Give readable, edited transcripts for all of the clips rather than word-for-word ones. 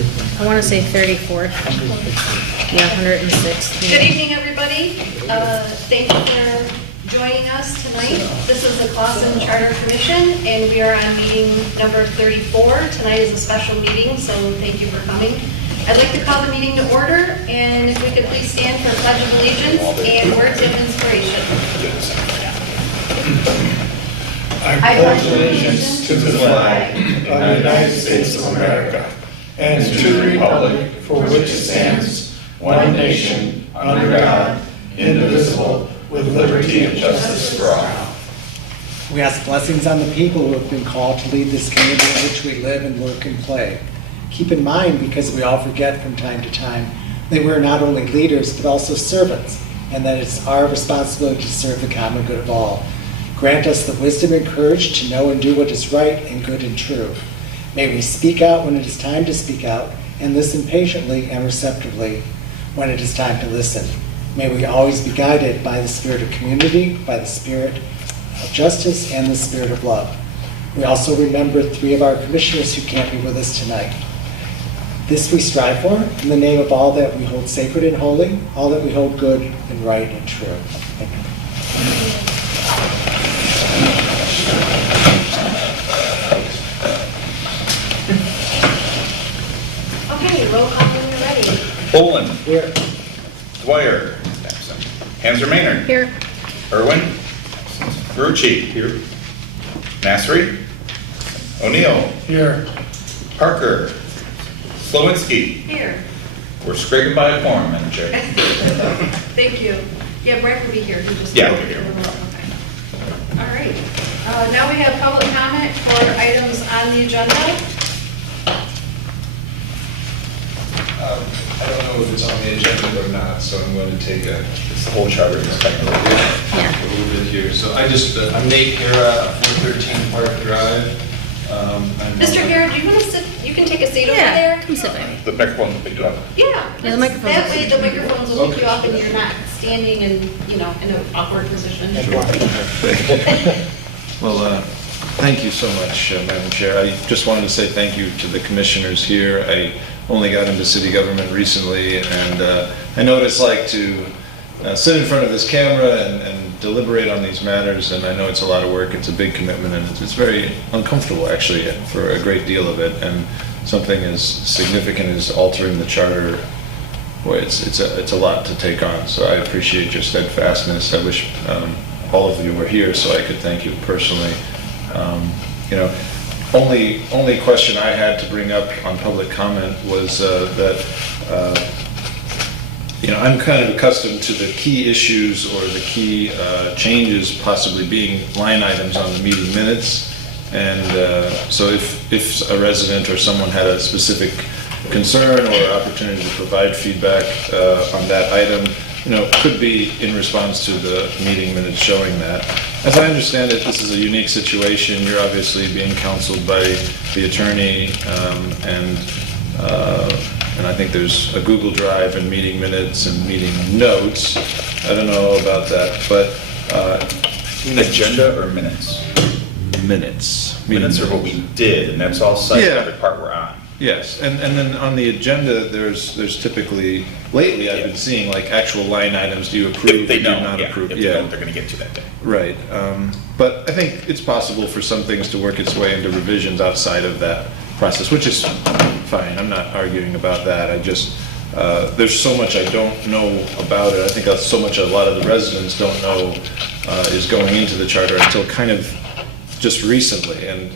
I want to say 34th. Yeah, 106th. Good evening, everybody. Thank you for joining us tonight. This is the Clausen Charter Commission, and we are on meeting number 34. Tonight is a special meeting, so thank you for coming. I'd like to call the meeting to order, and if we could please stand for Pledge of Allegiance and words of inspiration. I pledge allegiance to the flag of the United States of America and to the republic for which it stands, one nation, under God, indivisible, with liberty and justice for all. We ask blessings on the people who have been called to lead this community in which we live and work and play. Keep in mind, because we all forget from time to time, that we're not only leaders but also servants, and that it's our responsibility to serve the common good of all. Grant us the wisdom and courage to know and do what is right and good and true. May we speak out when it is time to speak out, and listen patiently and receptively when it is time to listen. May we always be guided by the spirit of community, by the spirit of justice, and the spirit of love. We also remember 3 of our commissioners who can't be with us tonight. This we strive for in the name of all that we hold sacred and holy, all that we hold good and right and true. Thank you. Okay, roll call when you're ready. Poland. Here. Dwyer. Absent. Hanser Maynard. Here. Irwin. Grucci. Here. Nasri. O'Neill. Here. Parker. Slowinski. Here. We're scraping by a quorum, Madam Chair. Thank you. Yeah, Brett will be here. He just Yeah, he'll be here. Okay. All right. Now we have public comment for items on the agenda. I don't know if it's on the agenda or not, so I'm going to take It's the whole charter. a little bit here. So I'm Nate Guerra, 413 Park Drive. Mr. Garrett, do you want to sit? You can take a seat over Yeah, there. come sit by me. The microphone will pick you up. Yeah. Yeah, the microphones That will way pick the you up. microphones will pick you Okay. up and you're not standing and, in an awkward position. Well, thank you so much, Madam Chair. I just wanted to say thank you to the commissioners here. I only got into city government recently, and I know what it's like to sit in front of this camera and deliberate on these matters, and I know it's a lot of work. It's a big commitment, and it's very uncomfortable, actually, for a great deal of it. And something as significant as altering the charter, boy, it's a lot to take on. So I appreciate your steadfastness. I wish all of you were here so I could thank you personally. Only question I had to bring up on public comment was that I'm kind of accustomed to the key issues or the key changes possibly being line items on the meeting minutes. And so if a resident or someone had a specific concern or opportunity to provide feedback on that item, could be in response to the meeting minutes showing that. As I understand it, this is a unique situation. You're obviously being counseled by the attorney, and I think there's a Google Drive and meeting minutes and meeting notes. I don't know about that, but Agenda or minutes? minutes. Minutes are what we did, and that's all cited, Yeah. every part we're on. Yes, and then on the agenda, there's typically, lately I've been seeing like actual line items, do you approve, If they do you don't, not yeah. approve? If they don't, they're going to get to that day. Right, but I think it's possible for some things to work its way into revisions outside of that process, which is fine, I'm not arguing about that. I just, there's so much I don't know about it. I think that's so much a lot of the residents don't know is going into the charter until kind of just recently, and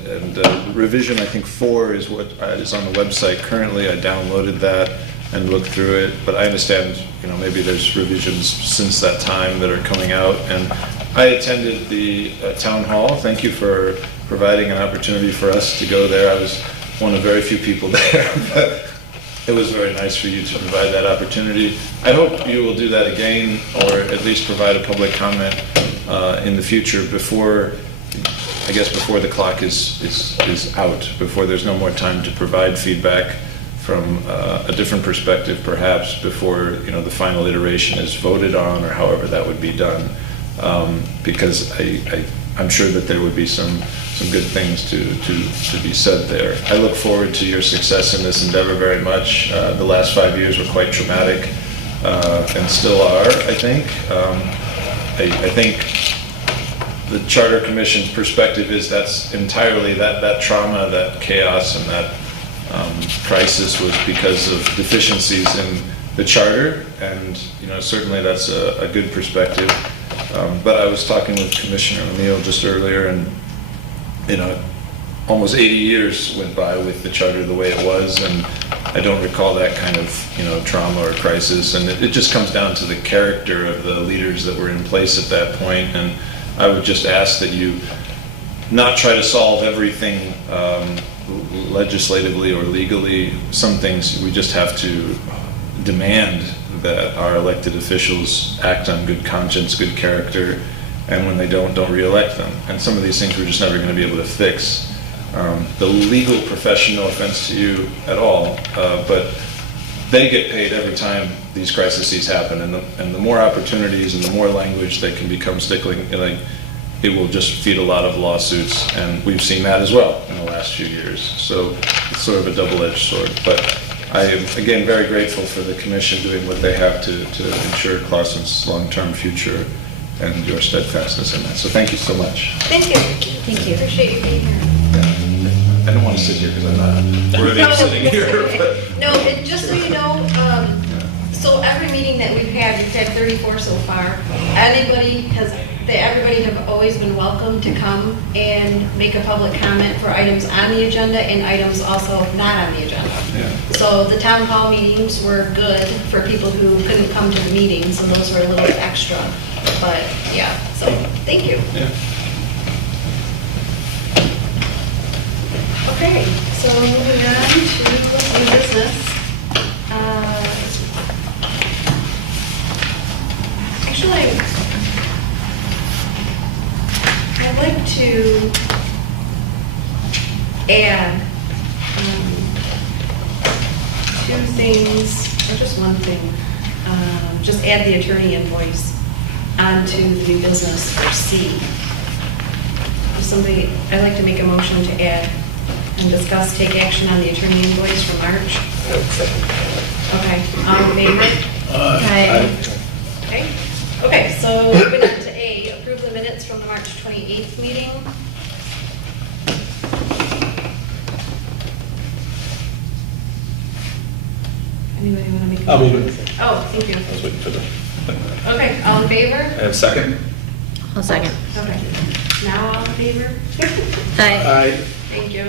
revision, I think 4 is what is on the website currently. I downloaded that and looked through it, but I understand, maybe there's revisions since that time that are coming out. And I attended the town hall. Thank you for providing an opportunity for us to go there. I was one of very few people there, but it was very nice for you to provide that opportunity. I hope you will do that again, or at least provide a public comment in the future before the clock is out, before there's no more time to provide feedback from a different perspective, perhaps, before the final iteration is voted on, or however that would be done. Because I'm sure that there would be some some good things to be said there. I look forward to your success in this endeavor very much. The last 5 years were quite traumatic, and still are, I think. I think the Charter Commission's perspective is that's entirely, that trauma, that chaos, and that crisis was because of deficiencies in the charter, and certainly that's a good perspective. But I was talking with Commissioner O'Neill just earlier, and almost 80 years went by with the charter the way it was, and I don't recall that kind of trauma or crisis, and it just comes down to the character of the leaders that were in place at that point. And I would just ask that you not try to solve everything legislatively or legally. Some things we just have to demand that our elected officials act on good conscience, good character, and when they don't re-elect them. And some of these things we're just never going to be able to fix. The legal profession, no offense to you at all, but they get paid every time these crises happen, and the more opportunities and the more language that can become stickling, it will just feed a lot of lawsuits, and we've seen that as well in the last few years. So it's sort of a double-edged sword. But I am, again, very grateful for the commission doing what they have to ensure Clausen's long-term future and your steadfastness in that. So thank you so much. Thank you. Thank you. Appreciate you being here. I don't want to sit here because I'm not worthy of sitting here, but No, and just so you know, so every meeting that we've had 34 so far, everybody have always been welcome to come and make a public comment for items on the agenda and items also not on the agenda. Yeah. So the town hall meetings were good for people who couldn't come to the meetings, and those were a little bit extra. But yeah, so thank you. Yeah. Okay, so moving on to new business. Actually, I'd like to add two things, or just one thing. Just add the attorney invoice onto the new business for C. I'd like to make a motion to add and discuss, take action on the attorney invoice for March. Okay, all in favor? Aye. Okay. Okay, so moving on to A, approve the minutes from the March 28th meeting. Anybody want to make a I'll motion? move it. Oh, thank you. I was waiting for the. Okay, all in favor? I have a second. I'll second. Okay. Now all in favor? Aye. Thank you.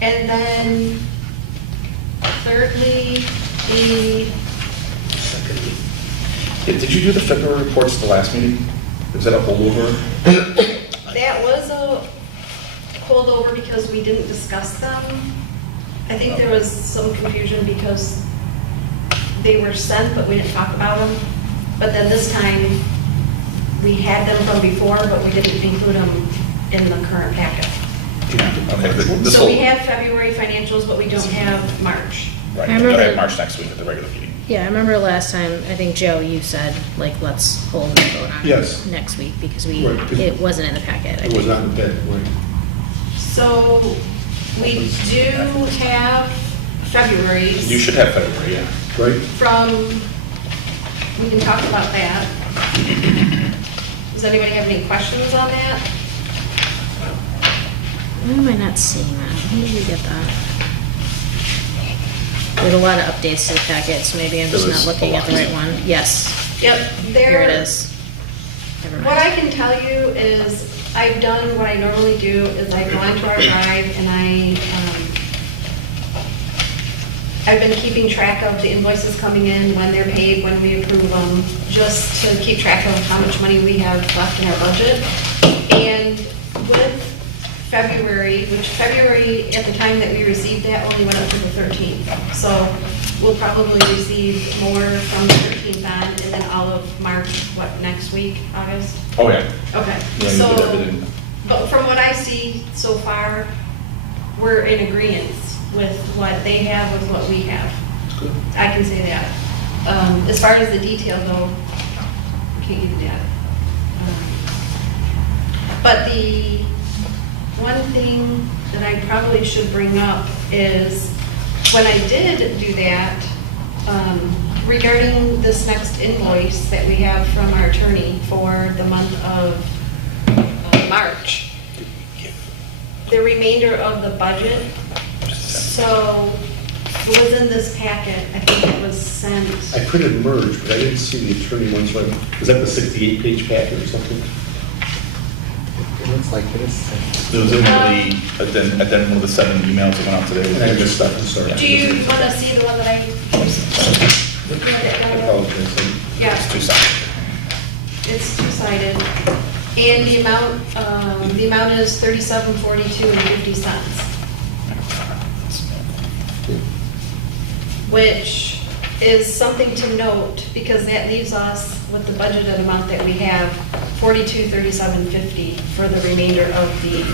And then thirdly, Did you do the February reports at the last meeting? Was that a holdover? that was a holdover because we didn't discuss them. I think there was some confusion because they were sent, but we didn't talk about them. But then this time, we had them from before, but we didn't include them in the current packet. Okay. This So we whole- have February financials, but we don't have March. Right, I I remember- have March next week at the regular meeting. Yeah, I remember last time, I think, Joe, you said, let's hold the vote on Yes. it next week because Right, 'cause it wasn't in the packet. I It was think. not in bed, right? So we do have February's. You should have February, yeah. Right? From, we can talk about that. Does anybody have any questions on that? Why am I not seeing that? When did we get that? There's a lot of updates to the packet, so maybe I'm just There was not looking a at the lot. right one. Yes, Yep, there. here it is. Never What mind. I can tell you is, I've done what I normally do, is I go onto our drive and I've been keeping track of the invoices coming in, when they're paid, when we approve them, just to keep track of how much money we have left in our budget. And with February, which February, at the time that we received that, only went up to the 13th. So we'll probably receive more from the 13th on, and then all of March, next week, August? Oh, yeah. Okay, Yeah, you so, did everything. but from what I see so far, we're in agreement with what they have, with what we have. I can say that. As far as the detail though, I can't give you that. But one thing that I probably should bring up is, when I did do that, regarding this next invoice that we have from our attorney for the month of March, the remainder of the budget, so it was in this packet, I think it was sent. I printed merge, but I didn't see the attorney one, so was that the 68-page packet or something? It looks like it is. It was in the, addendum of the 7 emails that went out today. And I missed stuff, I'm sorry. Do you want to see the one that I? I apologize. Yeah. It's two-sided. It's two-sided, and the amount is $37.42.50, which is something to note, because that leaves us with the budgeted amount that we have, $42.37.50 for the remainder of the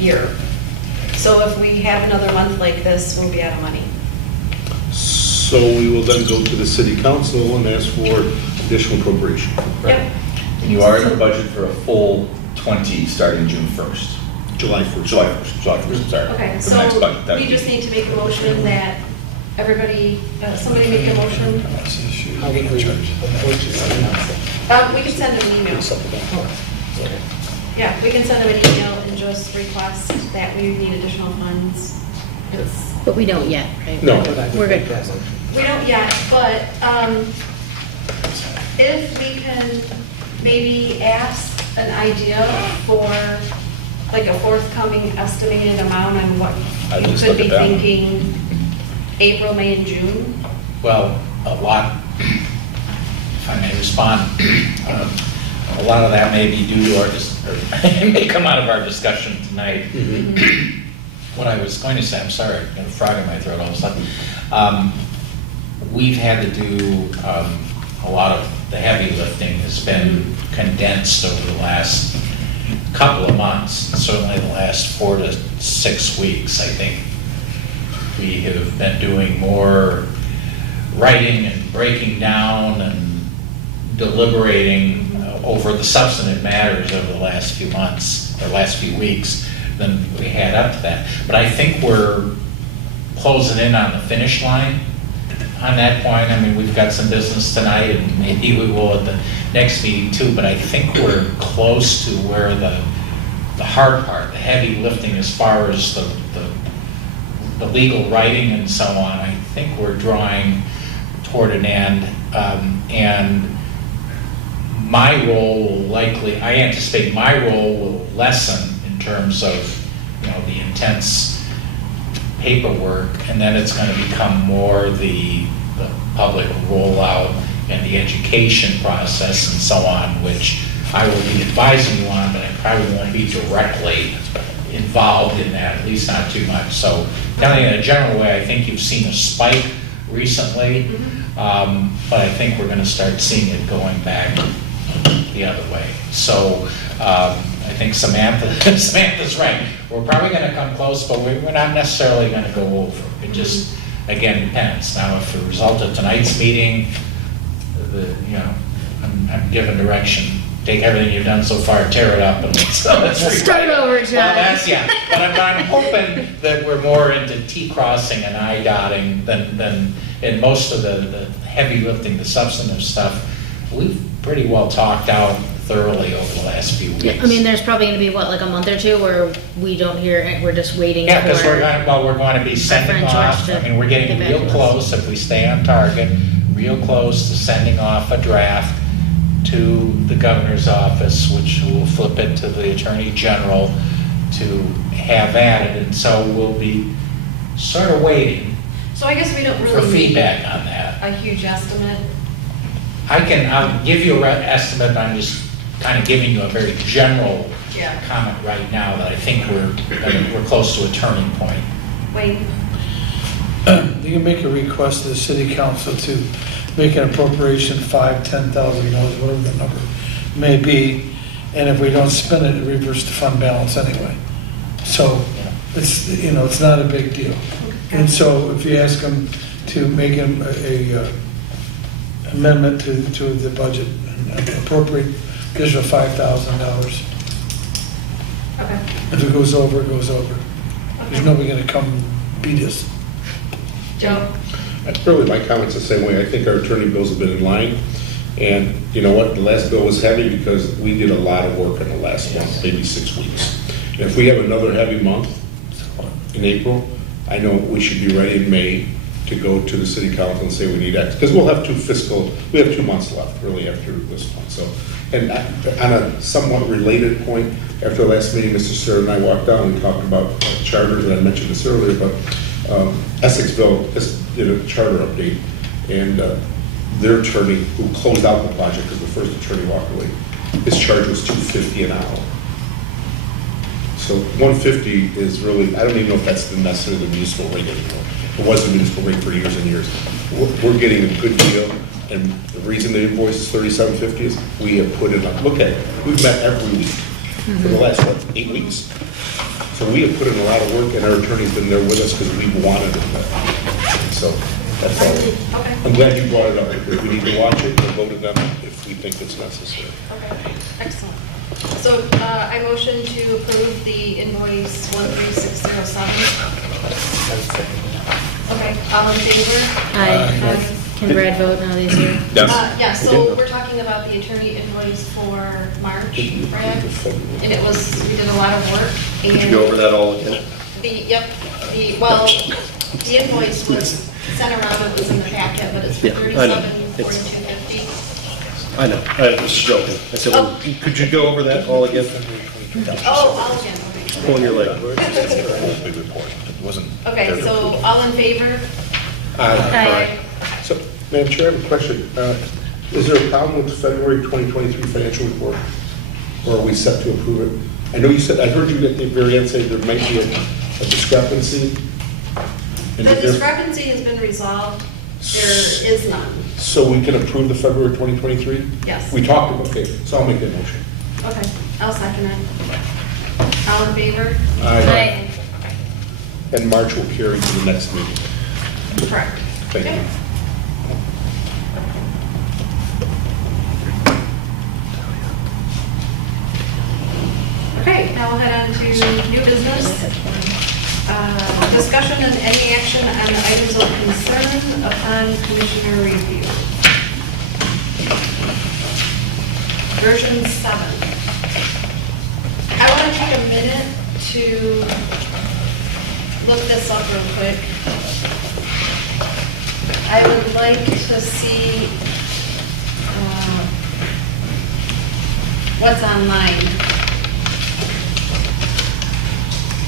year. So if we have another month like this, we'll be out of money. So we will then go to the city council and ask for additional appropriation. Yep. And you are in the budget for a full 20 starting June 1st. July 1st. July 1st, sorry. Okay, For the next budget. so we just need to make a motion that everybody, somebody make a motion. How would we approach it? We can send them an email. Yeah, we can send them an email and just request that we need additional funds. It's- But we don't yet, right? No. We're good. We don't yet, but if we can maybe ask an idea for like a forthcoming estimated amount on what I'd you just could look be at that one. thinking April, May, and June. Well, a lot, if I may respond, a lot of that may be due to our, may come out of our discussion tonight. What I was going to say, I'm sorry, I got a frog in my throat all of a sudden. We've had to do a lot of the heavy lifting has been condensed over the last couple of months, certainly the last 4 to 6 weeks. I think we have been doing more writing and breaking down and deliberating over the substantive matters over the last few months, or last few weeks, than we had up to that. But I think we're closing in on the finish line on that point. I mean, we've got some business tonight, and maybe we will at the next meeting too, but I think we're close to where the hard part, the heavy lifting as far as the legal writing and so on, I think we're drawing toward an end. And my role will likely, I anticipate my role will lessen in terms of, the intense paperwork, and then it's going to become more the public rollout and the education process and so on, which I will be advising you on, but I probably won't be directly involved in that, at least not too much. So, telling in a general way, I think you've seen a spike recently, but I think we're going to start seeing it going back the other way. So, I think Samantha's right. We're probably going to come close, but we're not necessarily going to go over. It just, again, depends. Now, if the result of tonight's meeting, I'm given direction. Take everything you've done so far, tear it up, and let's Start over, John. Well, that's, yeah. But I'm hoping that we're more into T crossing and I dotting than in most of the heavy lifting, the substantive stuff. We've pretty well talked out thoroughly over the last few weeks. I mean, there's probably gonna be, what, like a month or two where we don't hear, we're just waiting for. Yeah, because we're going to be sending friend George off, to I mean, we're getting get back real to us. close, if we stay on target, real close to sending off a draft to the governor's office, which will flip it to the attorney general to have added. And so we'll be sort of waiting So I guess we don't for really need feedback on that. a huge estimate. I'll give you an estimate, but I'm just kind of giving you a very general Yeah. comment right now that I think we're close to a turning point. Wayne? You can make a request to the city council to make an appropriation, $5,000, $10,000, whatever the number may be, and if we don't spend it, it reverts to fund balance anyway. So it's, it's not a big deal. And so if you ask them to make a amendment to the budget and appropriate additional $5,000. Okay. If it goes over, it goes over. There's nobody gonna come beat us. Joe? Really, my comment's the same way. I think our attorney bills have been in line. And you know what? The last bill was heavy because we did a lot of work in the last month, maybe 6 weeks. And if we have another heavy month in April, I know we should be ready in May to go to the city council and say we need X. Because we'll have we have 2 months left, really, after this month. So, and on a somewhat related point, after the last meeting, Mr. Sir and I walked down and talked about charters, and I mentioned this earlier, but Essexville just did a charter update, and their attorney, who closed out the project because the first attorney walked away, his charge was $250 an hour. So 150 is really, I don't even know if that's necessarily the municipal rate anymore. It was the municipal rate for years and years. We're getting a good deal, and the reason the invoice is $37.50 is we have put in, look at it, we've met every week for the last, 8 weeks? So we have put in a lot of work, and our attorney's been there with us because we wanted it. So that's all. Okay. I'm glad you brought it up. If we need to watch it, we'll go to them if we think it's necessary. Okay, excellent. So I motion to approve the invoice 13607. Okay, all in favor? Aye. Can Brad vote now that he's here? Yeah, so we're talking about the attorney invoice for March, Brad, and it was, we did a lot of work, and... Did you go over that all again? The invoice was sent around, it was in the packet, but it's for Yeah, I know. $37.42.50. I know, I was just joking. I said, well, could you go over that all again? Oh, all again, okay. Pulling your leg. Big report. It wasn't. Okay, so all in favor? Aye. So, Madam Chair, I have a question. Is there a problem with the February 2023 financial report? Or are we set to approve it? I know you said, I heard you at the very end say there might be a discrepancy. And The if there- discrepancy has been resolved, there is none. So we can approve the February 2023? Yes. We talked about, okay, so I'll make that motion. Okay, I'll second it. All in favor? Aye. And March will carry to the next meeting. Correct. Thank you. Okay. Okay, now we'll head on to new business. Discussion and any action on the items of concern upon commissioner review. Version 7. I want to take a minute to look this up real quick. I would like to see what's online.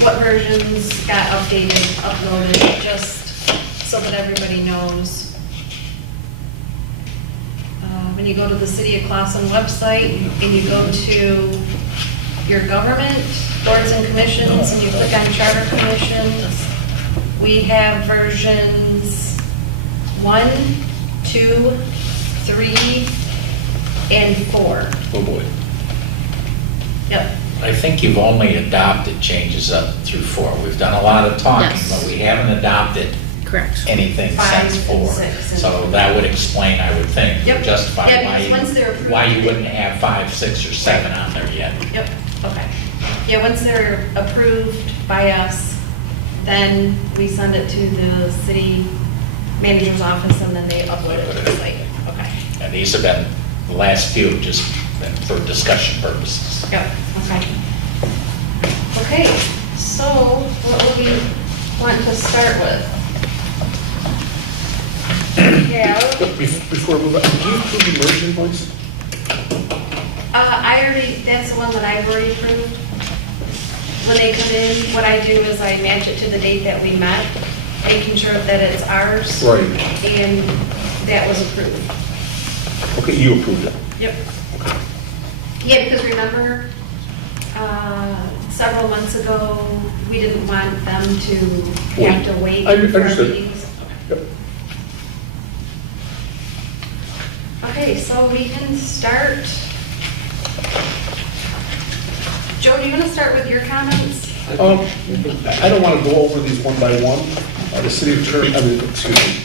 What versions got updated, uploaded, just so that everybody knows. When you go to the City of Clausen website and you go to your government, boards and commissions, and you click on charter commissions, we have versions 1, 2, 3, and 4. Oh, boy. Yep. I think you've only adopted changes up through 4. We've done a lot of talking, Yes. but we haven't adopted Correct. anything 5 since and 4. 6 and- So that would explain, I would think, Yep. justify Yeah, why because once they're approved- why you wouldn't have 5, 6, or 7 on there yet. Yep, okay. Yeah, once they're approved by us, then we send it to the city manager's office and then they upload it to the site. Okay. And these have been, the last few have just been for discussion purposes. Yep, okay. Okay, so what would we want to start with? Yeah. Before we move on, did you approve the merge invoice? I already, that's the one that I've already approved. When they come in, what I do is I match it to the date that we met, making sure that it's ours. Right. And that was approved. Okay, you approved it. Yep. Yeah, because remember, several months ago, we didn't want them to have to wait I for our understood. meetings. Yep. Okay, so we can start. Joe, do you want to start with your comments? I don't want to go over these one by one. The city attorney,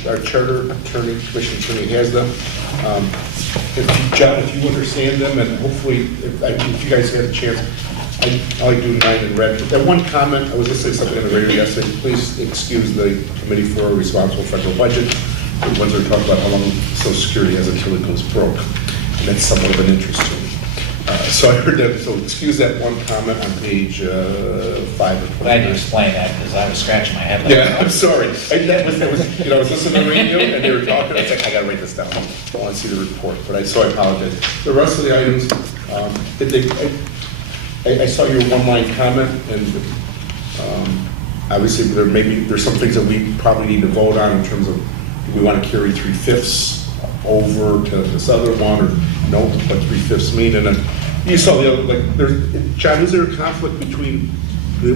our charter attorney, commission attorney has them. John, if you understand them, and hopefully, if you guys had a chance, I do 9 in red. That one comment, I was listening to something on the radio yesterday, please excuse the committee for a responsible federal budget. The ones that are talking about how long Social Security has until it goes broke, and that's somewhat of an interest to me. So I heard that, so excuse that one comment on page 5 or 29. Glad you explained that, because I was scratching my head. like, Yeah, I'm sorry. That was, you know, I was listening to the radio and they were talking, I was like, I gotta write this down. I don't want to see the report, but so I apologize. The rest of the items, I saw your one-line comment, and obviously there's some things that we probably need to vote on in terms of, do we want to carry 3/5 over to this other one, or no, what 3/5 mean? And then you saw the other, like, John, is there a conflict between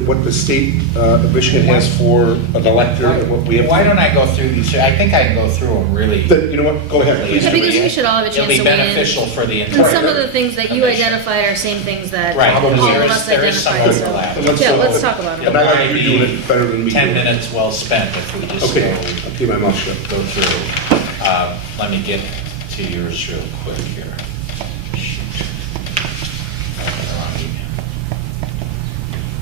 what the state of Michigan has for an elector and what we have? Why don't I go through these? I think I can go through them really. You know what, go ahead, please. Yeah, because we should all have a chance to It'll be weigh in. beneficial for the And some of the entire. things that you identified are same things that Right, all of there us is- there is some identified, so. overlap. Yeah, let's talk about And it. I like you doing it better than me. 10 do it. minutes well spent if we just Okay, I'll keep my mouth shut. go through. Let me get to yours real quick here. Shoot. I got the wrong email.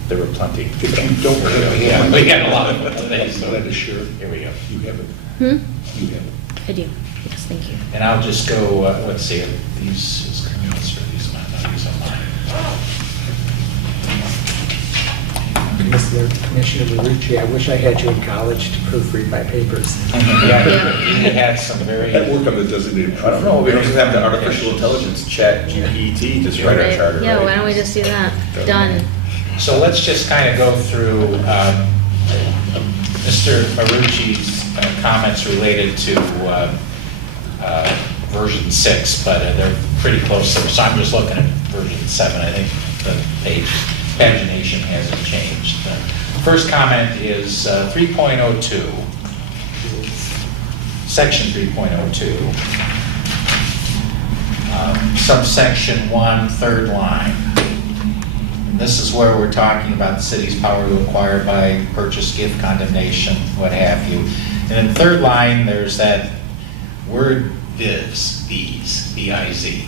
There were plenty. If you don't have a Yeah, hand, we got a lot of today, I'm so glad to share. here we go. You have it. Hmm? You have it. I do, yes, thank you. And I'll just go, let's see, these is Camille's or these mine, no, these are mine. Mr. Commissioner Marucci, I wish I had you in college to proofread my papers. Yeah, you had some very. I work on the designated. I don't know, we don't have the artificial intelligence chat GPT just write our Right. charter, Yeah, right? why don't we just do that? Done. So let's just kind of go through Mr. Marucci's comments related to version 6, but they're pretty close. So I'm just looking at version 7. I think the pagination hasn't changed. First comment is 3.02, section 3.02, subsection 1, third line. And this is where we're talking about the city's power to acquire by purchase, gift, condemnation, what have you. And in third line, there's that word viz, B-I-Z.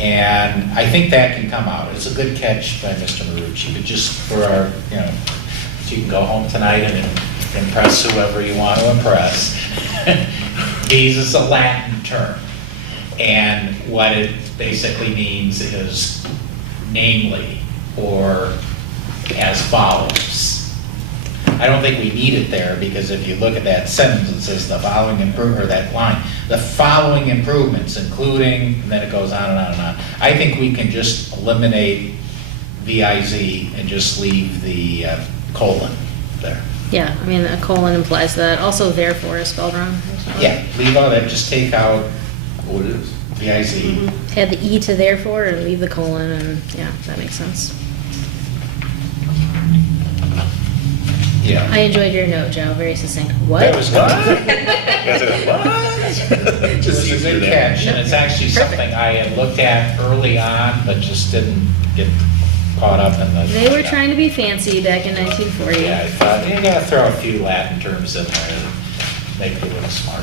And I think that can come out. It's a good catch by Mr. Marucci, but just for our, so you can go home tonight and impress whoever you want to impress. Viz is a Latin term. And what it basically means is namely, or as follows. I don't think we need it there, because if you look at that sentence, it says the following or that line, the following improvements, including, and then it goes on and on and on. I think we can just eliminate VIZ and just leave the colon there. Yeah, I mean, a colon implies that. Also, therefore is spelled wrong. Yeah, leave all that, just take out What it is? VIZ. Add the E to therefore and leave the colon, and yeah, that makes sense. Yeah. I enjoyed your note, Joe, very succinct. What? That was good. Just It was a easier good that. catch, and it's actually something I had looked at early on, but just didn't get caught up in the. They were trying to be fancy back in 1940. Yeah, I thought, you gotta throw a few Latin terms in there to make you look smart.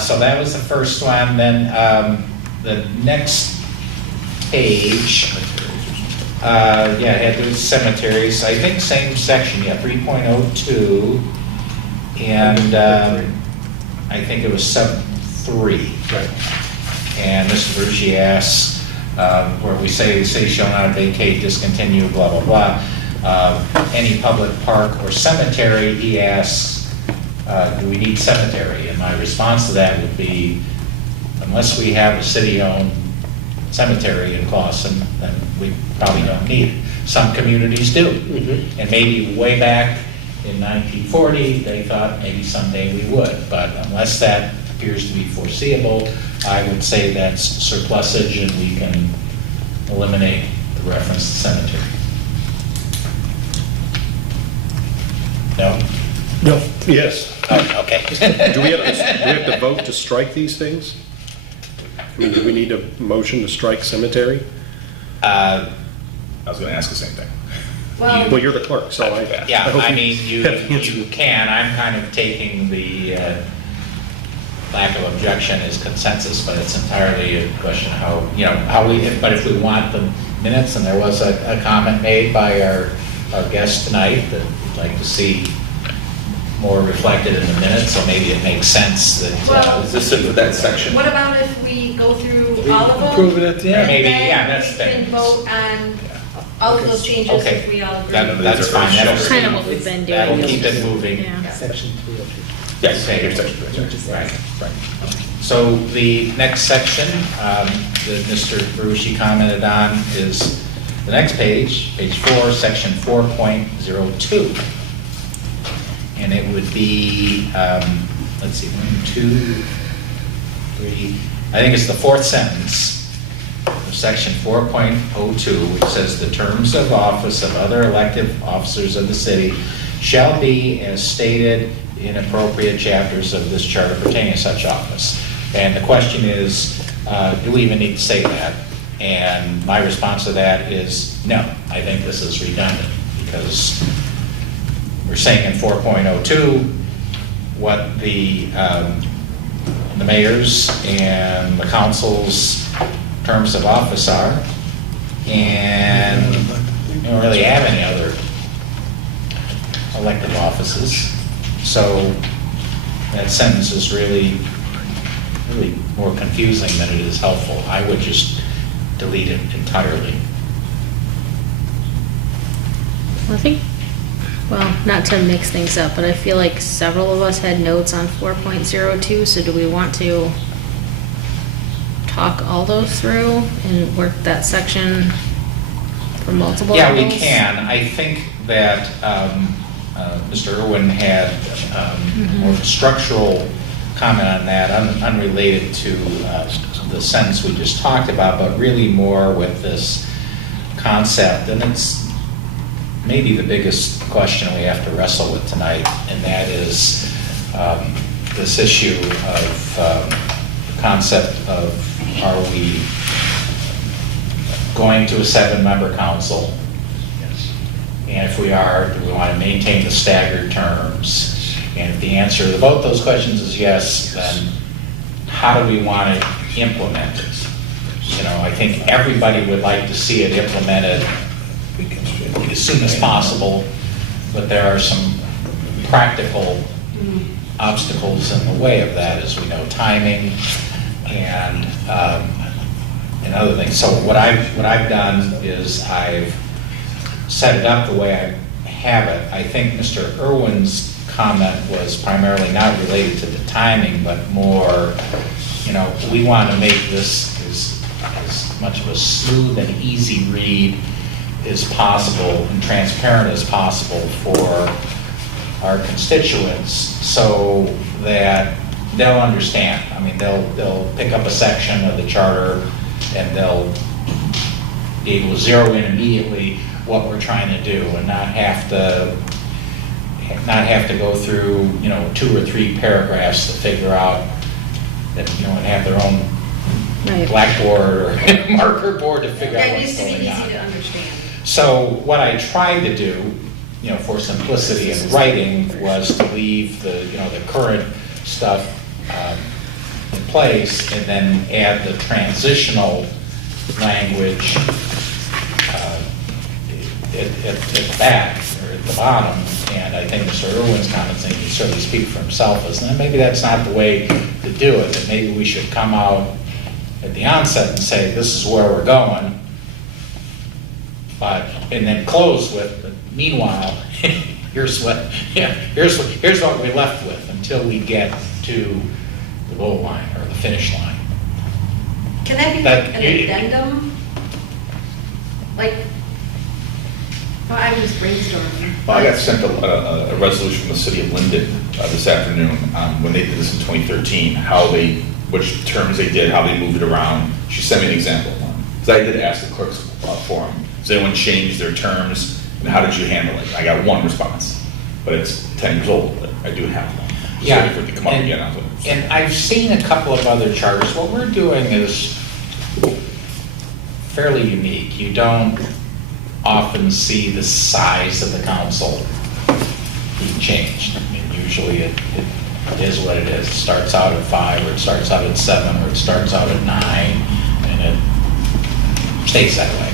So that was the first one, then the next page, it had those cemeteries, I think same section, 3.02, and I think it was sub 3. Right. And Mr. Marucci asks, where we say the city shall not vacate, discontinue, blah, blah, blah, any public park or cemetery, he asks, do we need cemetery? And my response to that would be, unless we have a city-owned cemetery in Clawson, then we probably don't need it. Some communities do. Mhm. And maybe way back in 1940, they thought maybe someday we would. But unless that appears to be foreseeable, I would say that's surplusage and we can eliminate the reference to cemetery. No? No, yes. Oh, okay. Do we have to vote to strike these things? I mean, do we need a motion to strike cemetery? I was gonna ask the same thing. Well, you're the clerk, so I. Yeah, hope I mean, you have the answer. can. I'm kind of taking the lack of objection is consensus, but it's entirely a question of but if we want the minutes, and there was a comment made by our guest tonight that we'd like to see more reflected in the minutes, so maybe it makes sense that, Well- Is this it for that section? What about if we go through all of them? Approve it at the end. Maybe, And then yeah, that's we fair. can vote on all of those changes Okay. if we all agree. that's fine. That's kind of what we've been doing. That'll keep it moving. Yeah. Section 302. Yes, Okay. here's section three. Right, right. So the next section that Mr. Berushi commented on is the next page, page 4, section 4.02. And it would be, let's see, 1, 2, 3, I think it's the fourth sentence of section 4.02, which says the terms of office of other elected officers of the city shall be as stated in appropriate chapters of this charter pertaining to such office. And the question is, do we even need to say that? And my response to that is no. I think this is redundant because we're saying in 4.02 what the mayor's and the council's terms of office are, and we don't really have any other elected offices. So that sentence is really more confusing than it is helpful. I would just delete it entirely. I think, well, not to mix things up, but I feel like several of us had notes on 4.02, so do we want to talk all those through and work that section for multiple Yeah, we levels? can. I think that Mr. Irwin had more of a structural comment on that, unrelated to the sentence we just talked about, but really more with this concept. And it's maybe the biggest question we have to wrestle with tonight, and that is this issue of the concept of, are we going to a 7-member council? And if we are, do we want to maintain the staggered terms? And if the answer to both those questions is yes, then how do we want to implement it? You know, I think everybody would like to see it implemented as soon as possible, but there are some practical obstacles in the way of that, as we know, timing and other things. So what I've done is I've set it up the way I have it. I think Mr. Irwin's comment was primarily not related to the timing, but more, you know, we want to make this as much of a smooth and easy read as possible and transparent as possible for our constituents so that they'll understand. I mean, they'll pick up a section of the charter and they'll be able to zero in immediately what we're trying to do and not have to go through, you know, 2 or 3 paragraphs to figure out that, you know, and have their own Right. blackboard or marker board to figure out That what's used to be going easy on. to understand. So what I tried to do, you know, for simplicity in writing was to leave the, you know, the current stuff in place and then add the transitional language at the back or at the bottom. And I think Mr. Irwin's comments, and he can certainly speak for himself, is that maybe that's not the way to do it, that maybe we should come out at the onset and say, this is where we're going, and then close with, but meanwhile, here's what we're left with until we get to the goal line or the finish line. Can that be That- like an addendum? Like, well, I was brainstorming. Well, I got sent a resolution from the city of Linden this afternoon when they did this in 2013, which terms they did, how they moved it around. She sent me an example of one. Because I did ask the clerk's forum, does anyone change their terms and how did you handle it? I got one response, but it's 10 years old, but I do have one. Just Yeah, waiting for it to come up and- again. And I've seen a couple of other charters. What we're doing is fairly unique. You don't often see the size of the council being changed. I mean, usually It is what it is. It starts out at 5, or it starts out at 7, or it starts out at 9, and it stays that way.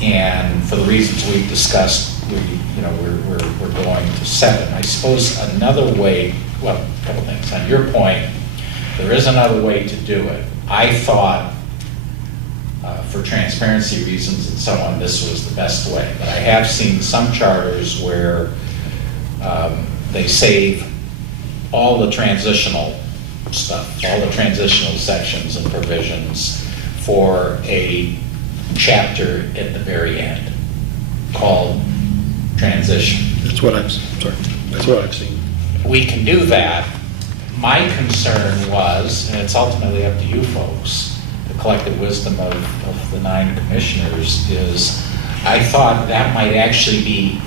And for the reasons we've discussed, we're going to 7. I suppose another way, well, a couple things. On your point, there is another way to do it. I thought, for transparency reasons and so on, this was the best way. But I have seen some charters where they save all the transitional stuff, all the transitional sections and provisions for a chapter at the very end called transition. That's what I've seen. We can do that. My concern was, and it's ultimately up to you folks, the collective wisdom of the 9 commissioners, is I thought that might actually be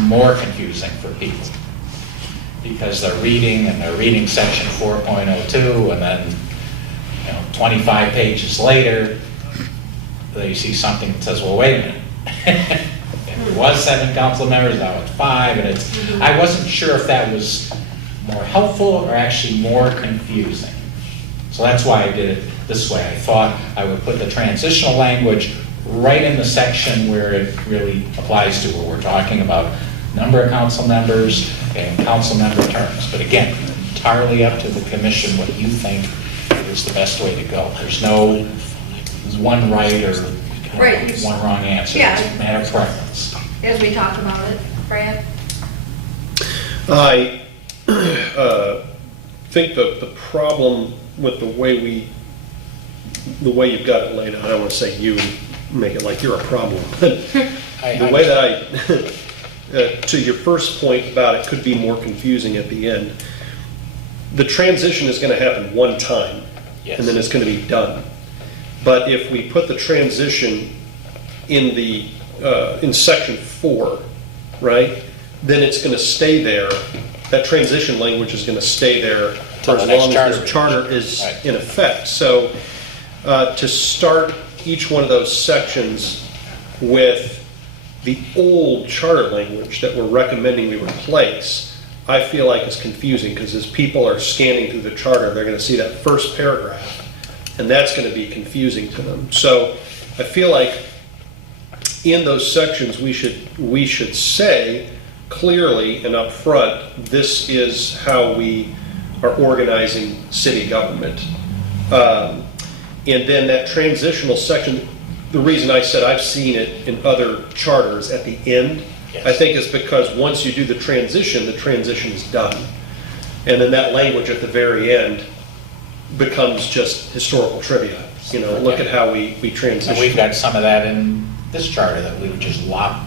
more confusing for people. Because they're reading section 4.02, and then 25 pages later, they see something that says, well, wait a minute. It was 7 council members, now it's 5, and I wasn't sure if that was more helpful or actually more confusing. So that's why I did it this way. I thought I would put the transitional language right in the section where it really applies to, where we're talking about number of council members and council member terms. But again, entirely up to the commission what you think is the best way to go. There's no one right or one wrong answer. Yeah. It's a matter of preference. As we talked about it, Brad? I think the problem with the way you've got it laid out, I don't want to say you make it like you're a problem, but the way that to your first point about it could be more confusing at the end, the transition is going to happen one time, Yes. and then it's going to be done. But if we put the transition in section 4, right, then it's going to stay there. That transition language is going to stay there for as long as this charter is in effect. So to start each one of those sections with the old charter language that we're recommending we replace, I feel like it's confusing, because as people are scanning through the charter, they're going to see that first paragraph, and that's going to be confusing to them. So I feel like in those sections, we should say clearly and upfront, this is how we are organizing city government. And then that transitional section, the reason I said I've seen it in other charters at the end, Yes. I think is because once you do the transition is done. And then that language at the very end becomes just historical trivia. Look at how we transition. And we've got some of that in this charter that we've just lopped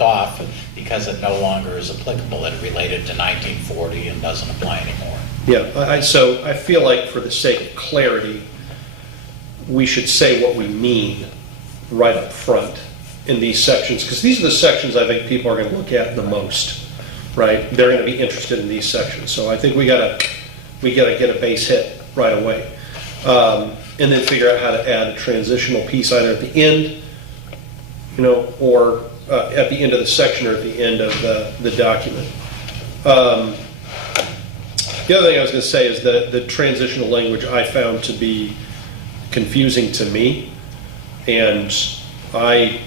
off because it no longer is applicable. It related to 1940 and doesn't apply anymore. Yeah, so I feel like for the sake of clarity, we should say what we mean right up front in these sections, because these are the sections I think people are going to look at the most, right? They're going to be interested in these sections. So I think we gotta get a base hit right away, and then figure out how to add a transitional piece either at the end, or at the end of the section or at the end of the document. The other thing I was going to say is that the transitional language I found to be confusing to me, and I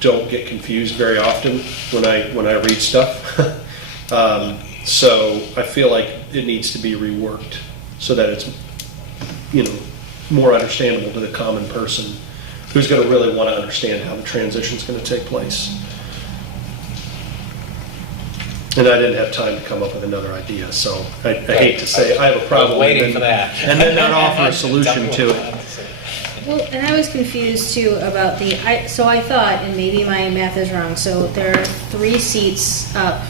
don't get confused very often when I read stuff. So I feel like it needs to be reworked so that it's more understandable to the common person who's going to really want to understand how the transition is going to take place. And I didn't have time to come up with another idea, so I hate to say I have a problem. Waiting for that. And then not offer a solution to it. Well, and I was confused too about so I thought, and maybe my math is wrong, so there are 3 seats up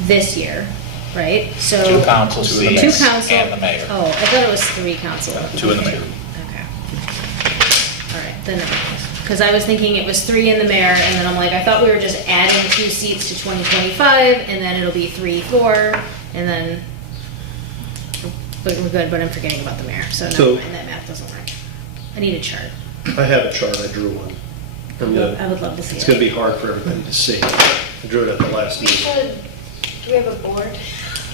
this year, right? So 2 council seats 2 council and the mayor. Oh, I thought it was 3 council. 2 in the mayor. Okay. All right, then because I was thinking it was 3 in the mayor, and then I'm like, I thought we were just adding 2 seats to 2025, and then it'll be 3, 4, and then we're good. But I'm forgetting about the mayor, so So- never mind, that math doesn't work. I need a chart. I have a chart, I drew one. I would love to see It's it. going to be hard for everybody to see. I drew it at the last We meeting. should Do we have a board?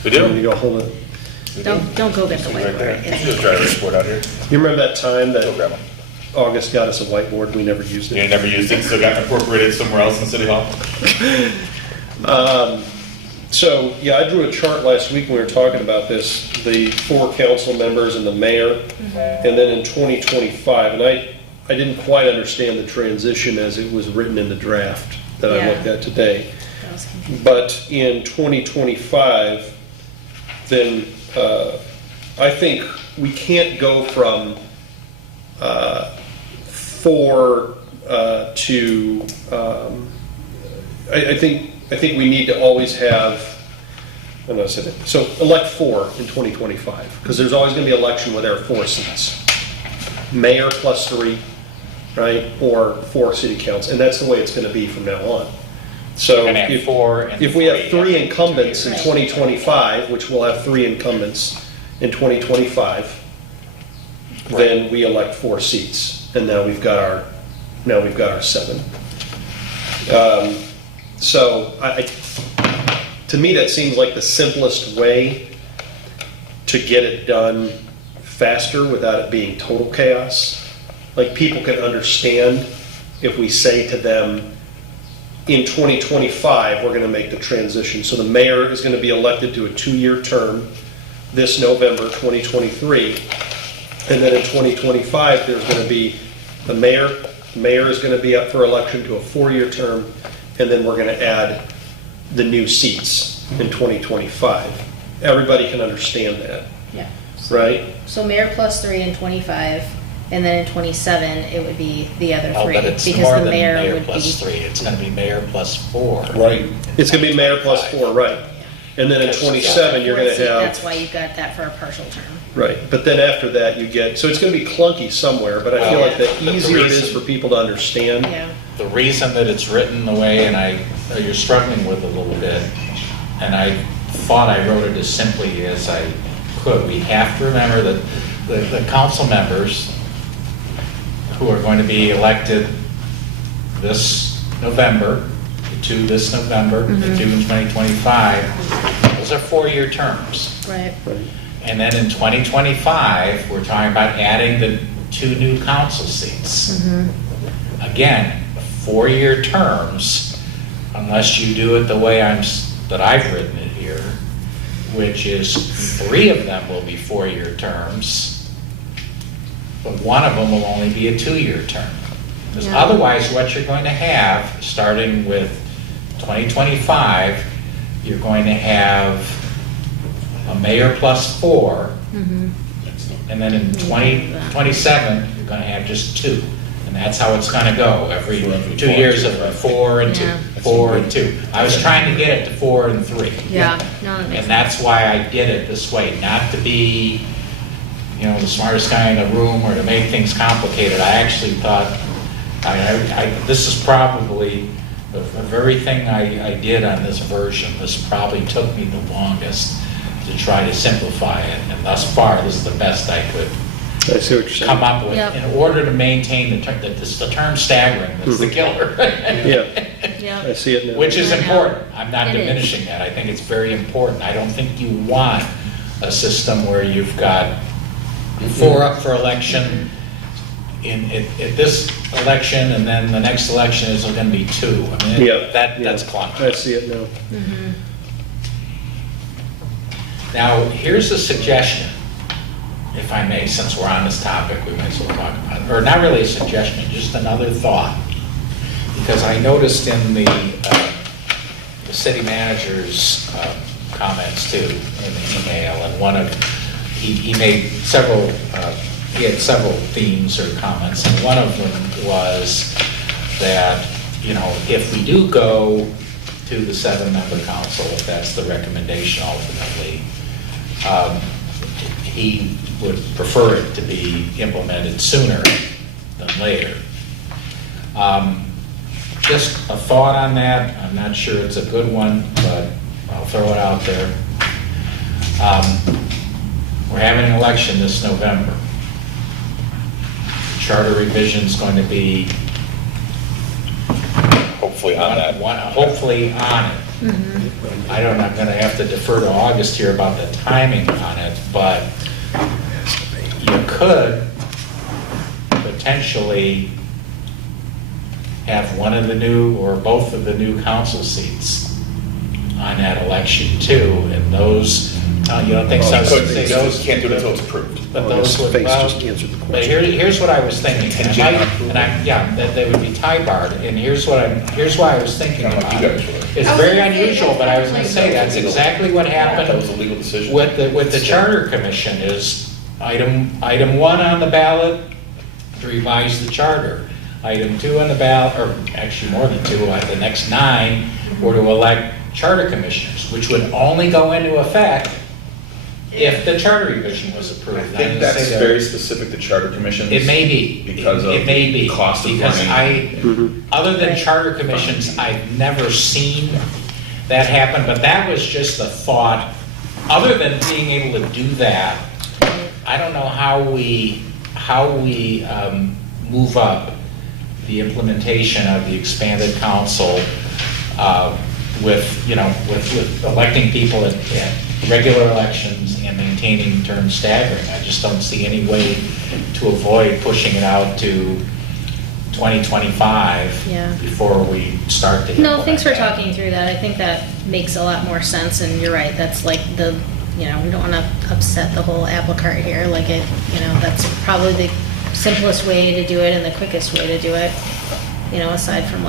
We You do. go hold it. Don't go get the Right there. whiteboard. There's It's- a dry erase board out here. You remember that time Go grab that one. August got us a whiteboard, we never used You it? never used it, so got incorporated somewhere else in City Hall? So, yeah, I drew a chart last week when we were talking about this, the 4 council members and the mayor, and then in 2025, and I didn't quite understand the transition as it was written in the draft that I Yeah. looked at today. that was confusing. But in 2025, then I think we can't go from 4 to, I think we need to always have, I'm not saying it, so elect 4 in 2025, because there's always going to be election where there are 4 seats. Mayor plus 3, right, or 4 city councils, and that's the way it's going to be from now on. So We're gonna have if- 4 and if we have 3 3 incumbents in Right. 2025, which we'll have 3 incumbents in 2025, then we elect 4 seats, and now we've got our 7. So to me, that seems like the simplest way to get it done faster without it being total chaos. Like, people can understand if we say to them, in 2025, we're going to make the transition. So the mayor is going to be elected to a 2-year term this November 2023. And then in 2025, there's going to be the mayor is going to be up for election to a 4-year term. And then we're going to add the new seats in 2025. Everybody can understand that, Yeah. right? So mayor plus 3 in 25, and then in 27, it would be the other Oh, 3. but it's because more the than mayor would plus be- 3. It's going to be mayor plus 4. Right. It's going to be mayor plus 4, right? And then in Yes. 27, you're going to Fourth seat, have. That's why you've got that for a partial term. Right, but then after that, you get, so it's going to be clunky somewhere, but I feel Well, like the the easier it is reason- for people to understand. Yeah. The reason that it's written the way, and you're struggling with it a little bit, and I thought I wrote it as simply as I could. We have to remember that the council members who are going to be elected this November, the 2 this November, the 2 in 2025, those are 4-year terms. Right. And then in 2025, we're talking about adding the 2 new council seats. Again, 4-year terms, unless you do it the way that I've written it here, which is 3 of them will be 4-year terms, but 1 of them will only be a 2-year term. Because Yeah. otherwise, what you're going to have, starting with 2025, you're going to have a mayor plus 4, and then in 2027, you're going to have just 2. And that's how it's going to go, every 2 years of 4 and 2, Yeah. 4 and 2. I was trying to get it to 4 and 3. Yeah, no, that makes And that's why I did it this way, not to be, the smartest guy in the room or to make things complicated. I actually thought, this is probably, of everything I did on this version, this probably took me the longest to try to simplify it. And thus far, this is the best I could I see what you're saying. come up with Yep. in order to maintain the term staggering, that's the killer. Yeah, Yeah. I see it now. Which is I know. important. I'm not It is. diminishing that. I think it's very important. I don't think you want a system where you've got 4 up for election at this election, and then the next election is going to be 2. I mean, Yeah, that's yeah. clunky. I see it now. Now, here's a suggestion, if I may, since we're on this topic, we might as well talk about it. Or not really a suggestion, just another thought. Because I noticed in the city manager's comments too, in the email, and he made several, he had several themes or comments, and one of them was that, if we do go to the 7-member council, if that's the recommendation ultimately, he would prefer it to be implemented sooner than later. Just a thought on that. I'm not sure it's a good one, but I'll throw it out there. We're having an election this November. Charter revision is going to be hopefully on that. Hopefully on it. I don't know, I'm gonna have to defer to August here about the timing on it, but you could potentially have one of the new or both of the new council seats on that election too, and those, you don't think so? You could, Say you those- can't do it until it's approved. But Well, those his would, face well, just answered the but question. here's what I was thinking, Contingent on approval. yeah, that they would be tie barred, and here's why I was thinking I don't know if about you it. guys were. It's I was very gonna say, unusual, that's but I was gonna definitely say, that's exactly what That was happened a legal decision. with the charter commission, is item one on the ballot, to revise the charter. Item 2 on the ballot, or actually more than 2, the next 9 were to elect charter commissioners, which would only go into effect if the charter revision was approved. I And think would that's say that- very specific to charter commissions. It may be. Because of It may be. the cost of Because running. other than charter commissions, I've never seen that happen, but that was just a thought. Other than being able to do that, I don't know how we move up the implementation of the expanded council with electing people at regular elections and maintaining term staggering. I just don't see any way to avoid pushing it out to 2025 Yeah. before we start to No, implement thanks for that. talking through that. I think that makes a lot more sense, and you're right, that's like we don't want to upset the whole apple cart here, that's probably the simplest way to do it and the quickest way to do it, aside from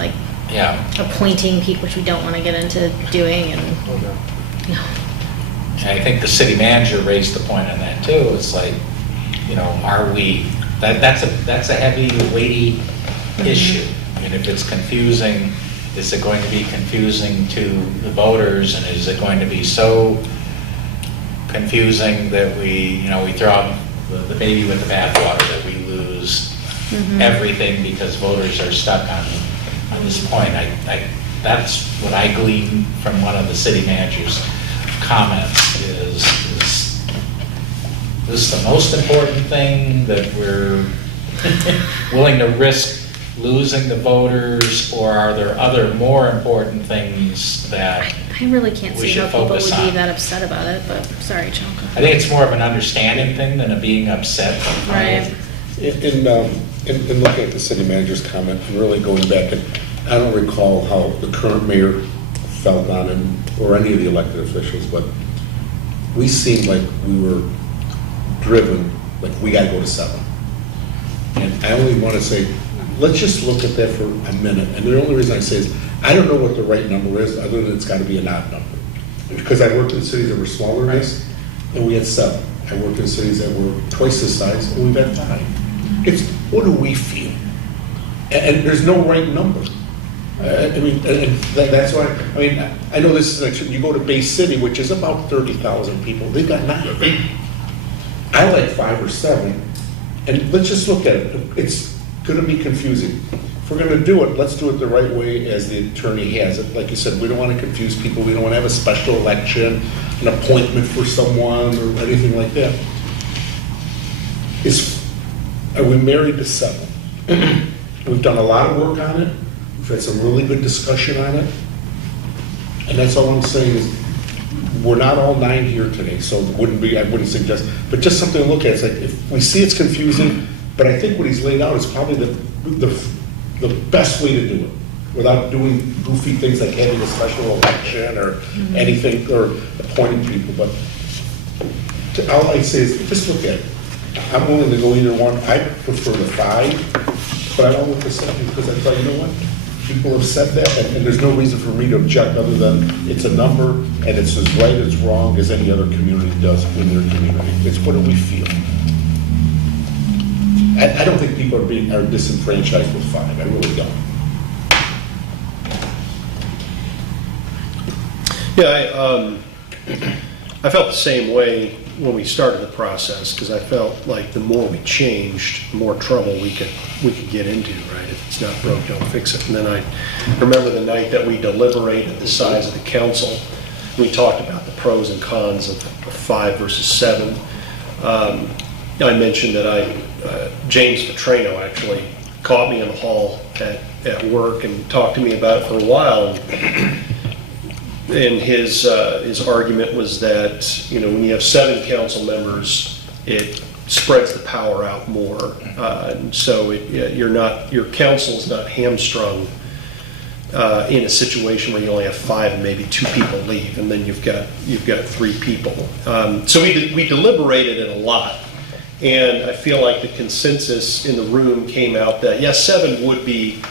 Yeah. appointing people, which we don't want to get into doing, and, And I think the city manager raised the point on that too. It's like, are we, that's a heavy, weighty issue. And if it's confusing, is it going to be confusing to the voters? And is it going to be so confusing that we throw out the baby with the bathwater, that we lose everything because voters are stuck on this point? That's what I gleaned from one of the city manager's comments is this the most important thing that we're willing to risk losing the voters, or are there other more important things that I really can't we see how should people would focus be on? that upset about it, but, sorry, Chalka. I think it's more of an understanding thing than a being upset. Right. In looking at the city manager's comment, and really going back, and I don't recall how the current mayor felt on him, or any of the elected officials, but we seemed like we were driven, like we gotta go to 7. And I only want to say, let's just look at that for a minute. And the only reason I say is, I don't know what the right number is, other than it's gotta be an odd number. Because I worked in cities that were smaller than this, and we had 7. I worked in cities that were twice this size, and we've had 5. It's, what do we feel? And there's no right number. That's why, I know this is, you go to Bay City, which is about 30,000 people, they've got 9. I like 5 or 7, and let's just look at it. It's gonna be confusing. If we're gonna do it, let's do it the right way as the attorney has it. Like you said, we don't wanna confuse people, we don't wanna have a special election, an appointment for someone, or anything like that. Are we married to 7? We've done a lot of work on it, we've had some really good discussion on it, and that's all I'm saying is, we're not all 9 here today, so I wouldn't suggest, but just something to look at. It's like, if we see it's confusing, but I think what he's laid out is probably the best way to do it, without doing goofy things like having a special election or anything, or appointing people, but all I say is, just look at it. I'm willing to go either one. I prefer the 5, but I don't want the 7, because I thought, you know what? People have said that, and there's no reason for me to object other than it's a number, and it's as right as wrong as any other community does in their community. It's what do we feel? I don't think people are disenfranchised with 5. I really don't. Yeah, I felt the same way when we started the process, because I felt like the more we changed, the more trouble we could get into, right? If it's not broke, don't fix it. And then I remember the night that we deliberated the size of the council, we talked about the pros and cons of 5 versus 7. I mentioned that James Petrino actually caught me in the hall at at work and talked to me about it for a while. And his argument was that, you know, when you have 7 council members, it spreads the power out more. And so your council's not hamstrung in a situation where you only have 5 and maybe 2 people leave, and then you've got 3 people. So we deliberated it a lot, and I feel like the consensus in the room came out that yes, 7 would be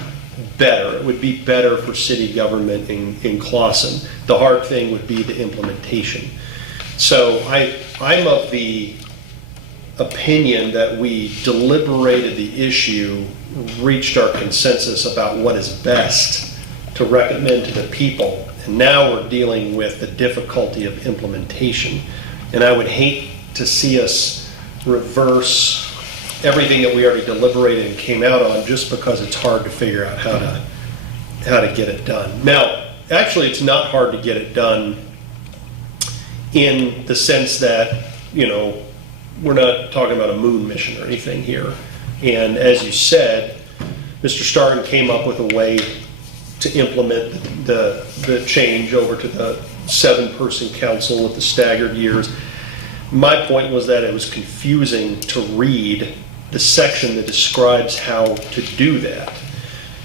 better. It would be better for city government in Clawson. The hard thing would be the implementation. So I'm of the opinion that we deliberated the issue, reached our consensus about what is best to recommend to the people, and now we're dealing with the difficulty of implementation. And I would hate to see us reverse everything that we already deliberated and came out on just because it's hard to figure out how to get it done. Now, actually, it's not hard to get it done in the sense that, you know, we're not talking about a moon mission or anything here. And as you said, Mr. Starn came up with a way to implement the change over to the 7-person council with the staggered years. My point was that it was confusing to read the section that describes how to do that.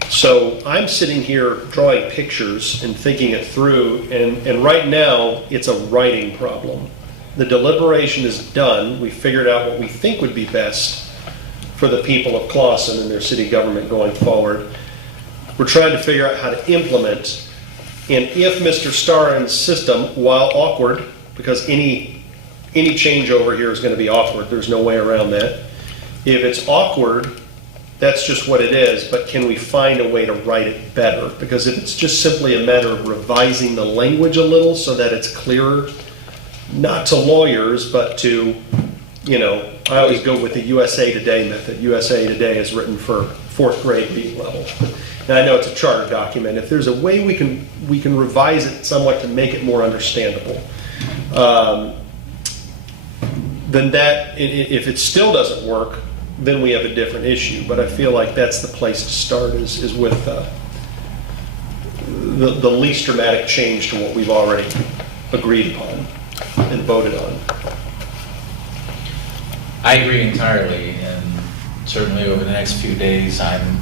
So I'm sitting here drawing pictures and thinking it through, and right now it's a writing problem. The deliberation is done. We figured out what we think would be best for the people of Clawson and their city government going forward. We're trying to figure out how to implement, and if Mr. Starn's system, while awkward, because any changeover here is going to be awkward, there's no way around that. If it's awkward, that's just what it is, but can we find a way to write it better? Because if it's just simply a matter of revising the language a little so that it's clearer, not to lawyers, but to, you know, I always go with the USA Today method. USA Today is written for 4th grade reading level. And I know it's a charter document. If there's a way we can revise it somewhat to make it more understandable, then that, if it still doesn't work, then we have a different issue. But I feel like that's the place to start is with the least dramatic change to what we've already agreed upon and voted on. I agree entirely, and certainly over the next few days, I'm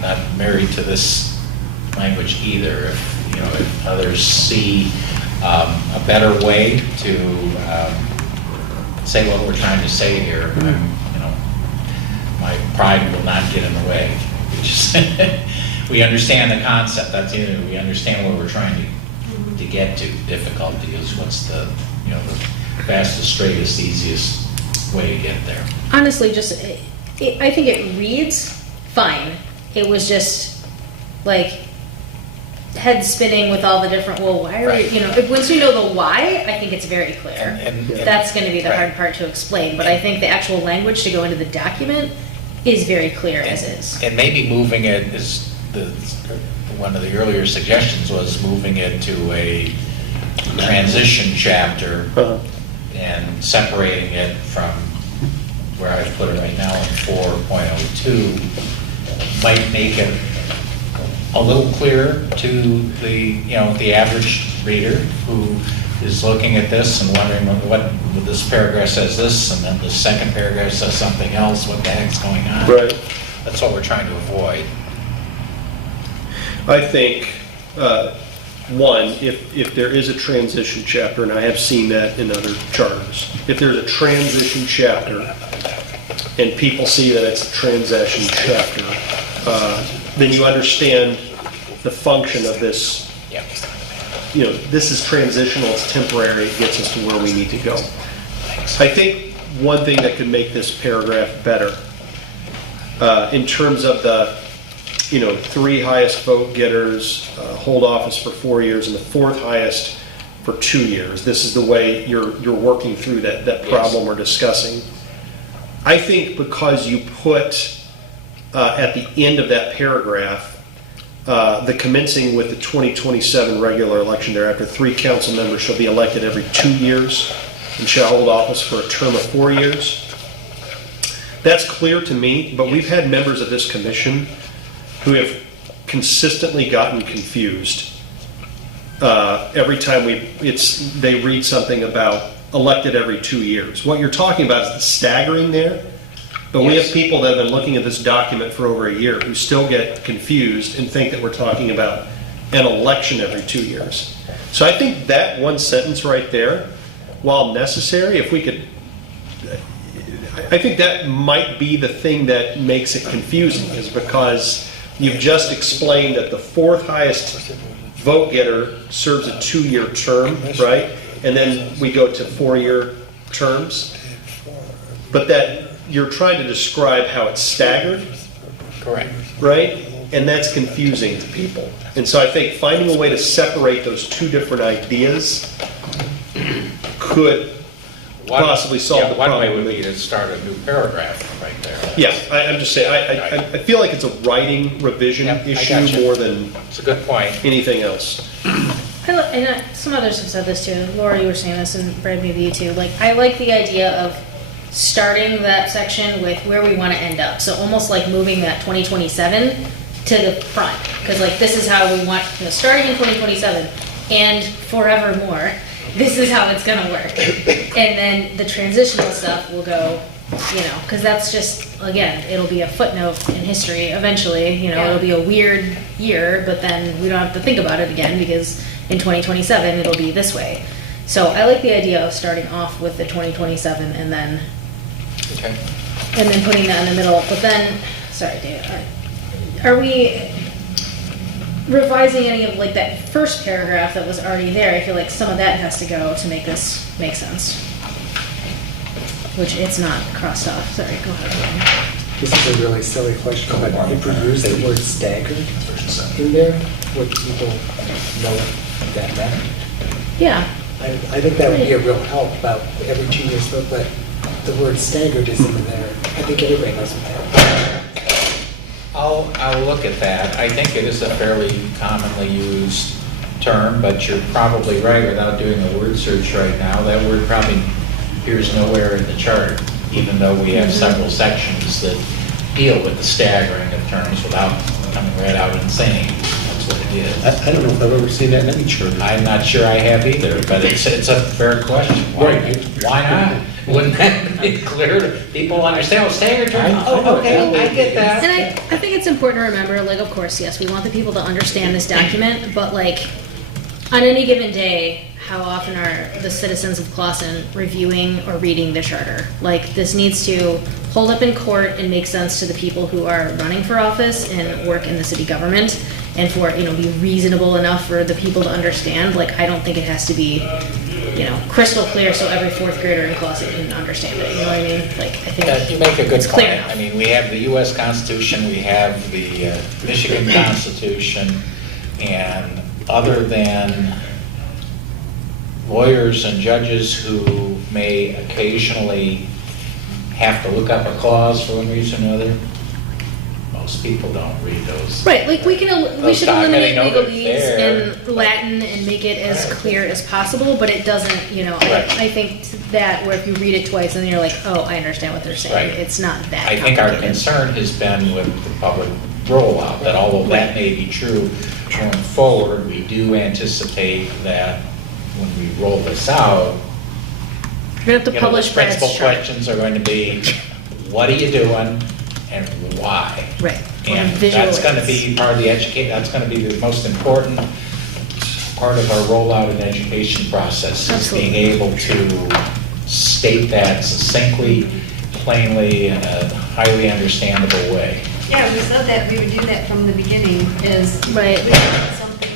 not married to this language either. If others see a better way to say what we're trying to say here, my pride will not get in the way. We understand the concept. That's it. We understand what we're trying to get to. Difficulty is what's the fastest, straightest, easiest way to get there. Honestly, I think it reads fine. It was just like head spinning with all the different, well, why are Right. once you know the why, I think it's very clear. And That's going to be the right. hard part to explain, but I think the actual language to go into the document is very clear as is. And maybe moving it is one of the earlier suggestions was moving it to a transition chapter and separating it from where I've put it right now in 4.02 might make it a little clearer to the average reader who is looking at this and wondering what this paragraph says this, and then the second paragraph says something else, what the heck's going on? Right. That's what we're trying to avoid. I think, one, if there is a transition chapter, and I have seen that in other charters, if there's a transition chapter and people see that it's a transition chapter, then you understand the function of this. Yeah. This is transitional, it's temporary, it gets us to where we need to go. I think one thing that could make this paragraph better, in terms of the 3 highest vote getters hold office for 4 years, and the 4th highest for 2 years. This is the way you're working through that problem we're discussing. I think because you put at the end of that paragraph, the commencing with the 2027 regular election thereafter, 3 council members shall be elected every 2 years and shall hold office for a term of 4 years. That's clear to me, but we've had members of this commission who have consistently gotten confused every time they read something about elected every 2 years. What you're talking about is the staggering there, but we have Yes. people that have been looking at this document for over a year who still get confused and think that we're talking about an election every 2 years. So I think that one sentence right there, while necessary, if we could, I think that might be the thing that makes it confusing, is because you've just explained that the fourth highest vote getter serves a 2-year term, right? And then we go to 4-year terms. But that you're trying to describe how it's staggered, Correct. right? And that's confusing to people. And so I think finding a way to separate those two different ideas could possibly solve the problem. One way would be to start a new paragraph right there. Yeah, I'm just saying, I feel like it's a writing revision Yep, I issue gotcha. more than It's a good point. anything else. Some others have said this too. Laura, you were saying this, and Brad, maybe you too. Like, I like the idea of starting that section with where we want to end up. So almost like moving that 2027 to the front, because like this is how we want, starting in 2027 and forevermore. This is how it's gonna work, and then the transitional stuff will go, because that's just, again, it'll be a footnote in history eventually. Yeah. It'll be a weird year, but then we don't have to think about it again because in 2027 it'll be this way. So I like the idea of starting off with the 2027 and then Okay. putting that in the middle. But then, sorry, David, are we revising any of like that first paragraph that was already there? I feel like some of that has to go to make this make sense. Which it's not crossed off. Sorry, go ahead. This is a really silly question, but if we use the word staggered in there, would people know what that meant? Yeah. I think that would be a real help about every 2 years, but the word staggered isn't in there. I think everybody knows what that I'll look at that. I think it is a fairly commonly used term, but you're probably right. Without doing a word search right now, that word probably appears nowhere in the chart, even though we have several sections that deal with the staggering of terms without coming right out and saying that's what it is. I don't know if I've ever seen that in any chart. I'm not sure I have either, but it's a fair question. Why not? Wouldn't that be clear to people understand what staggered terms? Oh, okay, I get that. And I think it's important to remember, like, of course, yes, we want the people to understand this document, but like, on any given day, how often are the citizens of Clawson reviewing or reading the charter? Like, this needs to hold up in court and make sense to the people who are running for office and work in the city government, and for, be reasonable enough for the people to understand. Like, I don't think it has to be, crystal clear so every fourth grader in Clawson can understand it, you know what I mean? Like, I think You make a good it's clear point. enough. I mean, we have the US Constitution, we have the Michigan Constitution, and other than lawyers and judges who may occasionally have to look up a clause for one reason or another, most people don't read those. Right, like we should eliminate know they're legalese there. in Latin and make it as Right. clear as possible, but it doesn't, Right. I think that where if you read it twice and then you're like, oh, I understand what they're saying, Right. it's not that I think our complicated. concern has been with the public rollout, that although that may be true going forward, we do anticipate that when we roll this out, You're gonna have to the publish Brad's principal chart. questions are going to be, what are you doing and why? Right. And Visual that's going to aids. be part of the that's going to be the most important part of our rollout and education process, is being able to state that succinctly, plainly, in a highly understandable way. Yeah, we said that we would do that from the beginning, is Right. we want something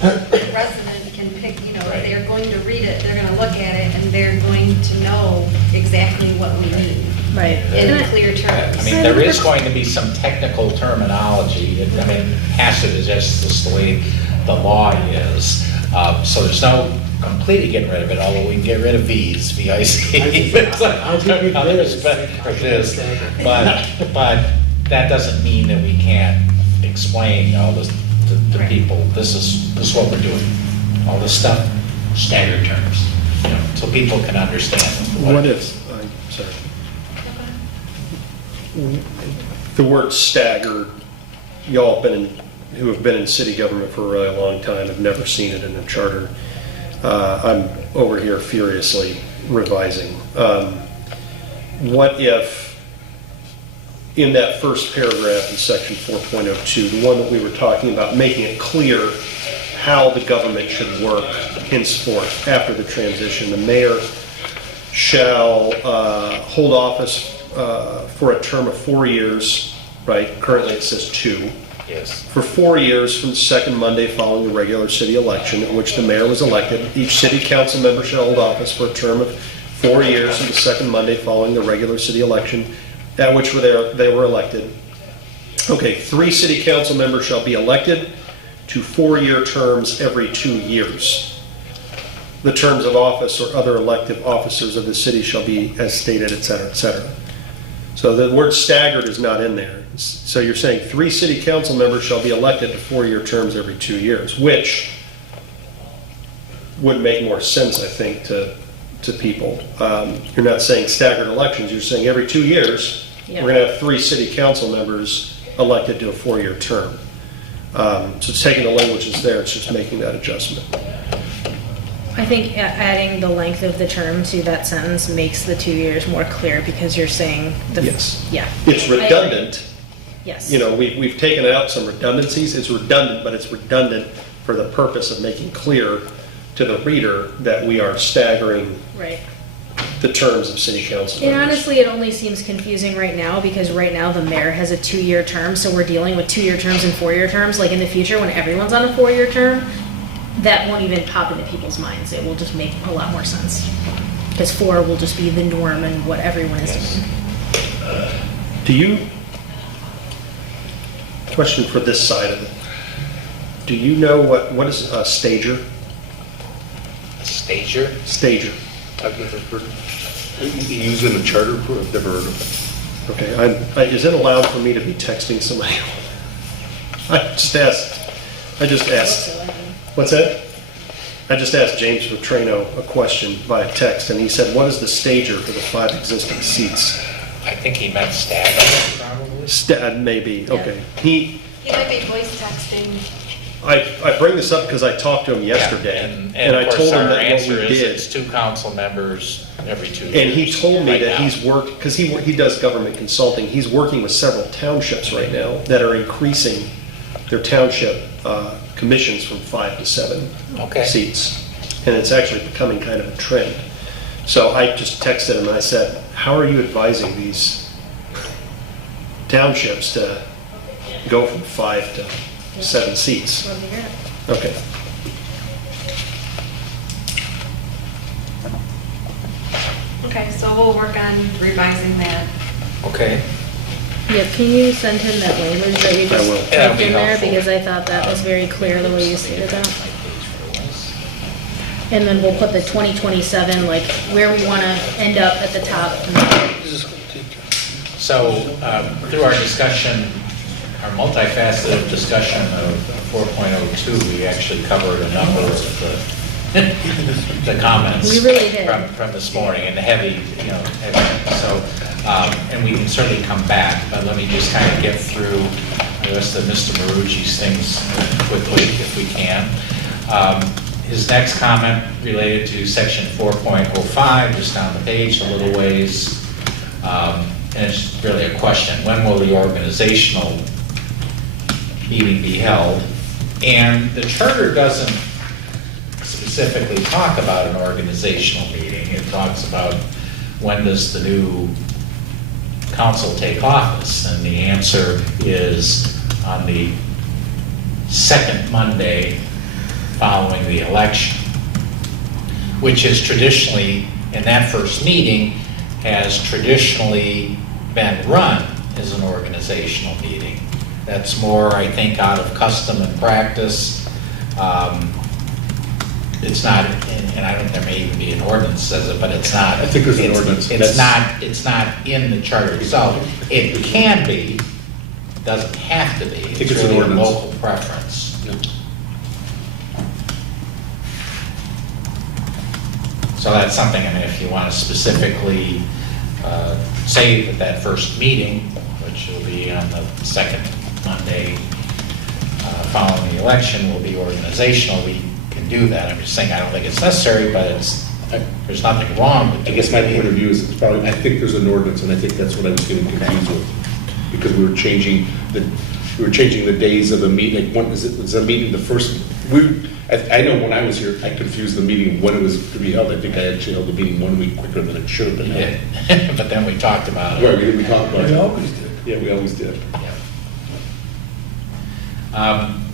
that a resident can pick, Right. they're going to read it, they're gonna look at it, and they're going to know exactly what we mean Right. in And I- clear terms. I mean, there is going to be some technical terminology. I mean, has to, is just the way the law is. So there's no completely getting rid of it, although we can get rid of Vs, VIC. I'll give you this. Or this. But that doesn't mean that we can't explain all this to people. This is what we're doing. All this stuff, standard terms, so people can understand. What if, I'm sorry. the word staggered, y'all who have been in city government for a really long time have never seen it in a charter. I'm over here furiously revising. What if, in that first paragraph in section 4.02, the one that we were talking about, making it clear how the government should work henceforth after the transition, the mayor shall hold office for a term of 4 years, right? Currently it says 2. Yes. For 4 years from the second Monday following the regular city election in which the mayor was elected. Each city council member shall hold office for a term of 4 years from the second Monday following the regular city election at which they were elected. Okay, 3 city council members shall be elected to 4-year terms every 2 years. The terms of office or other elective officers of the city shall be as stated, et cetera, et cetera. So the word staggered is not in there. So you're saying 3 city council members shall be elected to 4-year terms every 2 years, which would make more sense, I think, to people. You're not saying staggered elections, you're saying every 2 years, Yeah. we're gonna have 3 city council members elected to a 4-year term. So it's taking the language that's there, it's just making that adjustment. I think adding the length of the term to that sentence makes the 2 years more clear because you're saying Yes. Yeah. It's I agree. redundant. Yes. You know, we've taken out some redundancies. It's redundant, but it's redundant for the purpose of making clear to the reader that we are staggering Right. the terms of city council And members. honestly, it only seems confusing right now because right now the mayor has a 2-year term, so we're dealing with 2-year terms and 4-year terms. Like in the future, when everyone's on a 4-year term, that won't even pop into people's minds. It will just make a lot more sense. Because 4 will just be the norm and what everyone is doing. Do you, question for this side of it, do you know what is a stager? Stager? Stager. I've never heard, you use it in a charter, I've never heard of it. Okay, is it allowed for me to be texting somebody? I just asked, what's that? I just asked James Vetrano a question via text, and he said, what is the stager for the 5 existing seats? I think he meant stagger, probably. Maybe, Yeah. okay. He, might be voice texting. I bring this up because I talked to him yesterday, Yeah, and I of told course, him our that what answer we is did. it's 2 council members every 2 years. And he told me right that now. he's worked, because he does government consulting, he's working with several townships right now that are increasing their township commissions from 5 to 7 Okay. seats. And it's actually becoming kind of a trend. So I just texted him and I said, how are you advising these townships to go from 5 to 7 seats? Love to hear it. Okay. Okay, so we'll work on revising that. Okay. Yeah, can you send him that language that you just will. Yeah, that'd typed be in there? helpful. Because I thought that was very clear the way you stated that. And then we'll put the 2027, like where we want to end up at the top. So, through our discussion, our multifaceted discussion of 4.02, we actually covered a number of the comments. We really did. From this morning, and the heavy, heavy. So, and we can certainly come back, but let me just kind of get through the rest of Mr. Marucci's things quickly, if we can. His next comment related to section 4.05, just down the page a little ways. And it's really a question: when will the organizational meeting be held? And the charter doesn't specifically talk about an organizational meeting. It talks about when does the new council take office, and the answer is on the second Monday following the election, which is traditionally, in that first meeting, has traditionally been run as an organizational meeting. That's more, I think, out of custom and practice. It's not, and I think there may even be an ordinance that says it, but it's not. I think there's an ordinance. It's not in the charter itself. It can be, doesn't have to be. I think it's an really a ordinance. local preference. So that's something, I mean, if you want to specifically say that first meeting, which will be on the second Monday following the election, will be organizational. We can do that. I'm just saying, I don't think it's necessary, but there's nothing wrong with I doing guess my it. point of view is it's probably, I think there's an ordinance, and I think that's what I was getting confused with. Because we were changing the days of the meeting, like, when is it, was the meeting the first, I know when I was here, I confused the meeting when it was to be held. I think I actually held the meeting 1 week quicker than it should have been held. Yeah. But then we talked about it. Right, we talked about it. We always did. Yeah, we always did.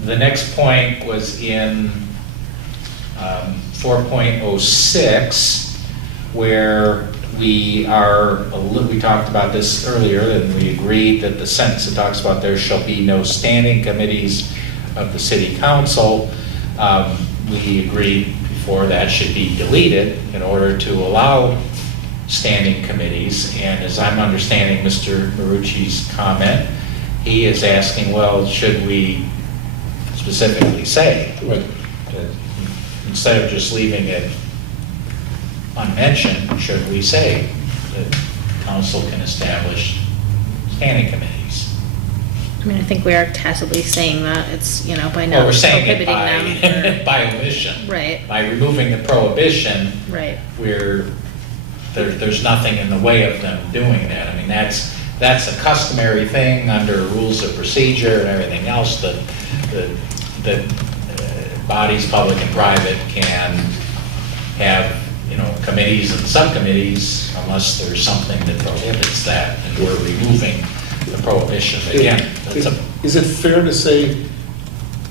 The next point was in 4.06, where we talked about this earlier, and we agreed that the sentence that talks about there shall be no standing committees of the city council. We agreed before that should be deleted in order to allow standing committees. And as I'm understanding Mr. Marucci's comment, he is asking, well, should we specifically say, Right. that instead of just leaving it unmentioned, should we say that council can establish standing committees? I mean, I think we are tacitly saying that, it's, by Well, not we're saying it prohibiting by, them. by omission. Right, By removing the prohibition, right. there's nothing in the way of them doing that. I mean, that's a customary thing under rules of procedure and everything else that bodies, public and private, can have, committees and subcommittees unless there's something that prohibits that, and we're removing the prohibition. Again, that's a, Is it fair to say,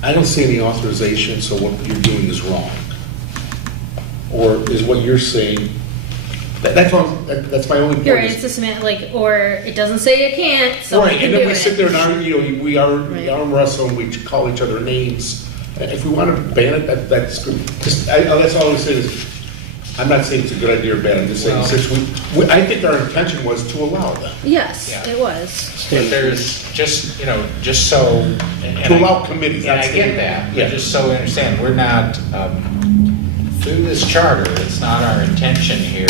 I don't see any authorization, so what you're doing is wrong? Or is what you're saying, that's my only point. You're right, is- it's a or it doesn't say you can't, so we Right, can and do then we sit there it. and argue, we Right. arm wrestle, and we call each other names. If we want to ban it, that's good. That's all I'm saying is, I'm not saying it's a good idea or bad, I'm just saying, Well- since I think our intention was to allow them. Yes, Yeah. it was. but there's just, just so. and To I- allow committees. And I that's the- get that, Yeah. but just so we understand, we're not, through this charter, it's not our intention here,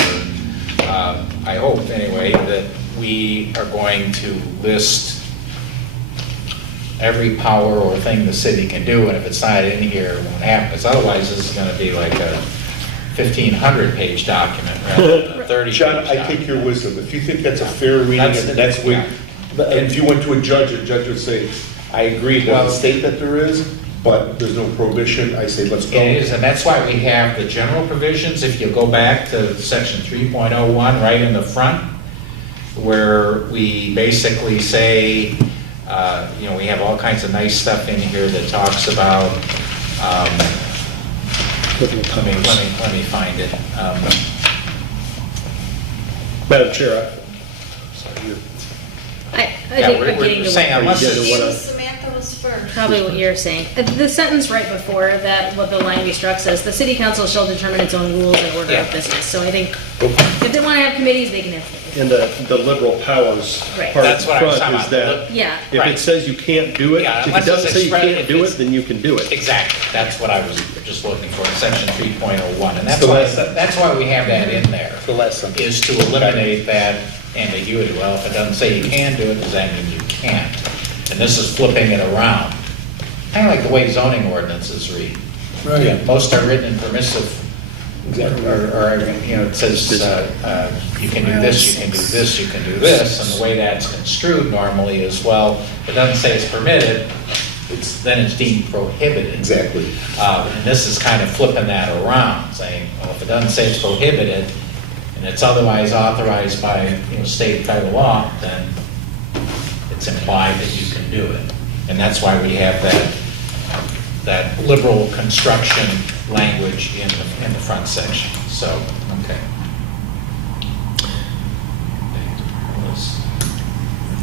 I hope anyway, that we are going to list every power or thing the city can do, and if it's not in here, it won't happen, because otherwise this is gonna be like a 1,500-page document rather than a 30-page John, I document. take your wisdom. If you think that's a fair reading, That's and the- that's what, yeah. and if you went to a judge would say, I agree, it Well- doesn't state that there is, but there's no prohibition, I say, let's go. It is, and that's why we have the general provisions. If you go back to section 3.01, right in the front, where we basically say, we have all kinds of nice stuff in here that talks about, let me find it. Madam Chair, sorry, you're I Yeah, think we're we're getting to saying what, unless Yeah, it's, what I- Samantha was first. probably what you're saying. The sentence right before that, what the line we struck says, the city council shall determine its own rules and order of Yeah. business. So I think if they want to have committees, they can have committees. and the liberal powers Right. part That's what I was front talking is about. that Yeah, if Right. it says you can't do it, Yeah, if unless it doesn't it's say you expressed- can't if do it's- it, then you can do it. exactly, that's what I was just looking for, section 3.01. And that's The why, last sentence. that's why we have that in there. The last sentence. Is to eliminate that ambiguity. Well, if it doesn't say you can do it, does that mean you can't? And this is flipping it around. Kind of like the way zoning ordinances read. Right. Most are written in permissive, Exactly. or, it says, you can do this, you can do this, you can do this, and the way that's construed normally is, well, it doesn't say it's permitted, then it's deemed prohibited. Exactly. And this is kind of flipping that around, saying, well, if it doesn't say it's prohibited, and it's otherwise authorized by, state and federal law, then it's implied that you can do it. And that's why we have that liberal construction language in the front section, so, okay.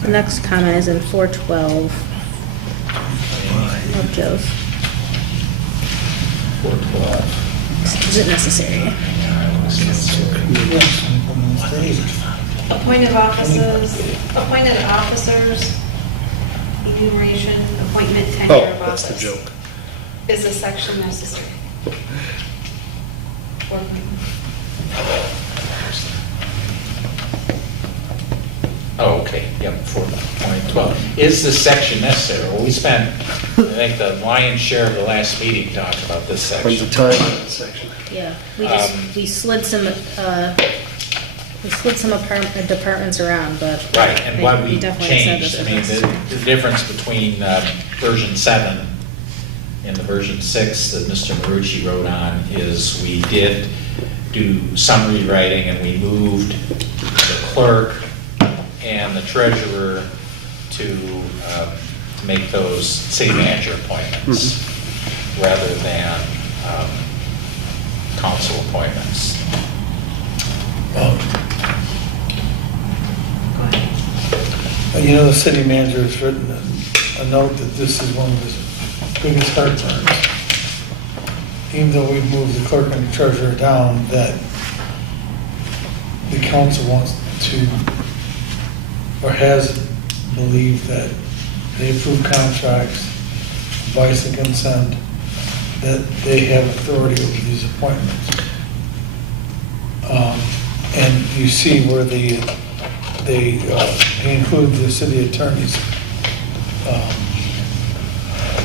the next comment is in 412 of Joe's. 412. Is it necessary? Appointed officers, enumeration, appointment, tenure Oh, of that's the office. joke. Is this section necessary? Oh, okay, yep, for 2012. Is this section necessary? Well, we spent, I think, the lion's share of the last meeting talking about this When's the section. time on that section? Yeah, Um, we slid some departments around, but. Right, and what we definitely said changed, this I mean, was- the difference between version 7 and the version 6 that Mr. Marucci wrote on is we did do some rewriting and we moved the clerk and the treasurer to make those city manager appointments rather than council appointments. You know, the city manager has written a note that this is one of his biggest heartburns. Even though we've moved the clerk and the treasurer down, that the council wants to, or has believed that they approve contracts, advice and consent, that they have authority over these appointments. And you see where they include the city attorney's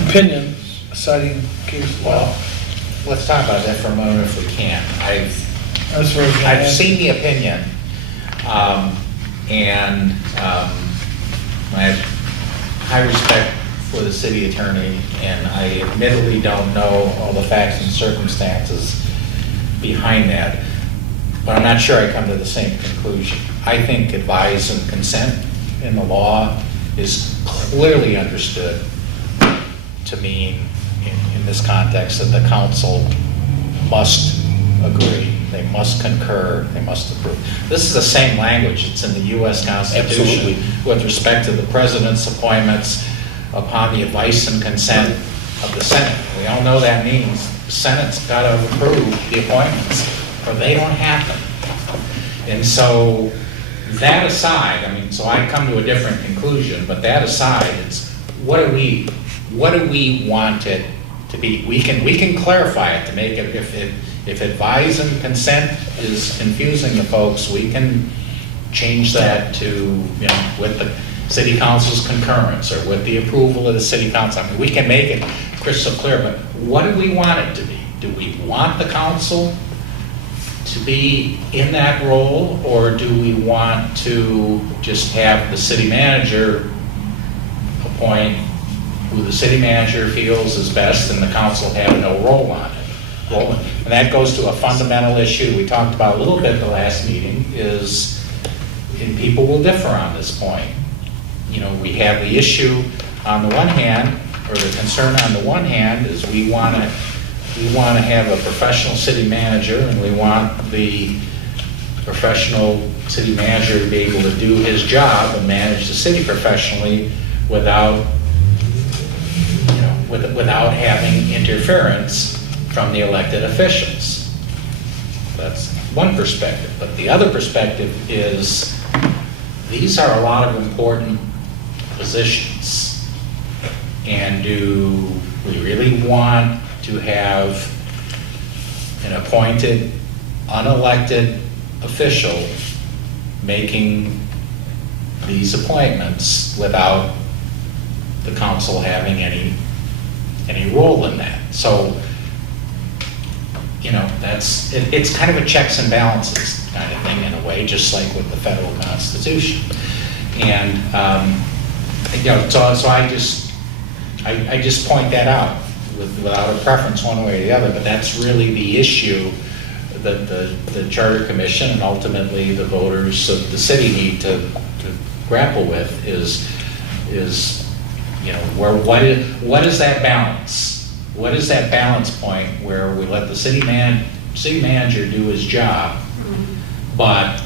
opinion, citing case law. Let's talk about that for a moment if we can. That's where it's gonna I've end. seen the opinion, and I have high respect for the city attorney, and I admittedly don't know all the facts and circumstances behind that, but I'm not sure I come to the same conclusion. I think advise and consent in the law is clearly understood to mean, in this context, that the council must agree, they must concur, they must approve. This is the same language that's in the U.S. Constitution with respect to the president's appointments upon the advice and consent of the Senate. We all know that means the Senate's got to approve the appointments, or they don't happen. And so, that aside, I mean, so I come to a different conclusion, but that aside, it's what do we want it to be? We can clarify it to make it, if advise and consent is confusing the folks, we can change that to, you know, with the city council's concurrence or with the approval of the city council. I mean, we can make it crystal clear, but what do we want it to be? Do we want the council to be in that role, or do we want to just have the city manager appoint who the city manager feels is best and the council have no role on it? And that goes to a fundamental issue we talked about a little bit the last meeting, is, and people will differ on this point. You know, we have the issue on the one hand, or the concern on the one hand is we want to have a professional city manager, and we want the professional city manager to be able to do his job and manage the city professionally without, you know, without having interference from the elected officials. That's one perspective. But the other perspective is these are a lot of important positions. And do we really want to have an appointed, unelected official making these appointments without the council having any role in that? So, you know, it's kind of a checks and balances kind of thing in a way, just like with the federal Constitution. And, you know, so I just point that out without a preference one way or the other, but that's really the issue that the Charter Commission and ultimately the voters of the city need to grapple with is, you know, what is that balance? What is that balance point where we let the city manager do his job, but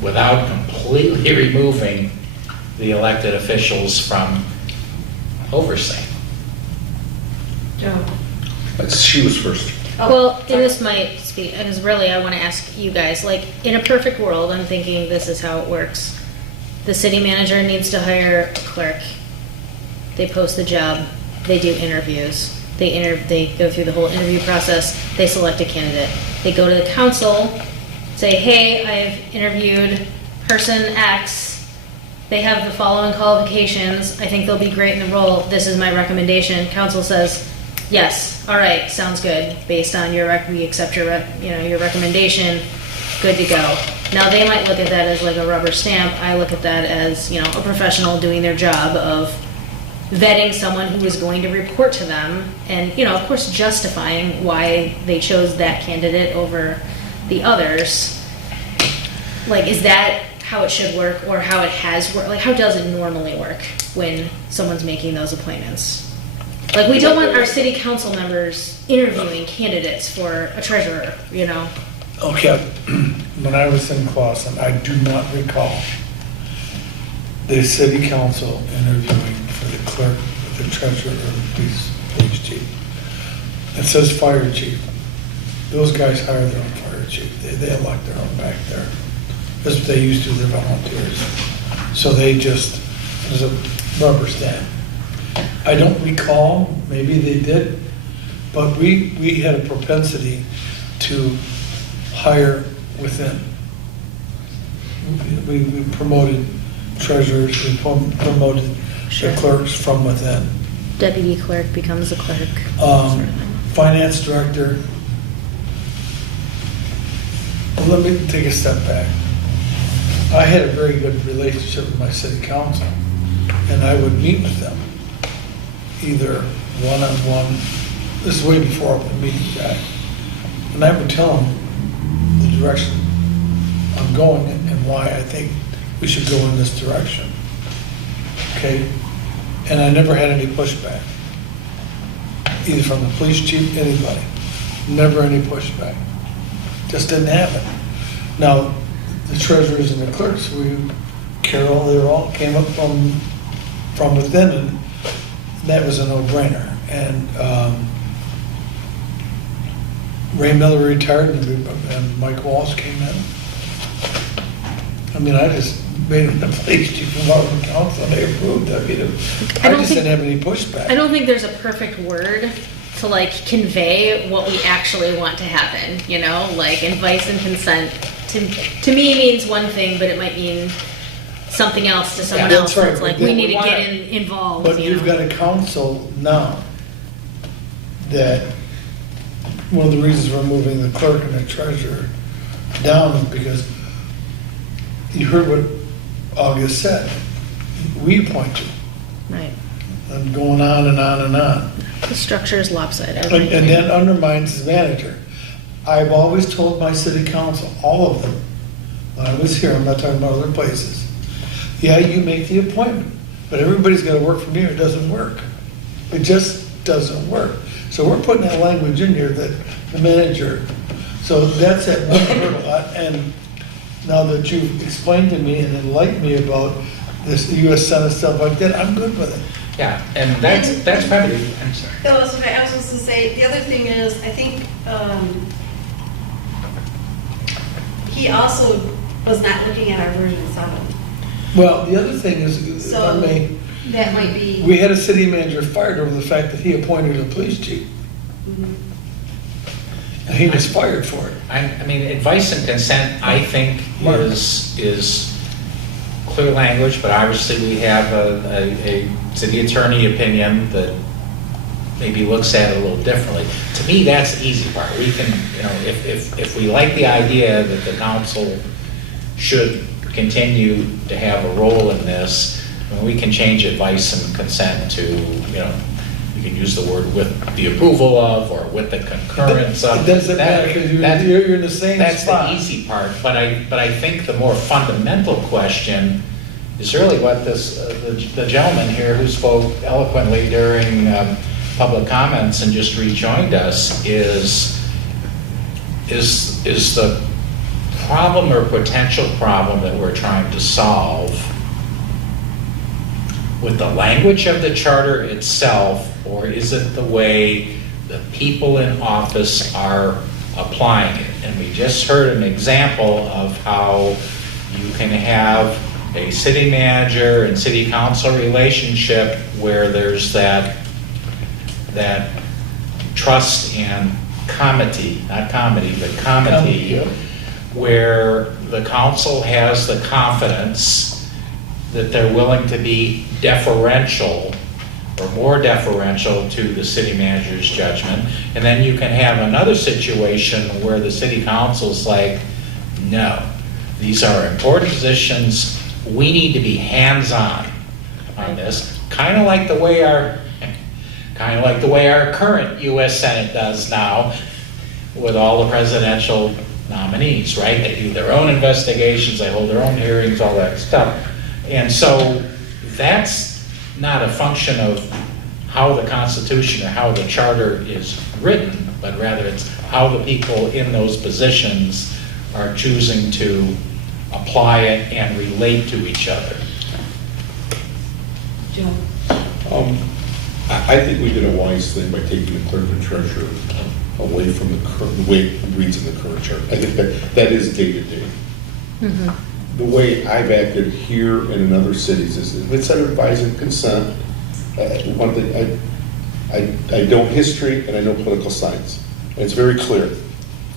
without completely removing the elected officials from oversight? She was first. Well, and this might speak, because really I want to ask you guys, like, in a perfect world, I'm thinking this is how it works. The city manager needs to hire a clerk. They post the job, they do interviews. They go through the whole interview process, they select a candidate. They go to the council, say, hey, I've interviewed person X, they have the following qualifications, I think they'll be great in the role, this is my recommendation, council says, yes, all right, sounds good, based on we accept your, your recommendation, good to go. Now, they might look at that as like a rubber stamp, I look at that as, a professional doing their job of vetting someone who is going to report to them, and, of course, justifying why they chose that candidate over the others. Like, is that how it should work, or how it has worked? Like, how does it normally work when someone's making those appointments? Like, we don't want our city council members interviewing candidates for a treasurer, Okay, when I was in Clausen, I do not recall the city council interviewing for the clerk, the treasurer, or the police chief. It says fire chief. Those guys hire their own fire chief. They elect their own back there. That's what they used to, they're volunteers. So they just, there's a rubber stamp. I don't recall, maybe they did, but we had a propensity to hire within. We promoted treasurers, we promoted the clerks from within. Deputy clerk becomes a clerk. Finance director. Well, let me take a step back. I had a very good relationship with my city council, and I would meet with them, either one-on-one, this is way before the meeting guy, and I would tell them the direction I'm going and why I think we should go in this direction. Okay? And I never had any pushback, either from the police chief, anybody. Never any pushback. Just didn't happen. Now, the treasurers and the clerks, Carol, they all came up from within, and that was a no-brainer. And Ray Miller retired, and Mike Walsh came in. I mean, I just made him the police chief of Marvin Council, and they approved. I mean, I just didn't have any pushback. I don't think there's a perfect word to convey what we actually want to happen, like advice and consent to me means one thing, but it might mean something else to someone else. That's right. It's like, we need to get involved. But you've got a council now that, one of the reasons we're moving the clerk and the treasurer down is because you heard what August said. We appoint you. Right. And going on and on and on. The structure is lopsided. And that undermines the manager. I've always told my city council, all of them, when I was here, I'm not talking about other places, yeah, you make the appointment, but everybody's got to work from here. It doesn't work. It just doesn't work. So we're putting that language in here that the manager, so that's that one hurdle. And now that you've explained to me and enlightened me about this U.S. Senate stuff like that, I'm good with it. Yeah, and that's probably, I'm sorry. That was okay. I was just going to say, the other thing is, I think he also was not looking at our version 7. Well, the other thing is, if I So may, that might be. we had a city manager fired over the fact that he appointed a police chief. Mhm. And he was fired for it. I mean, advice and consent, I think, is clear language, but obviously we have a city attorney opinion that maybe looks at it a little differently. To me, that's the easy part. We can, if we like the idea that the council should continue to have a role in this, we can change advice and consent to, we can use the word with the approval of, or with the concurrence of. It doesn't matter, because you're in the same That's spot. the easy part, but I think the more fundamental question is really what the gentleman here who spoke eloquently during public comments and just rejoined us is the problem or potential problem that we're trying to solve with the language of the charter itself, or is it the way the people in office are applying it? And we just heard an example of how you can have a city manager and city council relationship where there's that trust and comity, not comedy, but comity, where the council has the confidence that they're willing to be deferential or more deferential to the city manager's judgment. And then you can have another situation where the city council's like, no, these are important positions. We need to be hands-on on this, kind of like the way our current U.S. Senate does now with all the presidential nominees, right? They do their own investigations, they hold their own hearings, all that stuff. And so that's not a function of how the Constitution or how the charter is written, but rather it's how the people in those positions are choosing to apply it and relate to each other. Joe? I think we did a wise thing by taking the clerk and treasurer away from the way it reads in the current chart. I think that is day to day. The way I've acted here and in other cities is, if it's under advise and consent, one thing, I know history and I know political science. And it's very clear.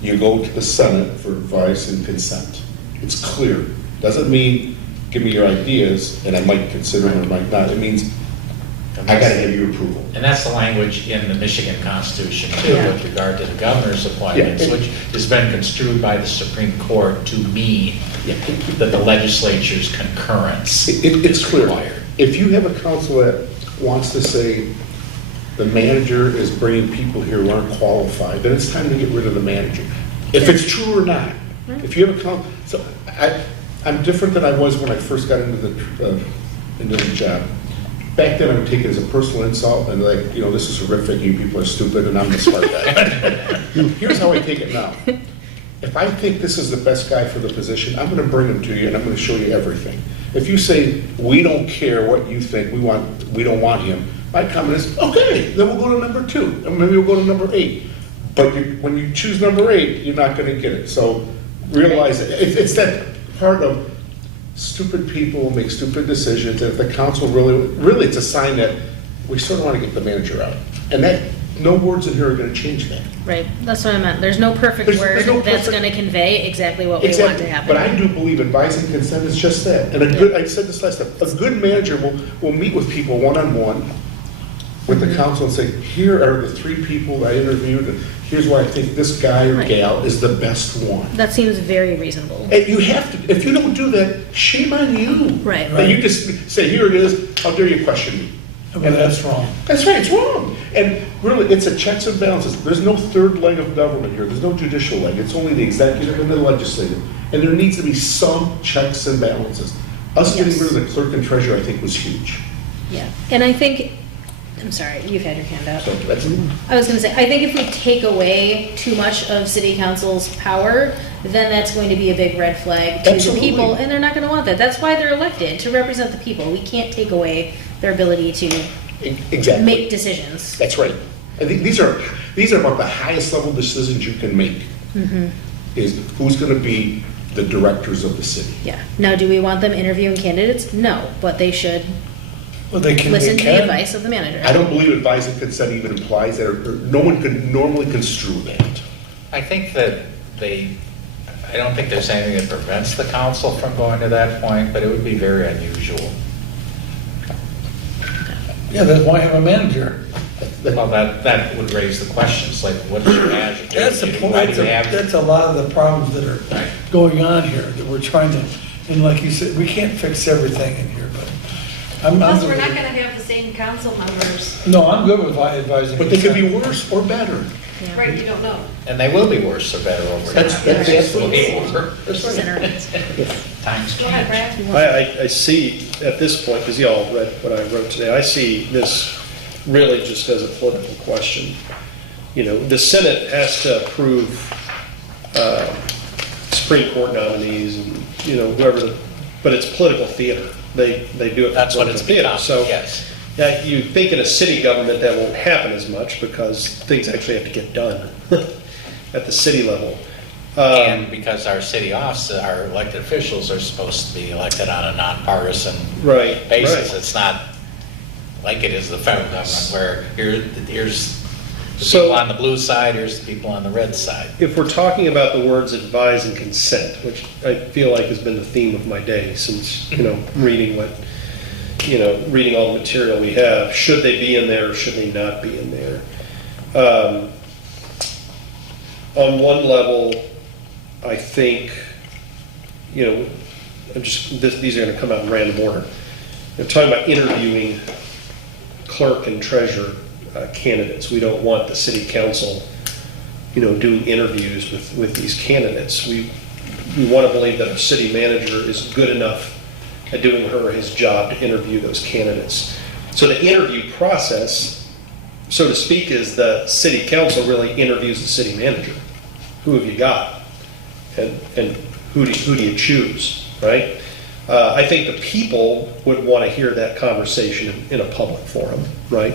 You go to the Senate for advice and consent. It's clear. Doesn't mean give me your ideas and I might consider them or might not. It means I gotta have your approval. And that's the language in the Michigan Constitution too, with regard to the governor's appointments, Yeah. which has been construed by the Supreme Court to mean that the legislature's concurrence It's is clear. required. If you have a council that wants to say the manager is bringing people here who aren't qualified, then it's time to get rid of the manager. If it's true or not. If you have a council, so I'm different than I was when I first got into the job. Back then, I would take it as a personal insult and like, this is horrific, you people are stupid, and I'm the smart guy. Here's how I take it now. If I think this is the best guy for the position, I'm gonna bring him to you and I'm gonna show you everything. If you say, we don't care what you think, we don't want him, my comment is, okay, then we'll go to number 2, and maybe we'll go to number 8. But when you choose number 8, you're not gonna get it. So realize it's that part of stupid people make stupid decisions, and if the council really it's a sign that we sort of want to get the manager out. And that, no words in here are gonna change that. Right, that's what I meant. There's no perfect There's word no that's perfect- gonna convey exactly what we want Exactly, to happen. but I do believe advice and consent is just that. And I said this last time, a good manager will meet with people one-on-one with the council and say, here are the 3 people I interviewed, and here's why I think this guy or Right. gal is the best one. That seems very reasonable. And you have to, if you don't do that, shame on you. Right. But you just say, here it is, how dare you question me? Well, that's wrong. That's right, it's wrong. And really, it's a checks and balances. There's no third leg of government here. There's no judicial leg. It's only the executive and the legislative. And there needs to be some checks and balances. Us getting Yes. rid of the clerk and treasurer, I think, was huge. Yeah, and I think, I'm sorry, you've had your hand up. So that's, I was gonna say, I think if we take away too much of city council's power, then that's going to be a big red flag to the Absolutely. people, and they're not gonna want that. That's why they're elected, to represent the people. We can't take away their ability to exactly. make decisions. That's right. I think these are about the highest level decisions you can make. Is who's gonna be the directors of the city. Yeah. Now, do we want them interviewing candidates? No, but they should Well, they can. listen they to the can. advice of the manager. I don't believe advice and consent even implies that, or no one could normally construe that. I think that I don't think there's anything that prevents the council from going to that point, but it would be very unusual. Yeah, that's why I have a manager. Well, that would raise the questions, like, what does your manager do? That's the point, Why do you have? that's a lot of the problems that are going on here, that we're trying to, and like you said, we can't fix everything in here, but I'm Plus, good we're not with- gonna have the same council members, No, I'm good with advising. But they could be worse or better. right, you don't know. And they will be worse or better over time. That's absolutely. That's right. Center. Times Go ahead, change. Brad. I see at this point, because y'all read what I wrote today, I see this really just as a political question. The Senate has to approve Supreme Court nominees and, whoever, but it's political theater. They do it for That's what it's political theater. become, So yes. yeah, you think in a city government that won't happen as much because things actually have to get done at the city level. And because our city offices, our elected officials are supposed to be elected on a nonpartisan Right, basis. right. It's not like it is the federal government where here's the So- people on the blue side, here's the people on the red side. If we're talking about the words advise and consent, which I feel like has been the theme of my day since, reading reading all the material we have, should they be in there or should they not be in there? On one level, I think, these are going to come out in random order. They're talking about interviewing clerk and treasurer candidates. We don't want the city council, doing interviews with these candidates. We want to believe that our city manager is good enough at doing her or his job to interview those candidates. So the interview process, so to speak, is the city council really interviews the city manager. Who have you got? And who do you choose, right? I think the people would want to hear that conversation in a public forum, right?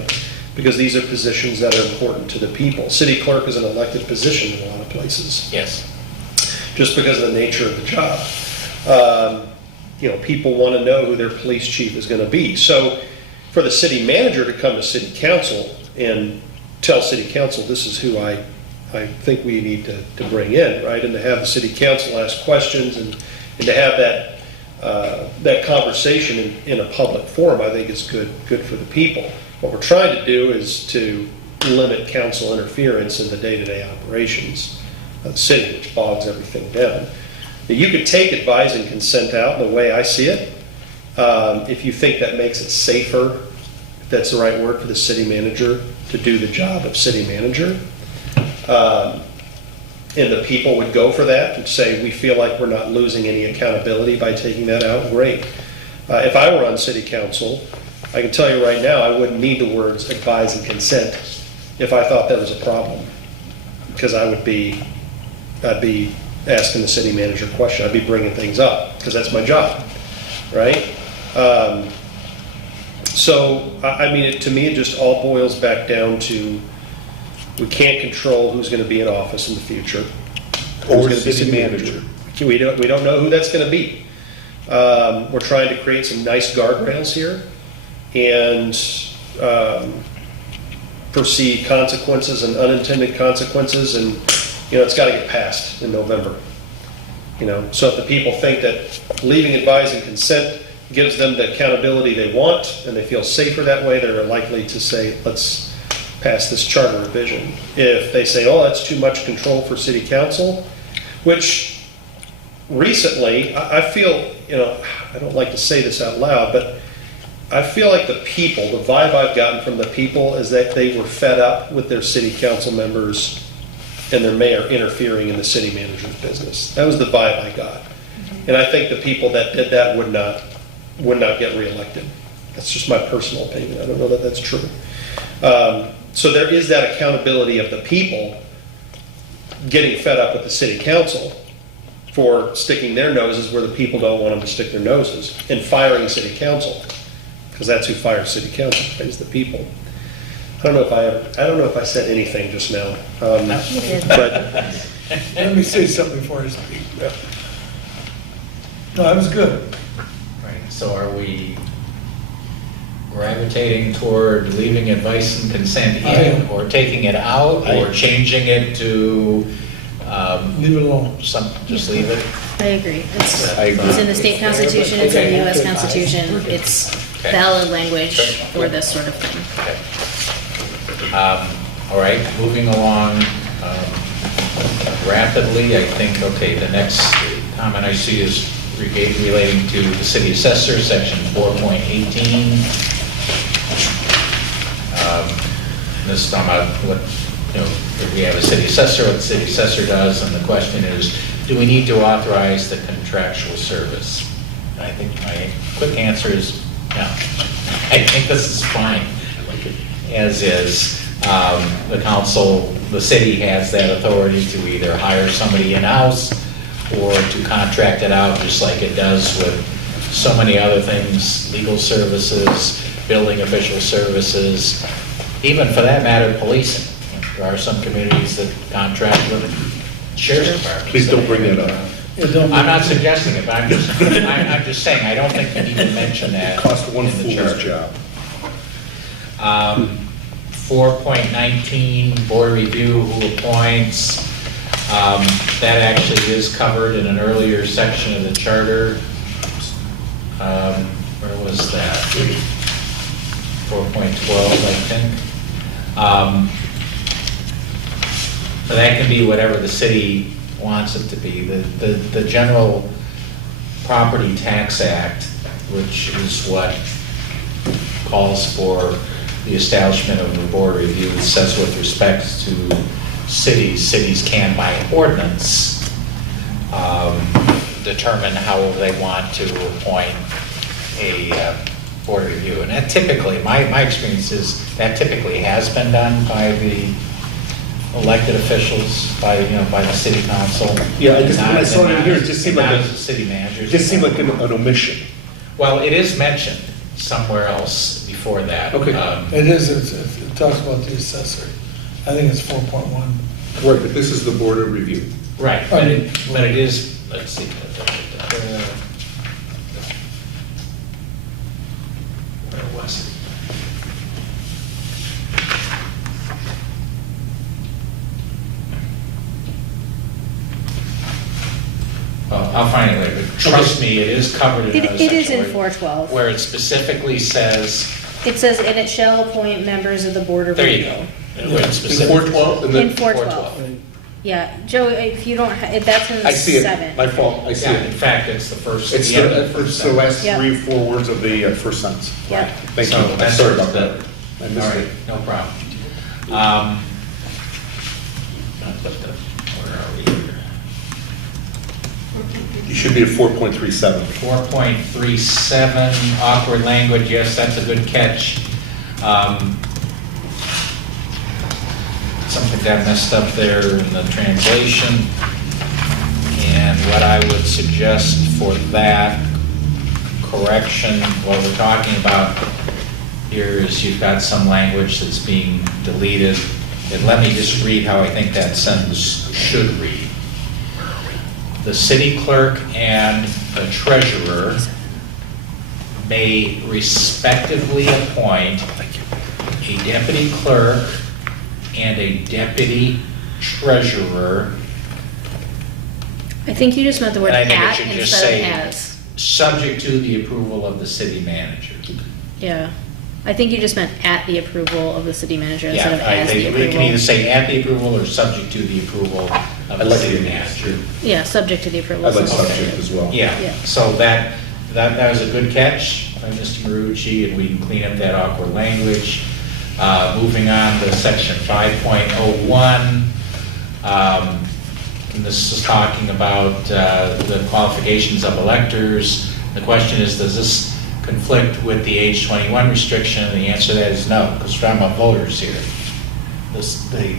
Because these are positions that are important to the people. City clerk is an elected position in a lot of places, Yes. just because of the nature of the job. People want to know who their police chief is going to be. So for the city manager to come to city council and tell city council, this is who I think we need to bring in, right? And to have the city council ask questions and to have that conversation in a public forum, I think is good for the people. What we're trying to do is to limit council interference in the day-to-day operations of the city, which bogs everything down. Now, you could take advise and consent out the way I see it. If you think that makes it safer, if that's the right word, for the city manager to do the job of city manager. And the people would go for that and say, we feel like we're not losing any accountability by taking that out, great. If I were on city council, I can tell you right now, I wouldn't need the words advise and consent if I thought that was a problem. Because I'd be asking the city manager a question, I'd be bringing things up, because that's my job, right? To me, it just all boils back down to, we can't control who's going to be in office in the future. Or Who's gonna be city manager. We don't know who that's going to be. We're trying to create some nice guardrails here and foresee consequences and unintended consequences, and it's got to get passed in November. So if the people think that leaving advise and consent gives them the accountability they want and they feel safer that way, they're likely to say, let's pass this charter revision. If they say, oh, that's too much control for city council, which recently, I feel, I don't like to say this out loud, but I feel like the people, the vibe I've gotten from the people is that they were fed up with their city council members and their mayor interfering in the city manager's business. That was the vibe I got. And I think the people that did that would not get reelected. That's just my personal opinion. I don't know that that's true. So there is that accountability of the people getting fed up with the city council for sticking their noses where the people don't want them to stick their noses, and firing city council, because that's who fires city council, is the people. I don't know if I said anything just now. You did. But Let me say something before I speak. No, that was good. Right, so are we gravitating toward leaving advice and consent in, or taking it out, or changing it to, Leave it alone. just leave it? I agree. I agree. It's in the state constitution, it's in the US Constitution, it's valid language for this sort of thing. All right, moving along rapidly, I think, the next comment I see is relating to the city assessor, section 4.18. This is talking about what, if we have a city assessor, what the city assessor does, and the question is, do we need to authorize the contractual service? And I think my quick answer is no. I think this is fine, as is. The council, the city has that authority to either hire somebody in-house or to contract it out, just like it does with so many other things, legal services, building official services, even for that matter, policing. There are some communities that contract with sheriff's departments. Please don't bring that up. I'm not suggesting it, but I'm just saying, I don't think you need to mention that Cost one in the fool's charter. job. 4.19, board review, who appoints. That actually is covered in an earlier section of the charter. Where was that? 4.12, I think. So that can be whatever the city wants it to be. The General Property Tax Act, which is what calls for the establishment of the board review, says with respect to cities can by ordinance determine how they want to appoint a board review. And that typically, my experience is that typically has been done by the elected officials, by the city council. Yeah, I just, when I saw it in here, it just seemed like, not as the city manager. it just seemed like an omission. Well, it is mentioned somewhere else before that. Okay. It is, it talks about the assessor. I think it's 4.1. Right, but this is the board of review. Right, but it is, let's see. Where was it? Well, I'll find it later. Trust me, it is covered in another It is in section 412. where it specifically says, It says, and it shall appoint members of the board of there review. you go. Where it In specifically- 412, and In then, 412. Yeah, Joe, if you don't, that's in I see it, 7. my fault, I see Yeah, in it. fact, it's the first. It's end of the, first it's the sentence. last Yeah. 3 or 4 words of the first sentence. Yeah. Thank you, So I'm that's sorry about the- that. I All missed right, it. no problem. Where are we here? You should be at 4.37. 4.37, awkward language, yes, that's a good catch. Something got messed up there in the translation. And what I would suggest for that correction, what we're talking about here is you've got some language that's being deleted. And let me just read how I think that sentence should read. The city clerk and the treasurer may respectively appoint a deputy clerk and a deputy treasurer, I think you just meant the word And I think it at should just instead say- of as. subject to the approval of the city manager. Yeah. I think you just meant at the approval of the city manager instead of Yeah, I as the think we can either approval. say at the approval or subject to the approval of I the like city the manager. Yeah, subject to the approval. I like sounds subject good. as well. Yeah, Yeah. so that was a good catch by Mr. Marucci, and we can clean up that awkward language. Moving on to section 5.01. And this is talking about the qualifications of electors. The question is, does this conflict with the age 21 restriction? And the answer to that is no, because we're talking about voters here. The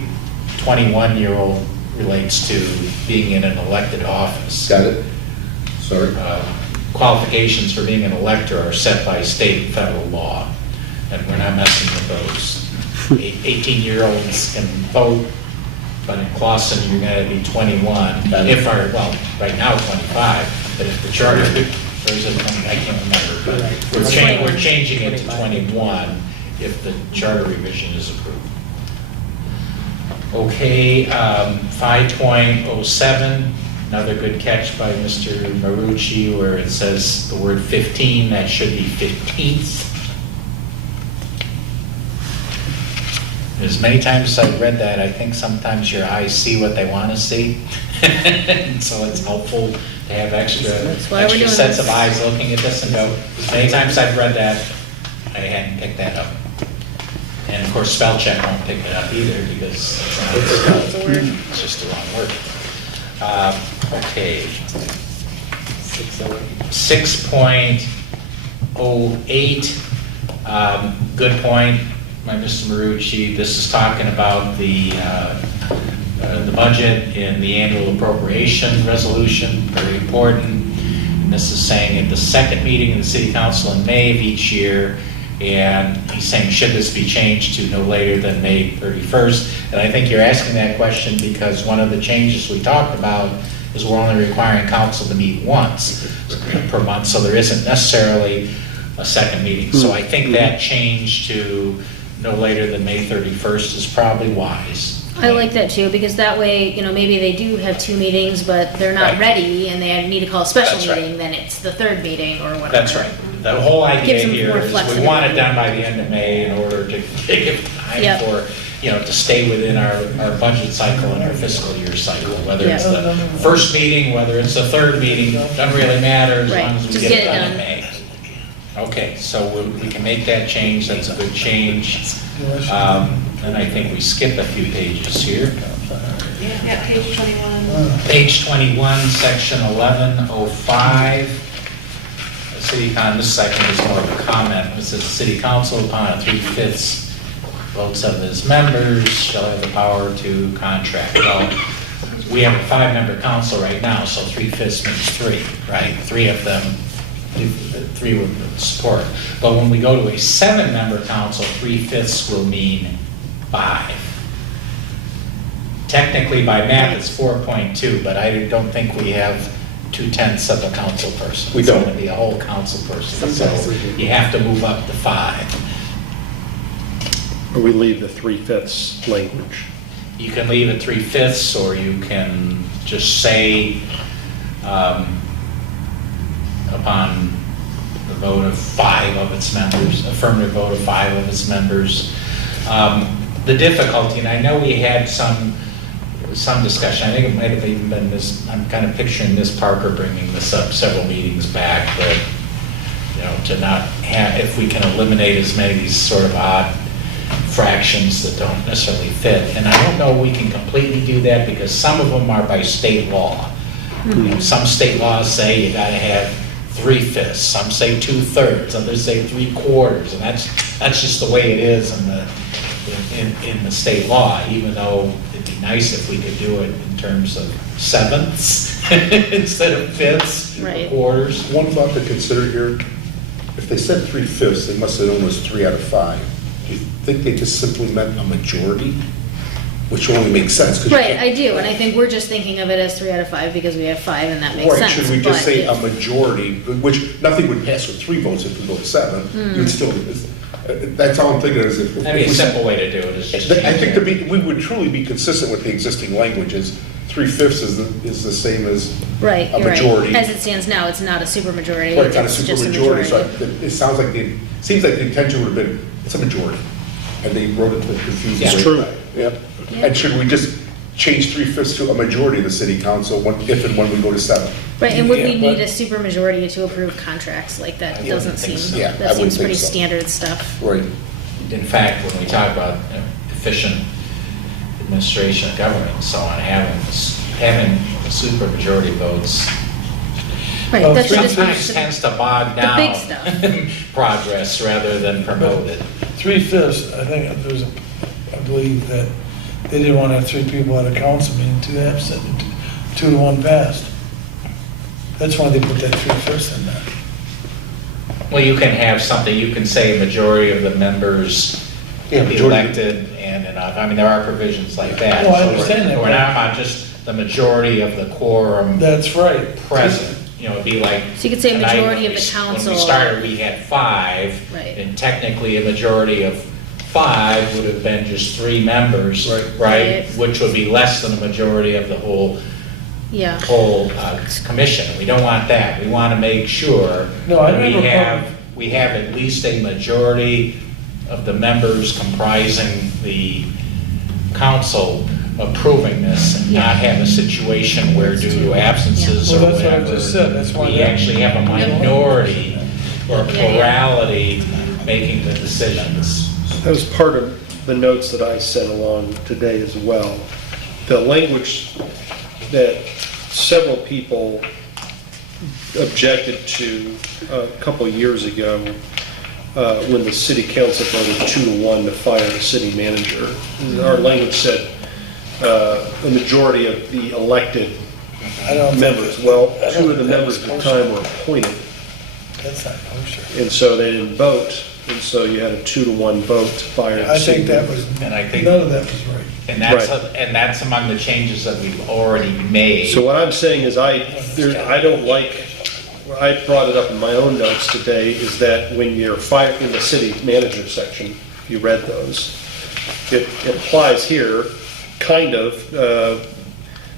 21-year-old relates to being in an elected office. Got it? Sorry. Qualifications for being an elector are set by state and federal law, and we're not messing with those. 18-year-olds can vote, but in Clawson, you're going to be 21. Well, right now 25, but if the charter, or is it 20, I can't remember, but we're changing it to 21 if the charter revision is approved. Okay, 5.07, another good catch by Mr. Marucci, where it says the word 15, that should be 15th. As many times as I've read that, I think sometimes your eyes see what they want to see. So it's helpful to have extra why we're doing sets this. of eyes looking at this and go, as many times as I've read that, I hadn't picked that up. And of course, spell check won't pick it up either because it's just the wrong word. Okay. 6.08, good point by Mr. Marucci. This is talking about the budget in the annual appropriation resolution, very important. And this is saying at the second meeting of the city council in May of each year, and he's saying, should this be changed to no later than May 31st? And I think you're asking that question because one of the changes we talked about is we're only requiring council to meet once per month, so there isn't necessarily a second meeting. So I think that change to no later than May 31st is probably wise. I like that too, because that way, maybe they do have 2 meetings, but they're not Right. ready and they need to call a special That's right. meeting, then it's the 3rd meeting or whatever. That's right. The whole idea Gives them here more is we flexibility. want it done by the end of May in order to give time Yep. for, to stay within our budget cycle and our fiscal year cycle. Whether it's Yeah. the first meeting, whether it's the 3rd meeting, doesn't really matter as Right. long as we Just get get it it done in done. May. Okay, so we can make that change, that's a good change. And I think we skip a few pages here. Yeah, page 21. Page 21, section 1105. This section is more of a comment. It says, "The city council, upon a 3/5 votes of its members, shall have the power to contract." Well, we have a 5-member council right now, so 3/5 means 3, right? 3 of them, 3 would support. But when we go to a 7-member council, 3/5 will mean 5. Technically, by math, it's 4.2, but I don't think we have 2/10 of a council person. We don't. It's going to be a whole council person, so you have to move up to 5. Or we leave the 3/5 language. You can leave it 3/5, or you can just say, upon the vote of 5 of its members, affirmative vote of 5 of its members. The difficulty, and I know we had some discussion, I think it might have even been this, I'm kind of picturing Ms. Parker bringing this up several meetings back, that, to not have, if we can eliminate as many of these sort of odd fractions that don't necessarily fit. And I don't know we can completely do that, because some of them are by state law. Some state laws say you gotta have 3/5, some say 2/3, others say 3/4, and that's just the way it is in the state law, even though it'd be nice if we could do it in terms of 7ths instead of 5ths, Right. quarters. One thought to consider here, if they said 3/5, they must have known it was 3 out of 5. Do you think they just simply meant a majority? Which only makes sense. 'cause you Right, can't- I do, and I think we're just thinking of it as 3 out of 5 because we have 5 and that makes Right, sense. should we just but say if- a majority, which nothing would pass with 3 votes if we go to 7. Hmm. You'd still, that's all I'm thinking is if. I mean, a simple way to do it is just. I think change it. we would truly be consistent with the existing language is 3/5 is the same as Right, a you're right. majority. As it stands now, it's not a supermajority. Right, it's not a it's super just majority, so it sounds like seems like the intention would have been, it's a majority. And they wrote it to confuse the It's way- true. Yep. Yeah. And should we just change 3/5 to a majority of the city council if and when we go to 7? Right, and would we Yeah, need but- a supermajority to approve contracts? Like, that I doesn't wouldn't think seem, so. Yeah, I that wouldn't seems think pretty so. standard stuff. Right. In fact, when we talk about efficient administration of government and so on, having supermajority votes Right, Well, that should just be sometimes tends to bog down big stuff. progress rather than promote it. 3/5, I think there's I believe that they didn't want to have 3 people at a council meeting, 2 absent, and 2 to 1 passed. That's why they put that 3/5 in there. Well, you can have something, you can say a majority of the members Yeah, be majority. elected and enough. I mean, there are provisions like that. No, I So understand that, We're but- not about just the majority of the quorum That's right. present. It'd be like. So you could say a tonight, majority when of the we- When council. we started, we had 5. Right. And technically, a majority of 5 would have been just 3 members. Right. Right. Which would be less than a majority of the whole Yeah, commission. We don't want that. We want to make sure No, I that remember we have at least a majority of the members comprising the council approving this and not have a situation where due to absences Yeah. or Well, that's what I whatever, just said. That's why we that- actually have a minority or a Yeah, yeah. plurality making the decisions. That was part of the notes that I sent along today as well. The language that several people objected to a couple of years ago when the city council voted 2-1 to fire the city manager. Our language said a majority of the elected I don't think members. that- Well, I don't 2 of the think that members was at the kosher. time were appointed, That's not kosher. and so they didn't vote, and so you had a 2-1 vote to fire the I city think that manager. was, And I think- none of that was right. And that's, Right. and that's among the changes that we've already made. So what I'm saying is I don't like, I brought it up in my own notes today, is that when you're in the city manager section, if you read those. It applies here, kind of,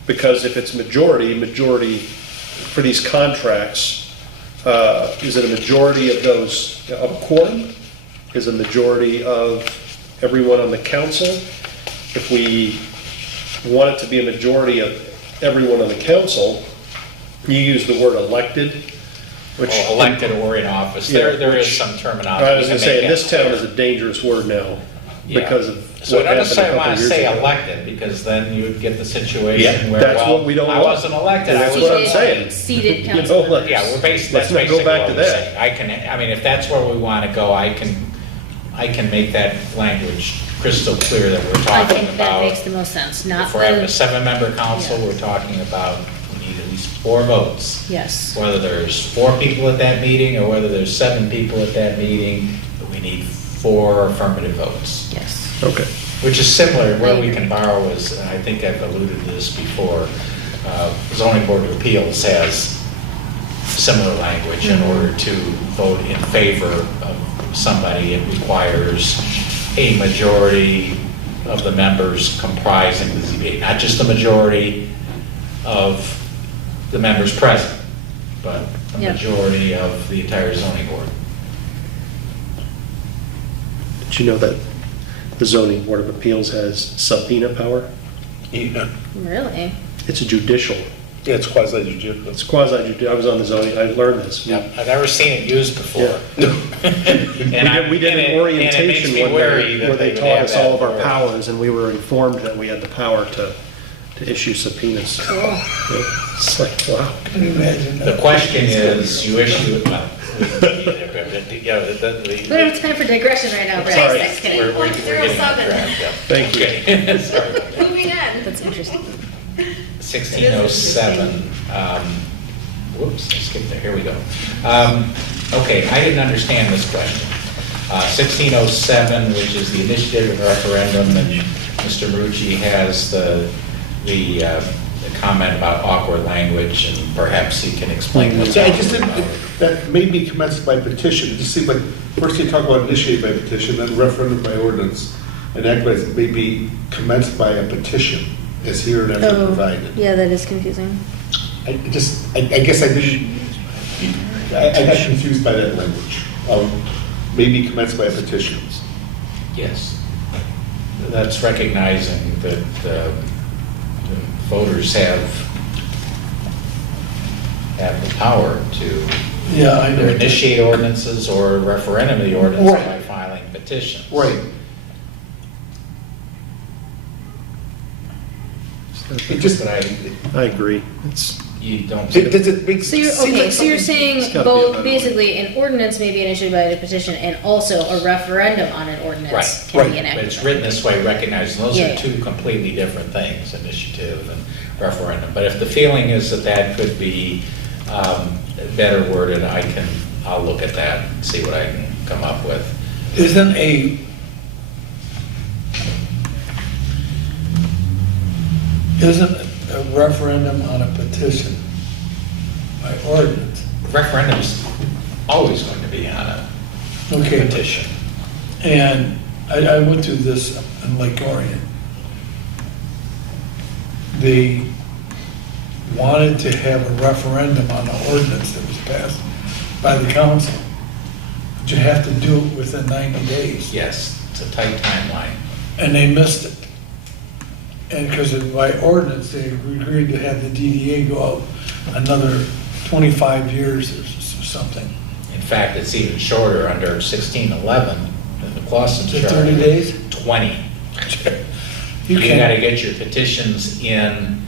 because if it's majority for these contracts, is it a majority of those, of quorum? Is a majority of everyone on the council? If we want it to be a majority of everyone on the council, you use the word elected, which. Or elected or in office. Yeah, There is which- some terminology. I was to gonna say, make in this that town clear. is a dangerous word now, Yeah. because of So I what don't happened a necessarily couple want to years say ago. elected, because then you would get the Yeah, situation where, that's well, what we don't I want. wasn't elected, I That's was. what I'm saying. Seated You know, council like- members. Yeah, we're basically, Let's that's not go basically back what to we're that. saying. I mean, if that's where we want to go, I can make that language crystal clear that we're I talking think that makes about. the most sense, not If we're having a the, 7-member council, Yeah. we're talking about, we need at least 4 votes. yes. Whether there's 4 people at that meeting, or whether there's 7 people at that meeting, we need 4 affirmative votes. Yes. Okay. Which is similar, where we can borrow is, and I think I've alluded to this before, zoning board of appeals has similar language. In order to vote in favor of somebody, it requires a majority of the members comprising the ZBA, not just a majority of the members present, but a Yeah. majority of the entire zoning board. Did you know that the zoning board of appeals has subpoena power? Yeah, Really? It's a judicial, it's quasi-judicial. it's quasi, I was on the zoning, I learned this. I've never seen it used before. Yeah. And We did and an it orientation makes me one wary day that where they would taught have us all that of our power. powers, and we were informed that we had the power to issue subpoenas. Yeah. It's like, wow. The question is, you issue, well, we don't We don't have time for digression right now, Brad. Sorry. Just kidding. we're getting off track, yeah. Thank you. Okay, sorry about that. Moving on. That's interesting. 1607, whoops, I skipped there, here we go. Okay, I didn't understand this question. 1607, which is the initiative referendum, and Mr. Marucci has the comment about awkward language, and perhaps he can explain what's So I awkward just didn't, about it. that may be commenced by petition, it just seemed like, first you talk about initiated by petition, then referendum by ordinance, and act as it may be commenced by a petition, as here and after provided. Yeah, that is confusing. I guess I didn't, I got confused by that language, may be commenced by a petition. Yes. That's recognizing that the voters have the power to Yeah, I either know. initiate ordinances or referendum the ordinance Right. by filing petitions. Right. It just, But I agree. It's, you don't. does it make? So you're, seem okay, like so you're something- It's saying gotta be a both, better way. basically, an ordinance may be initiated by a petition and also a referendum on an ordinance Right, can be right. enacted. But it's written this way, recognizing those Yeah, are yeah. 2 completely different things, initiative and referendum. But if the feeling is that that could be better worded, I'll look at that and see what I can come up with. Isn't a referendum on a petition by ordinance? Referendum's always going to be on a Okay, petition. and I went through this in Lake Orion. They wanted to have a referendum on an ordinance that was passed by the council. But you have to do it within 90 days. Yes, it's a tight timeline. And they missed it. And because by ordinance, they agreed to have the DDA go out another 25 years or something. In fact, it's even shorter under 1611, in the Clausen Is it Charter. 30 days? 20. You You gotta can't, get your petitions in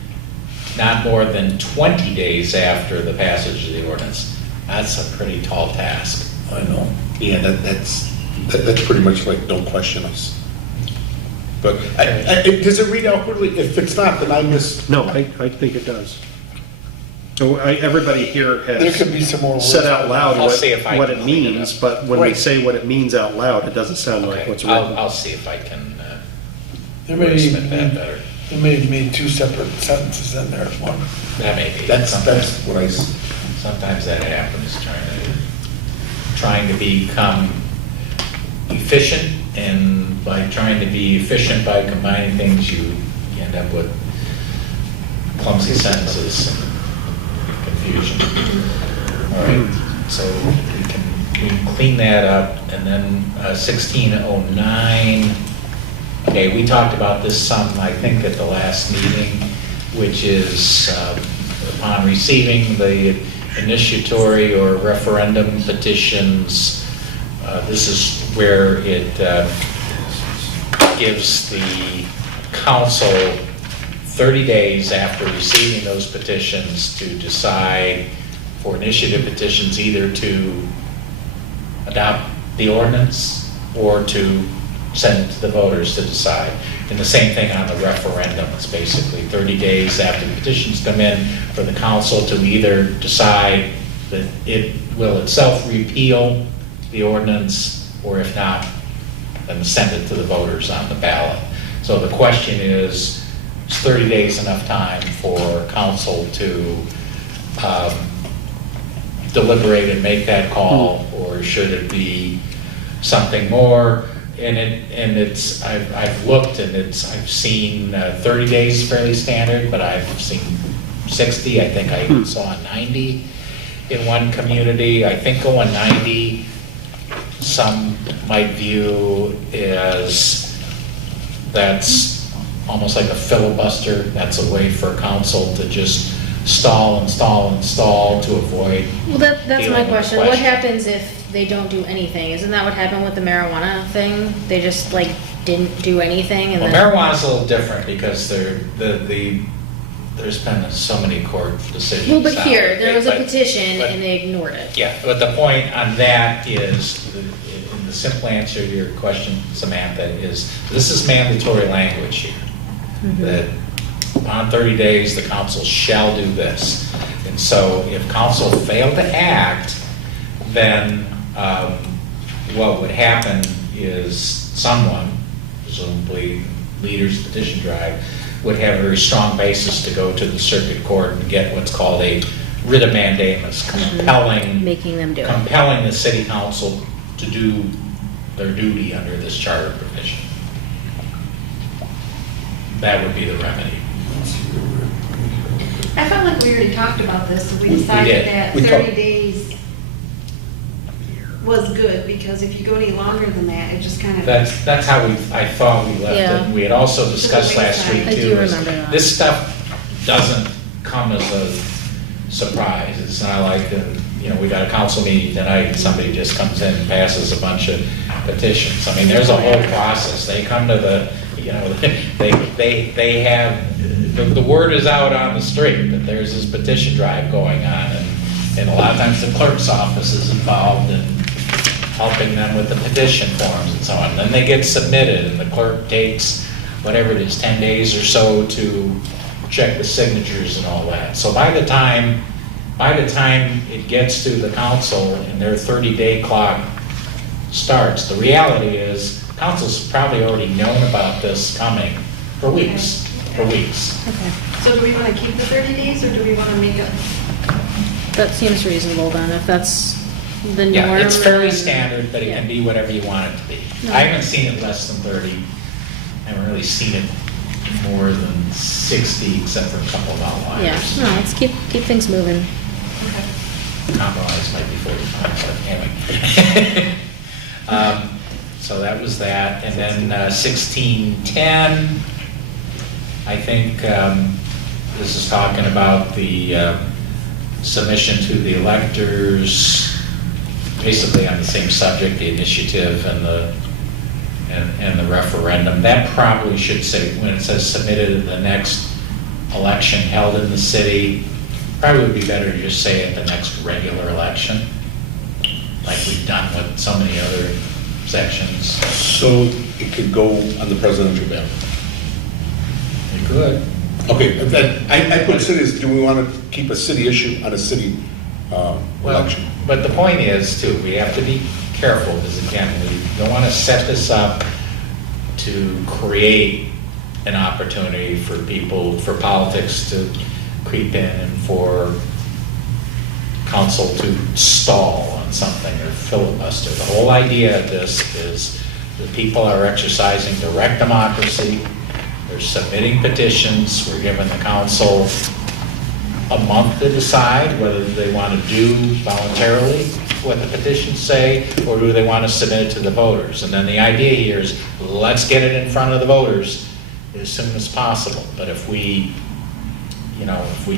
not more than 20 days after the passage of the ordinance. That's a pretty tall task. I know. Yeah, that's pretty much like, don't question us. But, does it read awkwardly? If it's not, then I miss. no, I think it does. So everybody here There could has be some more. said out loud I'll see if I what can it clean it means, up. but when we Right. say what it means out loud, it doesn't sound like Okay, what's written. I'll see if I can There may wordsmith that be, better. there may be 2 separate sentences in there as one. That may be. That's Sometimes- what I, Sometimes that happens, trying to become efficient and by trying to be efficient by combining things, you end up with clumsy sentences and confusion. All right, so we can clean that up, and then 1609. Okay, we talked about this some, I think, at the last meeting, which is upon receiving the initiatory or referendum petitions, this is where it gives the council 30 days after receiving those petitions to decide for initiative petitions either to adopt the ordinance or to send it to the voters to decide. And the same thing on the referendum. It's basically 30 days after the petitions come in for the council to either decide that it will itself repeal the ordinance, or if not, then send it to the voters on the ballot. So the question is 30 days enough time for council to deliberate and make that call, or should it be something more? And it's I've looked, and I've seen 30 days fairly standard, but I've seen 60. I think I even saw 90 in one community. I think going 90, some might view as that's almost like a filibuster. That's a way for council to just stall and stall and stall to avoid. Well, that's dealing my with the question. What happens if they don't do anything? Isn't that what happened with the marijuana thing? They just like didn't do anything, and Well, then marijuana's a little different because there's been so many court decisions. well, but now. here there was a But- petition but- and they ignored it. Yeah, but the point on that is, the simple answer to your question, Samantha, is this is mandatory language here. That upon 30 days, the council shall do this. And so if council failed to act, then what would happen is someone, presumably leaders petition drive, would have a very strong basis to go to the circuit court and get what's called a writ of mandamus, Making them do it. compelling the city council to do their duty under this charter provision. That would be the remedy. I felt like we already talked about this, and we did. decided that We 30 talked. days was good, because if you go any longer than that, it just kind of. That's how I thought we left Yeah. it. We had also discussed last week I too. do is remember that. This stuff doesn't come as a surprise. It's not like, we got a council meeting tonight and somebody just comes in and passes a bunch of petitions. I mean, there's a whole process. They come to they have, the word is out on the street that there's this petition drive going on, and a lot of times the clerk's office is involved in helping them with the petition forms and so on. Then they get submitted, and the clerk takes whatever it is, 10 days or so to check the signatures and all that. So by the time it gets to the council and their 30-day clock starts, the reality is council's probably already known about this coming for weeks. Okay. So do we want to keep the 30 days, or do we want to make a? That seems reasonable then, if that's the norm. Yeah, it's fairly then- standard, but it can yeah. be whatever you want it to be. No. I haven't seen it less than 30. I haven't really seen it more than 60, except for a couple of outliers. Yeah, no, let's keep things moving. Compromise might be 45, but anyway. So that was that. And then 1610, I think this is talking about the submission to the electors, basically on the same subject, the initiative and the referendum. That probably should say, when it says submitted at the next election held in the city, probably would be better to just say at the next regular election, like we've done with so many other sections. So it could go on the presidential ballot. You could. Okay, then, I put cities, do we want to keep a city issue on a city election? But the point is, too, we have to be careful, because again, we don't want to set this up to create an opportunity for people, for politics to creep in and for council to stall on something or filibuster. The whole idea of this is The people are exercising direct democracy. They're submitting petitions. We're giving the council a month to decide whether they want to do voluntarily what the petitions say, or do they want to submit it to the voters. And then the idea here is, let's get it in front of the voters as soon as possible. But if we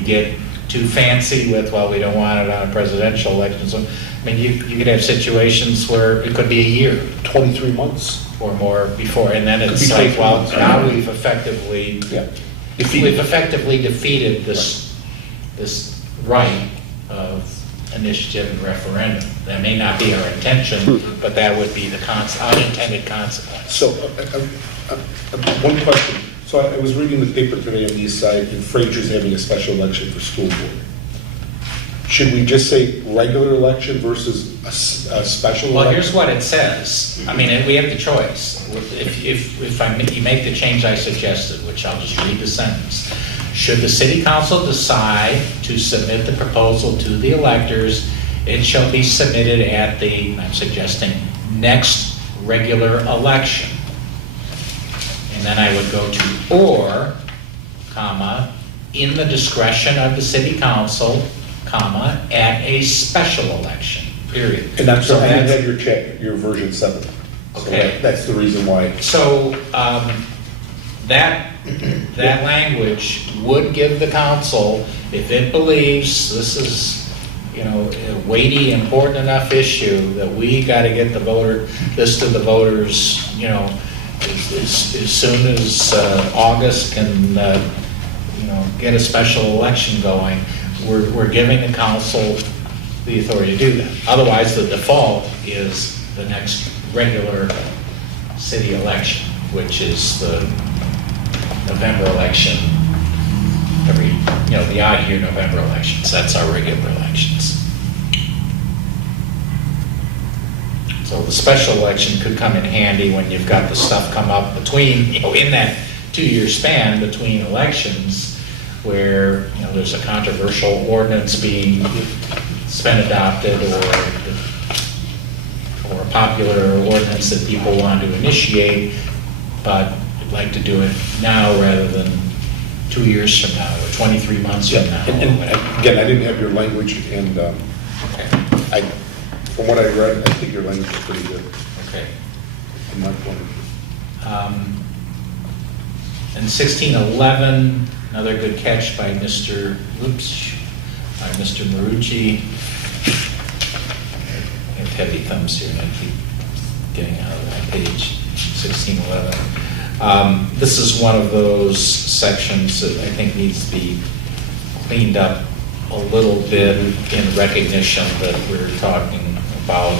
get too fancy with, well, we don't want it on a presidential election, so, I mean, you could have situations where it could be a year 23 months. or more before, and then it's Could be like, 24 well, months. now we've effectively Yeah. we've effectively defeated this right of initiative and referendum. That may not be our intention, but that would be the unintended consequence. So, one question. So I was reading the paper today on the east side, and Frazier's having a special election for school board. Should we just say regular election versus a special election? Well, here's what it says. I mean, we have the choice. If you make the change I suggested, which I'll just read the sentence. Should the city council decide to submit the proposal to the electors, it shall be submitted at the, I'm suggesting, next regular election. And then I would go to or, comma, in the discretion of the city council, comma, at a special election, period. And that's, So I didn't that's- have your version 7. So Okay. That's the reason why. So, that language would give the council, if it believes this is, a weighty, important enough issue that we got to get this to the voters, as soon as August can, get a special election going, we're giving the council the authority to do that. Otherwise, the default is the next regular city election, which is the November election, the odd year November elections. That's our regular elections. So the special election could come in handy when you've got the stuff come up between, in that 2-year span between elections, where, there's a controversial ordinance it's been adopted, or a popular ordinance that people want to initiate, but would like to do it now rather than 2 years from now, or 23 months from now. And again, I didn't have your language, and from what I read, I think your language is pretty good. Okay. I'm not going In 1611, another good catch by Mr. Marucci. I have heavy thumbs here, and I keep getting out of my page. 1611. This is one of those sections that I think needs to be cleaned up a little bit in recognition that we're talking about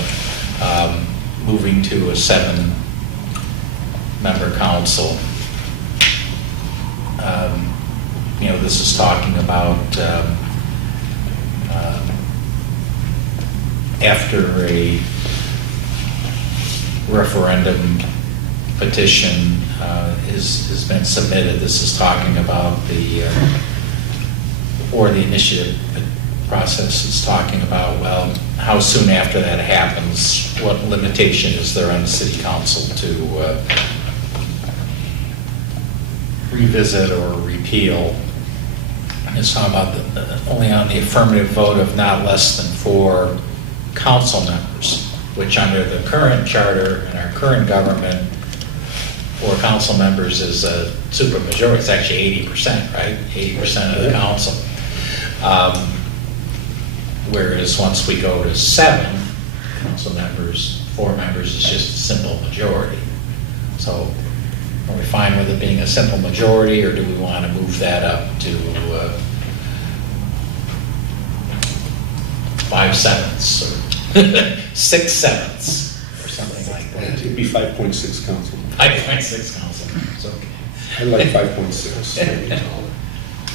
moving to a 7-member council. This is talking about after a referendum petition has been submitted. This is talking about the initiative process is talking about, well, how soon after that happens, what limitation is there on the city council to revisit or repeal? It's talking about only on the affirmative vote of not less than 4 council members, which under the current charter and our current government, 4 council members is a supermajority. It's actually 80%, right? 80% of the council. Whereas once we go to 7 council members, 4 members is just a simple majority. So are we fine with it being a simple majority, or do we want to move that up to 5/7 or 6/7 or something like that? It'd be 5.6 council. 5.6 council. It's okay. I like 5.6.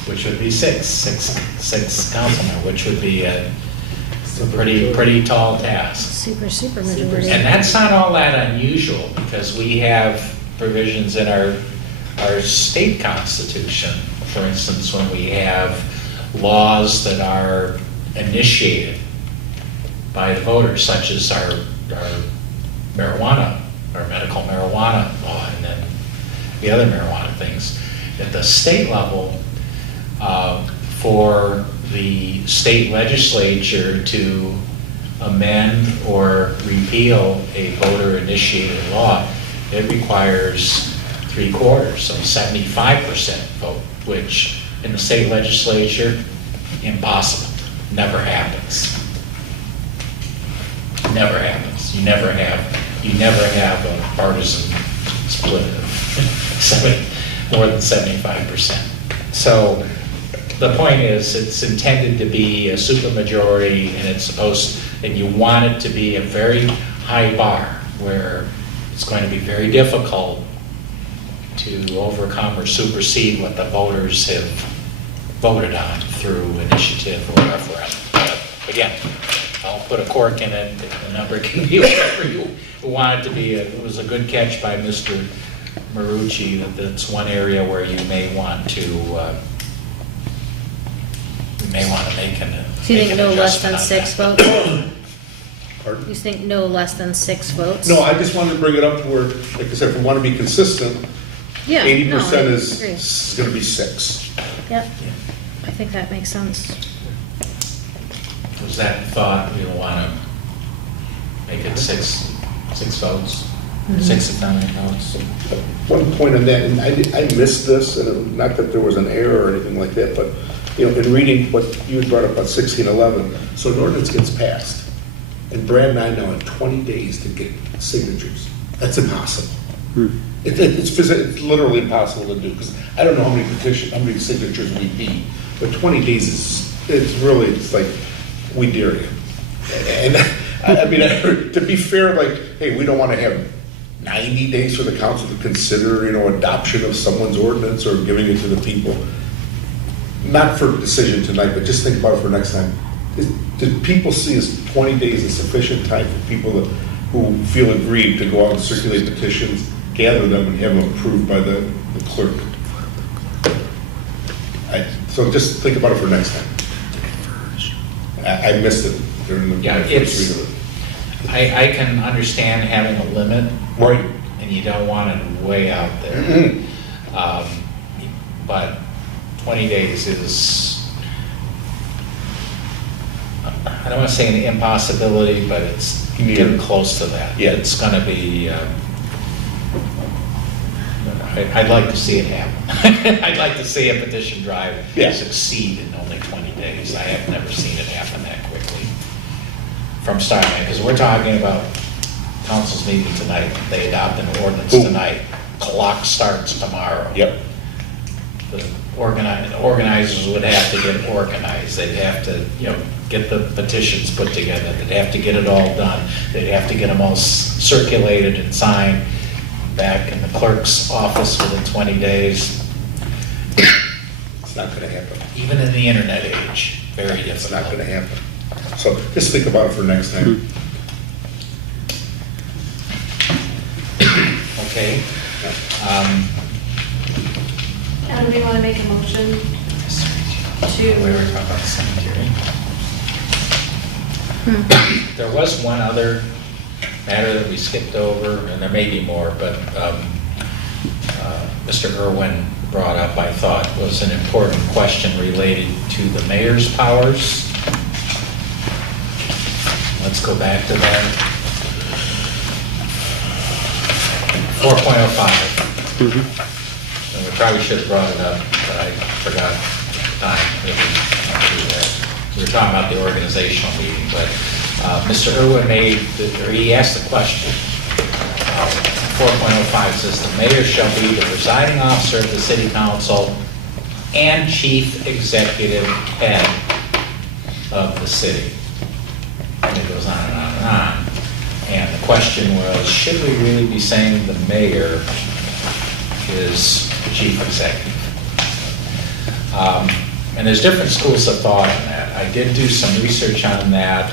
Which would be six councilmen, which would be a pretty tall task. Super majority. And that's not all that unusual, because we have provisions in our state constitution, for instance, when we have laws that are initiated by the voters, such as our marijuana or medical marijuana law, and then the other marijuana things. At the state level, for the state legislature to amend or repeal a voter-initiated law, it requires 3/4, so 75% vote, which in the state legislature, impossible. Never happens. Never happens. You never have a partisan split of more than 75%. So the point is, it's intended to be a supermajority, and it's supposed, and you want it to be a very high bar where it's going to be very difficult to overcome or supersede what the voters have voted on through initiative or referendum. But again, I'll put a cork in it, the number can be whatever you want it to be. It was a good catch by Mr. Marucci, that's one area where you may want to make an So you think no less than adjustment 6 on votes? Pardon? You think no less than 6 votes? No, I just wanted to bring it up to where, like I said, if we want to be consistent, Yeah, no, 80% I is agree. going to be 6. Yep, I think that makes sense. Was that thought, we want to make it six votes? 6 affirmative votes? One point on that, and I missed this, and not that there was an error or anything like that, but, you know, in reading what you had brought up about 1611, so an ordinance gets passed, and Brad and I now have 20 days to get signatures. That's impossible. It's literally impossible to do, because I don't know how many signatures we need, but 20 days it's like, we dare you. And I mean, to be fair, like, hey, we don't want to have 90 days for the council to consider, you know, adoption of someone's ordinance or giving it to the people. Not for decision tonight, but just think about it for next time. Do people see as 20 days as sufficient time for people who feel aggrieved to go out and circulate petitions, gather them, and have them approved by the clerk? So just think about it for next time. I missed it during the Yeah, first it's, read of it. I can understand having a limit, Right. and you don't want it way out there. Mhm. But 20 days is, I don't want to say an impossibility, but it's getting close to that. Yeah. It's going to be, I'd like to see it happen. I'd like to see a petition drive Yeah. succeed in only 20 days. I have never seen it happen that quickly from starting, because we're talking about council's meeting tonight. They adopt an ordinance Boom. tonight. Clock starts tomorrow. Yep. The organizers would have to get organized. They'd have to, you know, get the petitions put together. They'd have to get it all done. They'd have to get them all circulated and signed back in the clerk's office within 20 days. It's not going to happen. Even in the internet age, very It's not difficult. going to happen. So just think about it for next time. Okay. And we want to make a motion We were talking about the cemetery. There was one other matter that we skipped over, and there may be more, but Mr. Irwin brought up, I thought, was an important question related to the mayor's powers. Let's go back to that. 4.05. And we probably should have brought it up, but I forgot time. We were talking about the organizational meeting, but Mr. Irwin he asked the question. 4.05 says the mayor shall be the presiding officer of the city council and chief executive head of the city. And it goes on and on and on. And the question was, should we really be saying the mayor is the chief executive? And there's different schools of thought on that. I did do some research on that.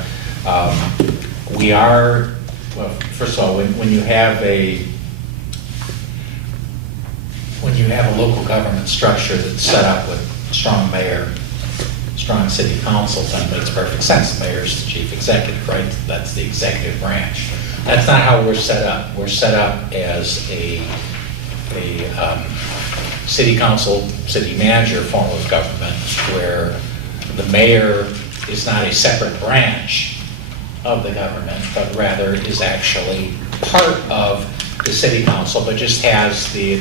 Well, first of all, when you have a local government structure that's set up with strong mayor, strong city council, then it makes perfect sense. The mayor is the chief executive, right? That's the executive branch. That's not how we're set up. We're set up as a city council, city manager form of government, where the mayor is not a separate branch of the government, but rather is actually part of the city council, but just has the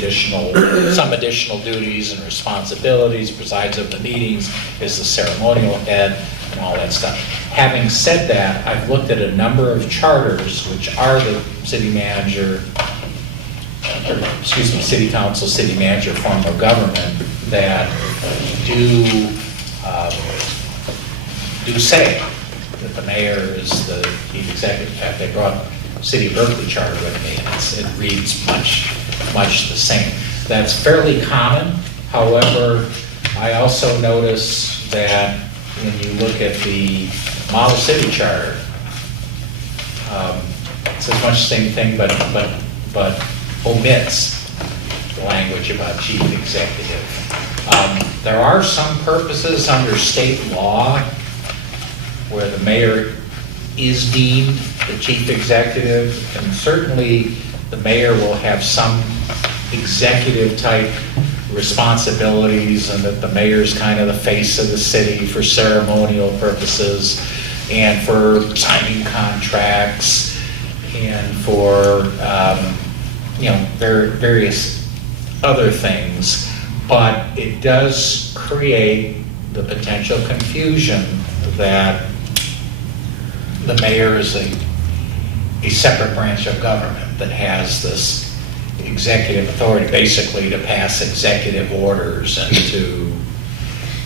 some additional duties and responsibilities, presides over the meetings, is the ceremonial head, and all that stuff. Having said that, I've looked at a number of charters, which are the city manager, city council, city manager form of government, that do say that the mayor is the chief executive. In fact, they brought City of Berkeley charter with me, and it reads much the same. That's fairly common. However, I also notice that when you look at the model city charter, it says much the same thing, but omits the language about chief executive. There are some purposes under state law where the mayor is deemed the chief executive, and certainly the mayor will have some executive type responsibilities, and that the mayor's kind of the face of the city for ceremonial purposes and for signing contracts and for various other things. But it does create the potential confusion that the mayor is a separate branch of government that has this executive authority, basically to pass executive orders and to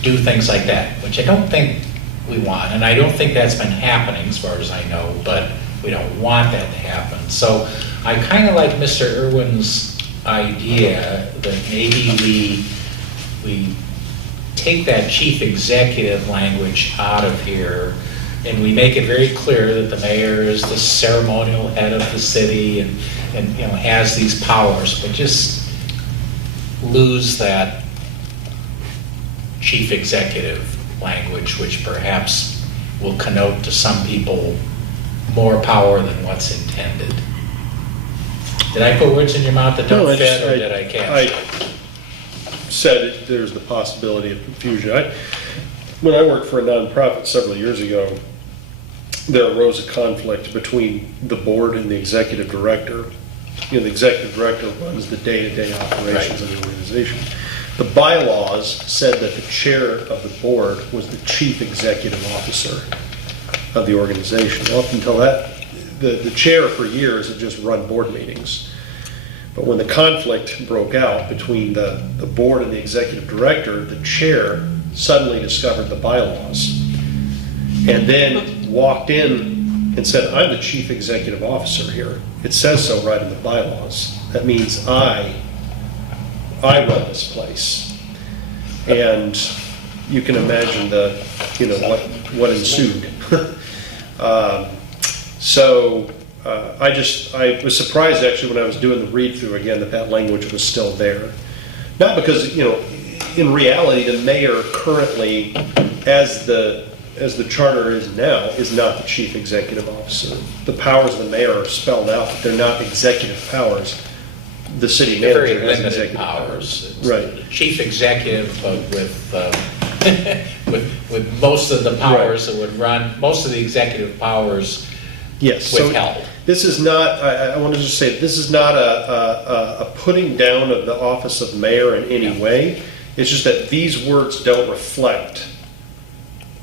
do things like that, which I don't think we want. And I don't think that's been happening as far as I know, but we don't want that to happen. So I kind of like Mr. Irwin's idea that maybe we take that chief executive language out of here, and we make it very clear that the mayor is the ceremonial head of the city and has these powers, but just lose that chief executive language, which perhaps will connote to some people more power than what's intended. Did I put words in your mouth that don't fit, or did I capture? I said there's the possibility of confusion. When I worked for a nonprofit several years ago, there arose a conflict between the board and the executive director. The executive director runs the day-to-day operations of the organization. The bylaws said that the chair of the board was the chief executive officer of the organization. Up until that, the chair for years had just run board meetings. But when the conflict broke out between the board and the executive director, the chair suddenly discovered the bylaws and then walked in and said, "I'm the chief executive officer here. It says so right in the bylaws. That means I run this place." And you can imagine what ensued. I was surprised actually when I was doing the read through again that language was still there. Not because, in reality, the mayor currently, as the charter is now, is not the chief executive officer. The powers of the mayor are spelled out, but they're not executive powers. The city They're manager very has limited executive powers. It's Right. the chief executive, but with most of the powers that would run, most of the executive powers Yes. withheld. So this is not, I want to just say, this is not a putting down of the office of mayor in any way. It's just that these words don't reflect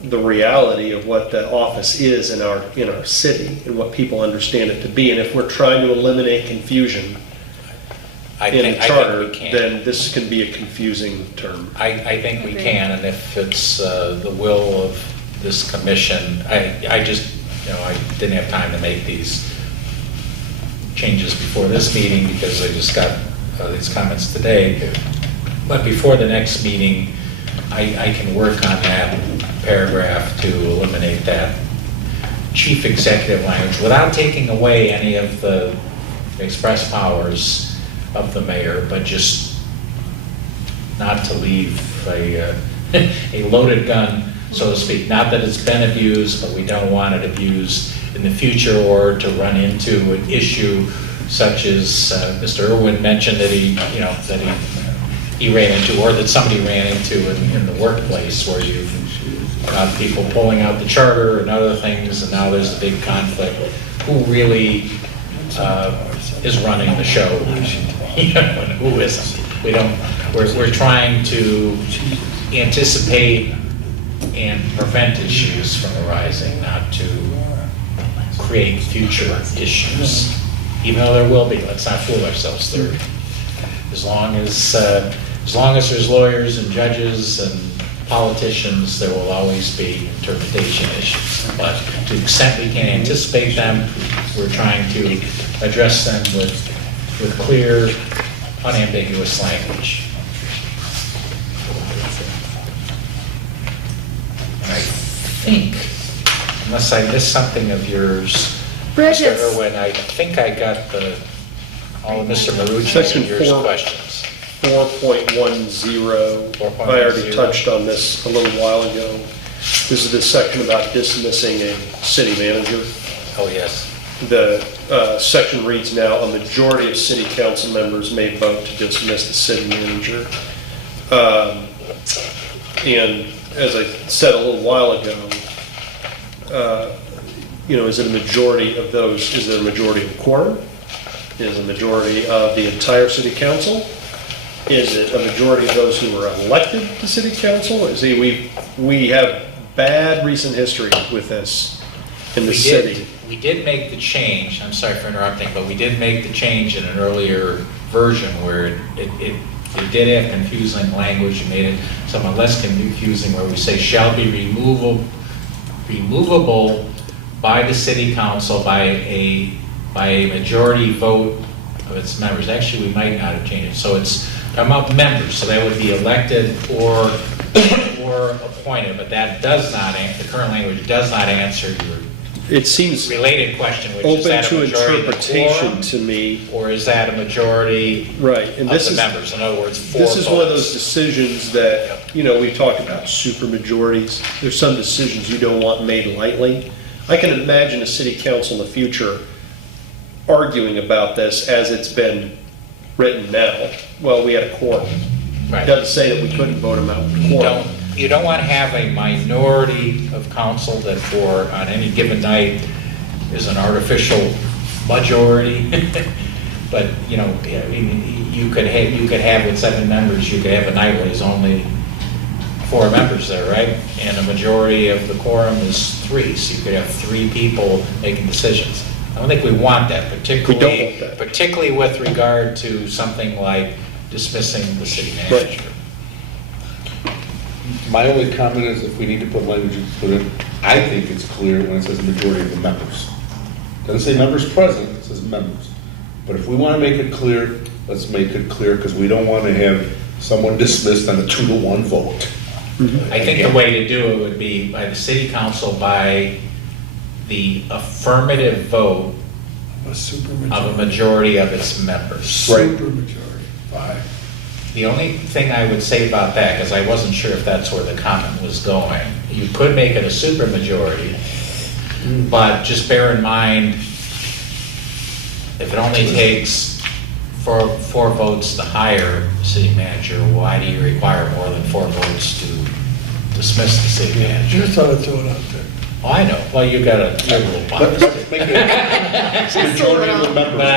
the reality of what the office is in our city and what people understand it to be. And if we're trying to eliminate confusion in a charter, then this can be a confusing term. I think we can, and if it's the will of this commission, I just, I didn't have time to make these changes before this meeting because I just got these comments today. But before the next meeting, I can work on that paragraph to eliminate that chief executive language without taking away any of the express powers of the mayor, but just not to leave a loaded gun so to speak. Not that it's been abused, but we don't want it abused in the future or to run into an issue such as Mr. Irwin mentioned that he ran into, or that somebody ran into in the workplace, where you've got people pulling out the charter and other things, and now there's a big conflict. Who really is running the show, and who isn't? We're trying to anticipate and prevent issues from arising, not to create future issues. Even though there will be, let's not fool ourselves there. As long as there's lawyers and judges and politicians, there will always be interpretation issues. But to the extent we can anticipate them, we're trying to address them with clear, unambiguous language. And I think, unless I missed something of yours, Bridget's- Mr. Irwin, I think I got all of Mr. Marucci's Section and yours 4. questions. 4.10, I already touched on this a little while ago. This is the section about dismissing a city manager. Oh, yes. The section reads now, a majority of city council members may vote to dismiss the city manager. And as I said a little while ago, is it a majority of those, is it a majority of the quorum? Is it a majority of the entire city council? Is it a majority of those who were elected to city council? See, we have bad recent history with this in the city. We did make the change, I'm sorry for interrupting, but we did make the change in an earlier version where it did have confusing language. You made it somewhat less confusing, where we say shall be removable by the city council by a majority vote of its members. Actually, we might not have changed it. So it's about members, so that would be elected or appointed, but that does not, the current language does not answer your It seems related question, which is open that a to majority of the interpretation quorum, to me. or is that a majority Right, and of this the is, members? In other words, 4 this is one of votes. those decisions that, we've talked about super majorities. There's some decisions you don't want made lightly. I can imagine a city council in the future arguing about this as it's been written now. Well, we had a quorum. Right. It doesn't say that we couldn't vote them out with quorum. You don't want to have a minority of council that on any given night is an artificial majority. But, you could have with 7 members, you could have a night where there's only 4 members there, right? And a majority of the quorum is 3, so you could have 3 people making decisions. I don't think we want that, particularly with regard to something like dismissing the city manager. My only comment is if we need to put language to put in, I think it's clear when it says majority of the members. Doesn't say members present, it says members. But if we want to make it clear, let's make it clear, because we don't want to have someone dismissed on a 2-to-1 vote. I think the way to do it would be by the city council by the affirmative vote of a majority of its members. Supermajority, 5. The only thing I would say about that, because I wasn't sure if that's where the comment was going, you could make it a supermajority, but just bear in mind, if it only takes 4 votes to hire the city manager, why do you require more than 4 votes to dismiss the city manager? Just thought I'd throw it out there. Oh, I know. Well, you're a little biased. Let's make it majority of the members. But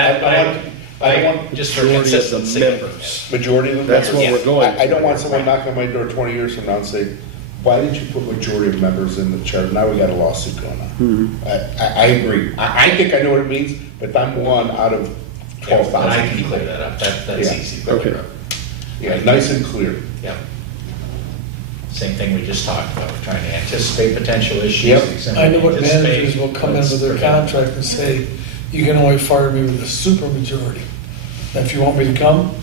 I don't want just for Majority of the consistency. members. majority of the members. That's what we're going I don't for. want someone knocking on my door 20 years from now and say, why did you put majority of members in the charter? Now we got a lawsuit going on. I agree. I think I know what it means, but if I'm one out of Yeah, 12,000 I can people. clear that up. That's Yeah. easy. Okay. Yeah, nice and clear. Yeah. Same thing we just talked about. We're trying to anticipate potential issues. Yep. I know what Anticipate managers will come in what's with their preventable. contract and say, you can only fire me with a supermajority. Now, if you want me to come,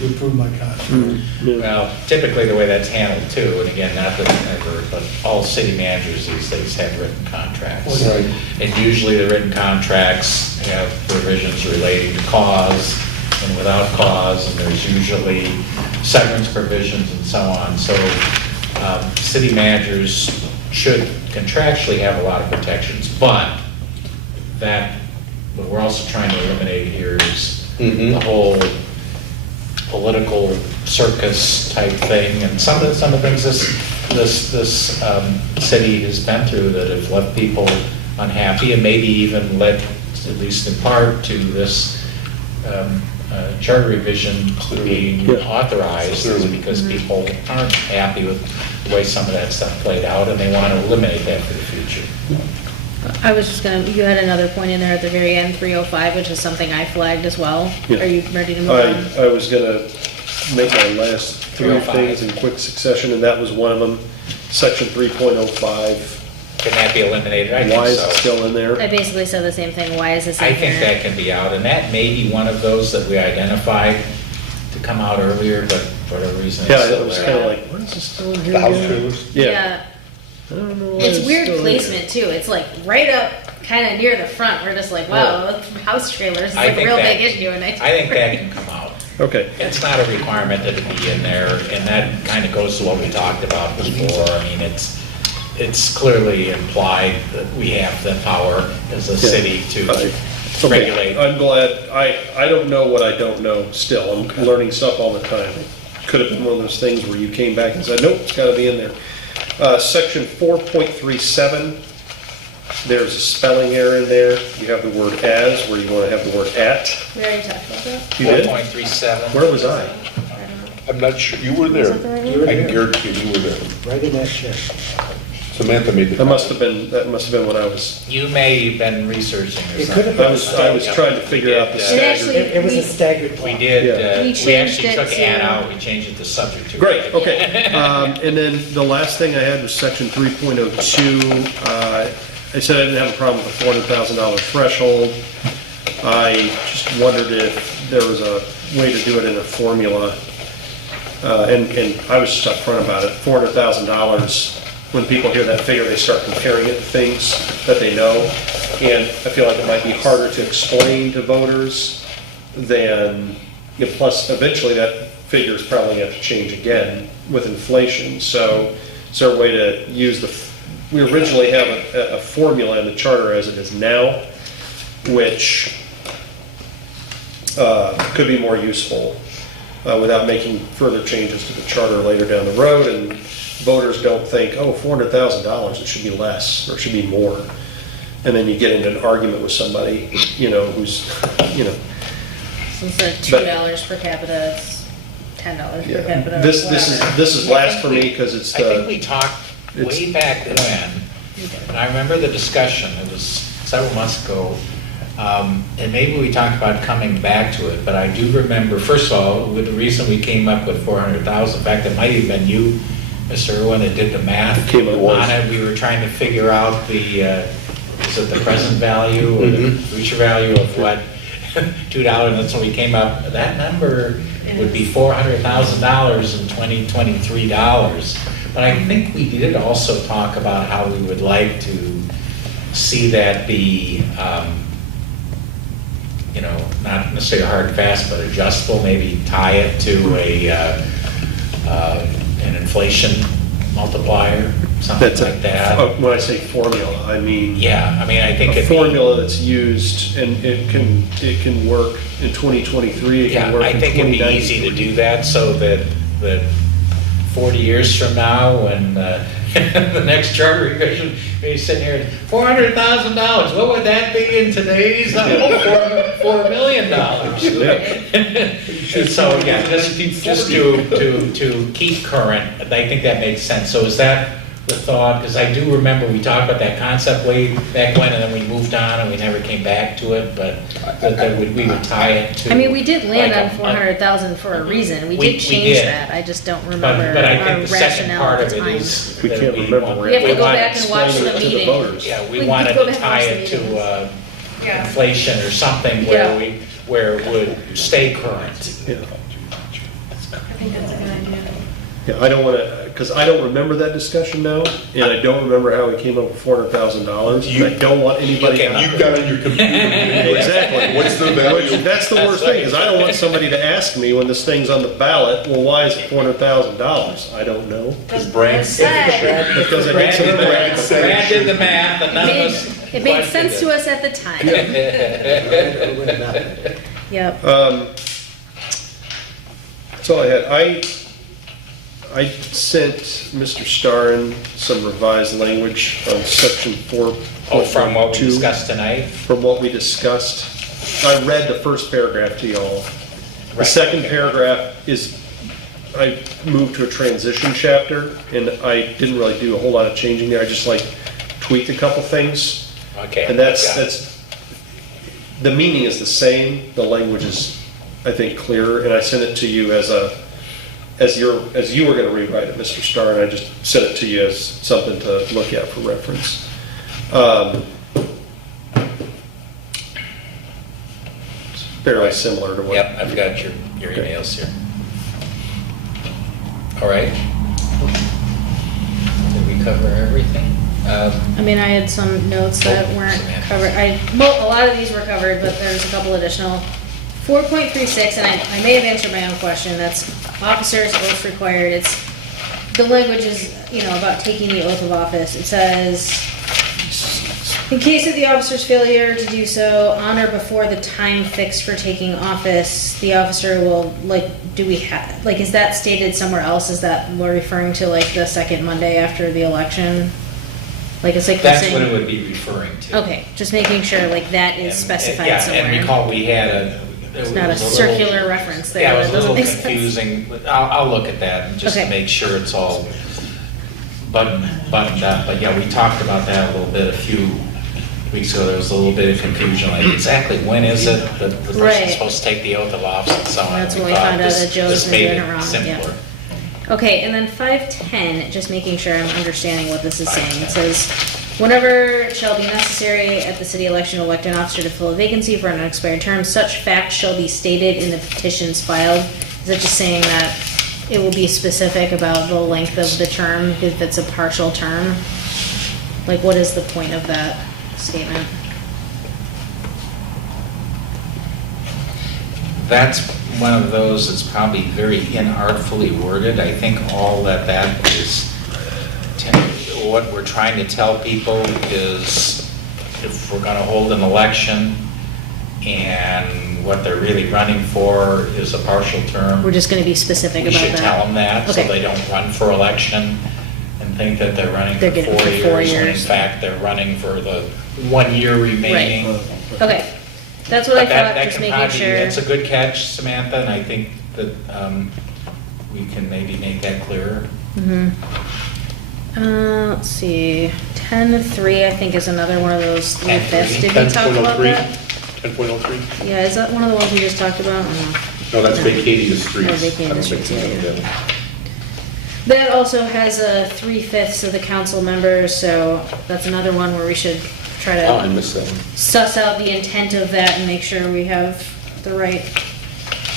you approve my contract. Well, typically the way that's handled too, and again, not that ever, but all city managers these days have written contracts. Right. And usually the written contracts have provisions relating to cause and without cause, and there's usually severance provisions and so on. So city managers should contractually have a lot of protections, but that, what we're also trying to eliminate here is the whole political circus type thing, and some of the things this city has been through that have left people unhappy, and maybe even led, at least in part, to this charter revision being authorized, is because people aren't happy with the way some of that stuff played out, and they want to eliminate that for the future. I was just gonna, you had another point in there at the very end, 305, which is something I flagged as well. Yeah. Are you ready to move on? I was gonna make my last three 305. things in quick succession, and that was one of them. Section 3.05, Can that be eliminated? I why think is it so. still in there? I basically said the same thing, why is this I in think here? that can be out, and that may be one of those that we identified to come out earlier, but for whatever reason it's Yeah, still it was there. kind of like, what is this still in here? The house again? trailers? Yeah. I don't know why It's weird still in placement too, it's like right up, kind of near the front, we're just like, wow, house trailers is I like a think real that- big issue, and I think that can come out. there. Okay. It's not a requirement that it be in there, and that kind of goes to what we talked about before. I mean, it's clearly implied that we have the power as a Yeah. city to Okay, regulate. I'm glad, I don't know what I don't know still, I'm learning stuff all the time. Could have been one of those things where you came back and said, nope, it's gotta be in there. Section 4.37, there's a spelling error in there. You have the word as, where you wanna have the word at. We already talked about that. You did? 4.37. Where was I? I'm not sure, you were there. that the right I one? can guarantee you were there. Right in that chair. Samantha made the. That must have been when I was, You may have been researching or It could have something. I was trying to figure out the It It staggered. actually- It was a staggered We plot. did, Yeah. We we changed actually it took to- Ann out, we changed it to subject to. Great, okay. And then the last thing I had was section 3.02. I said I didn't have a problem with the $400,000 threshold. I just wondered if there was a way to do it in a formula. And I was just upfront about it. $400,000, when people hear that figure, they start comparing it to things that they know. And I feel like it might be harder to explain to voters than, plus eventually that figure is probably going to have to change again with inflation. So is there a way to use we originally have a formula in the charter as it is now, which could be more useful without making further changes to the charter later down the road, and voters don't think, oh, $400,000, it should be less, or it should be more. And then you get into an argument with somebody, who's, So instead of But- $2 per capita, it's $10 per yeah. capita. This whatever. is last for me because it's I think we the, talked way back when, and I remember the discussion, it was several months ago, and maybe we talked about coming back to it, but I do remember, first of all, with the reason we came up with 400,000, in fact, it might have been you, Mr. Irwin, that did the math Came up with- on it. We were trying to figure out is it the present value or the future value of what? $2, and that's when we came up, that number would be $400,000 in 2023 dollars. But I think we did also talk about how we would like to see that be, not necessarily hard and fast, but adjustable, maybe tie it to an inflation multiplier, something that's like that. when I say formula, I mean. Yeah, I mean, I think A it'd be. formula that's used, and it can work in 2023, it can Yeah, work I in think it'd be 2093. easy to do that so that 40 years from now, when the next charter revision, be sitting here, $400,000, what would that be in today's, $4 million? And so, yeah, just to keep current, I think that makes sense. So is that the thought? Because I do remember we talked about that concept way back when, and then we moved on and we never came back to it, but that we would tie it to. I mean, we did land like on 400,000 for a reason. We We did change did. that. I just don't remember But I our think the second rationale part at of the it time. is. We that can't remember. We have to go wanna back and watch explain the it to the meeting. voters. Yeah, we We wanted go to back and tie watch it the to Yeah. inflation or something Yeah. where it would stay current. Yeah. I think that's a good idea. Yeah, I don't want to, because I don't remember that discussion now, and I don't remember how we came up with $400,000. And I don't want anybody. You've got on your computer. Exactly. What's the value? That's the worst thing, because I don't want somebody to ask me when this thing's on the ballot, well, why is it $400,000? I don't know. Because Brad said. Because I Brad did some did the math. math, Brad did the math, and none of us. It made sense to us at the time. Yep. That's all I had. I sent Mr. Starn some revised language on section 4. Oh, from what we discussed tonight? From what we discussed. I read the first paragraph to y'all. The Right. second paragraph is, I moved to a transition chapter, and I didn't really do a whole lot of changing there. I just like tweaked a couple things. Okay. And that's, the meaning is the same, the language is, I think, clearer, and I sent it to you as you were gonna rewrite it, Mr. Starr, and I just sent it to you as something to look at for reference. It's fairly similar to what. Yep, I've got your emails here. All right. Did we cover everything? I mean, I had some notes that weren't covered. Well, a lot of these were covered, but there's a couple additional. 4.36, and I may have answered my own question. That's officers oath required. It's the language is, about taking the oath of office. It says, in case of the officer's failure to do so on or before the time fixed for taking office, the officer will, is that stated somewhere else? Is that we're referring to the second Monday after the election? It's like That's saying, what it would be referring to. okay, just making sure that is specified Yeah, somewhere. and recall we had It's not a circular reference there. Yeah, it That was a doesn't little make sense. confusing, but I'll look at that and just to Okay. make sure it's all buttoned up. But yeah, we talked about that a little bit a few weeks ago. There was a little bit of confusion, like exactly when is it that the Right. person's supposed to take the oath of office and so on. That's when we thought found out this- that Joe's this been made doing it wrong, yeah. simpler. Okay, and then 510, just making sure I'm understanding what this is saying. It says, whenever it shall be necessary at the city election to elect an officer to fill a vacancy for an unexpired term, such fact shall be stated in the petitions filed. Is that just saying that it will be specific about the length of the term if it's a partial term? What is the point of that statement? That's one of those that's probably very inartfully worded. I think all that is, what we're trying to tell people is if we're gonna hold an election and what they're really running for is a partial term. We're just gonna be specific We about should that? tell them that, so Okay. they don't run for election and think that they're running They're for getting 4 for 4 years, when in years. fact, they're running for the 1 year remaining. Okay, that's what I But that thought, just can making probably- sure. It's a good catch, Samantha, and I think that we can maybe make that clearer. Let's see, 10.3, I think, is another one of those 3/5. 10.3. Did we talk about 10.03? that? 10.03? Yeah, is that one of the ones we just talked about? No, that's vacating the streets. Oh, vacating I don't the streets, think so, yeah. That also has a 3/5 of the council members, so that's another one where we should try Oh, I to missed that one. suss out the intent of that and make sure we have the right.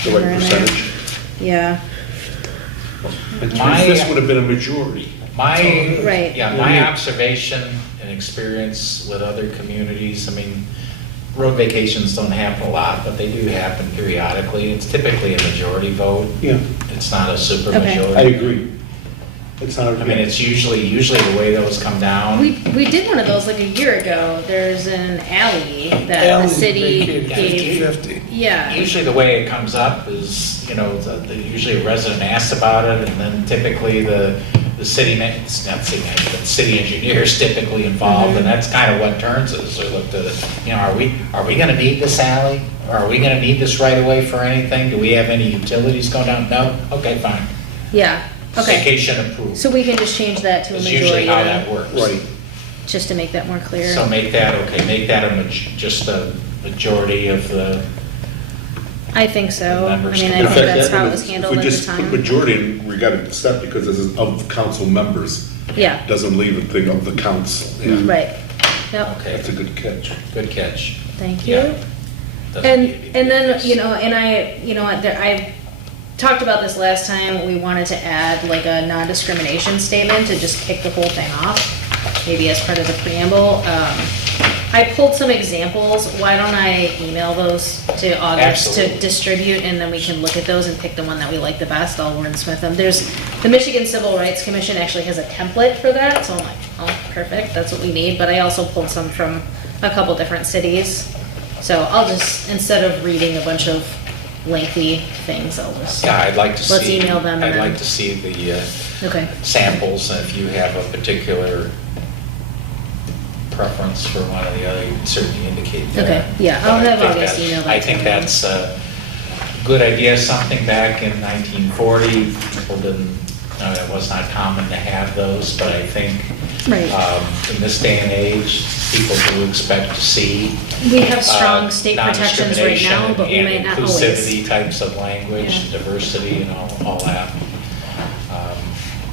The right number in there. percentage. Yeah, And My- 3/5 would have been a majority. Right. My observation and experience with other communities, I mean, road vacations don't happen a lot, but they do happen periodically. It's typically a majority vote. Yeah, It's not a super Okay. majority. I agree. It's not. I mean, it's usually the way those come down. we did one of those like a year ago. There's an alley that the city gave. 50. Yeah, Usually the way it comes up is, usually a resident asks about it, and then typically the city, not city manager, but city engineers typically involved, and that's kind of what turns it. So look to, are we gonna need this alley? Or are we gonna need this right away for anything? Do we have any utilities going down? No? Okay, fine. yeah, okay. Vacation approved. So we can just change that to a Is majority usually how then, that works. Right. just to make that more clear. So make that just a majority of the, I think so. I Members mean, can- I In think fact, that's that how it one was is- handled at the If we just put time. majority in, we got it set because this is of council members. Yeah, Doesn't leave a thing of the council. right. Yep, okay, That's a good catch. good catch. thank Yeah. you. Doesn't And, need to be and then, this. and I, talked about this last time, we wanted to add like a non-discrimination statement to just kick the whole thing off, maybe as part of the preamble. I pulled some examples. Why don't I email those to August Absolutely. to distribute, and then we can look at those and pick the one that we like the best. I'll wordsmith them. The Michigan Civil Rights Commission actually has a template for that, so I'm like, oh, perfect, that's what we need. But I also pulled some from a couple different cities. So I'll just, instead of reading a bunch of lengthy things, I'll just, Yeah, I'd like to see. Let's email them and I'd then- like to see the okay. samples, and if you have a particular preference for one or the other, you can certainly indicate that. Okay, yeah, I'll But I have think August that- email that I to think me. that's a good idea, something back in 1940, people didn't, it was not common to have those, but I think Right. in this day and age, people do expect to see We have strong state protections right now, non-discrimination but we may not and always. inclusivity types of language, Yeah. diversity and all that.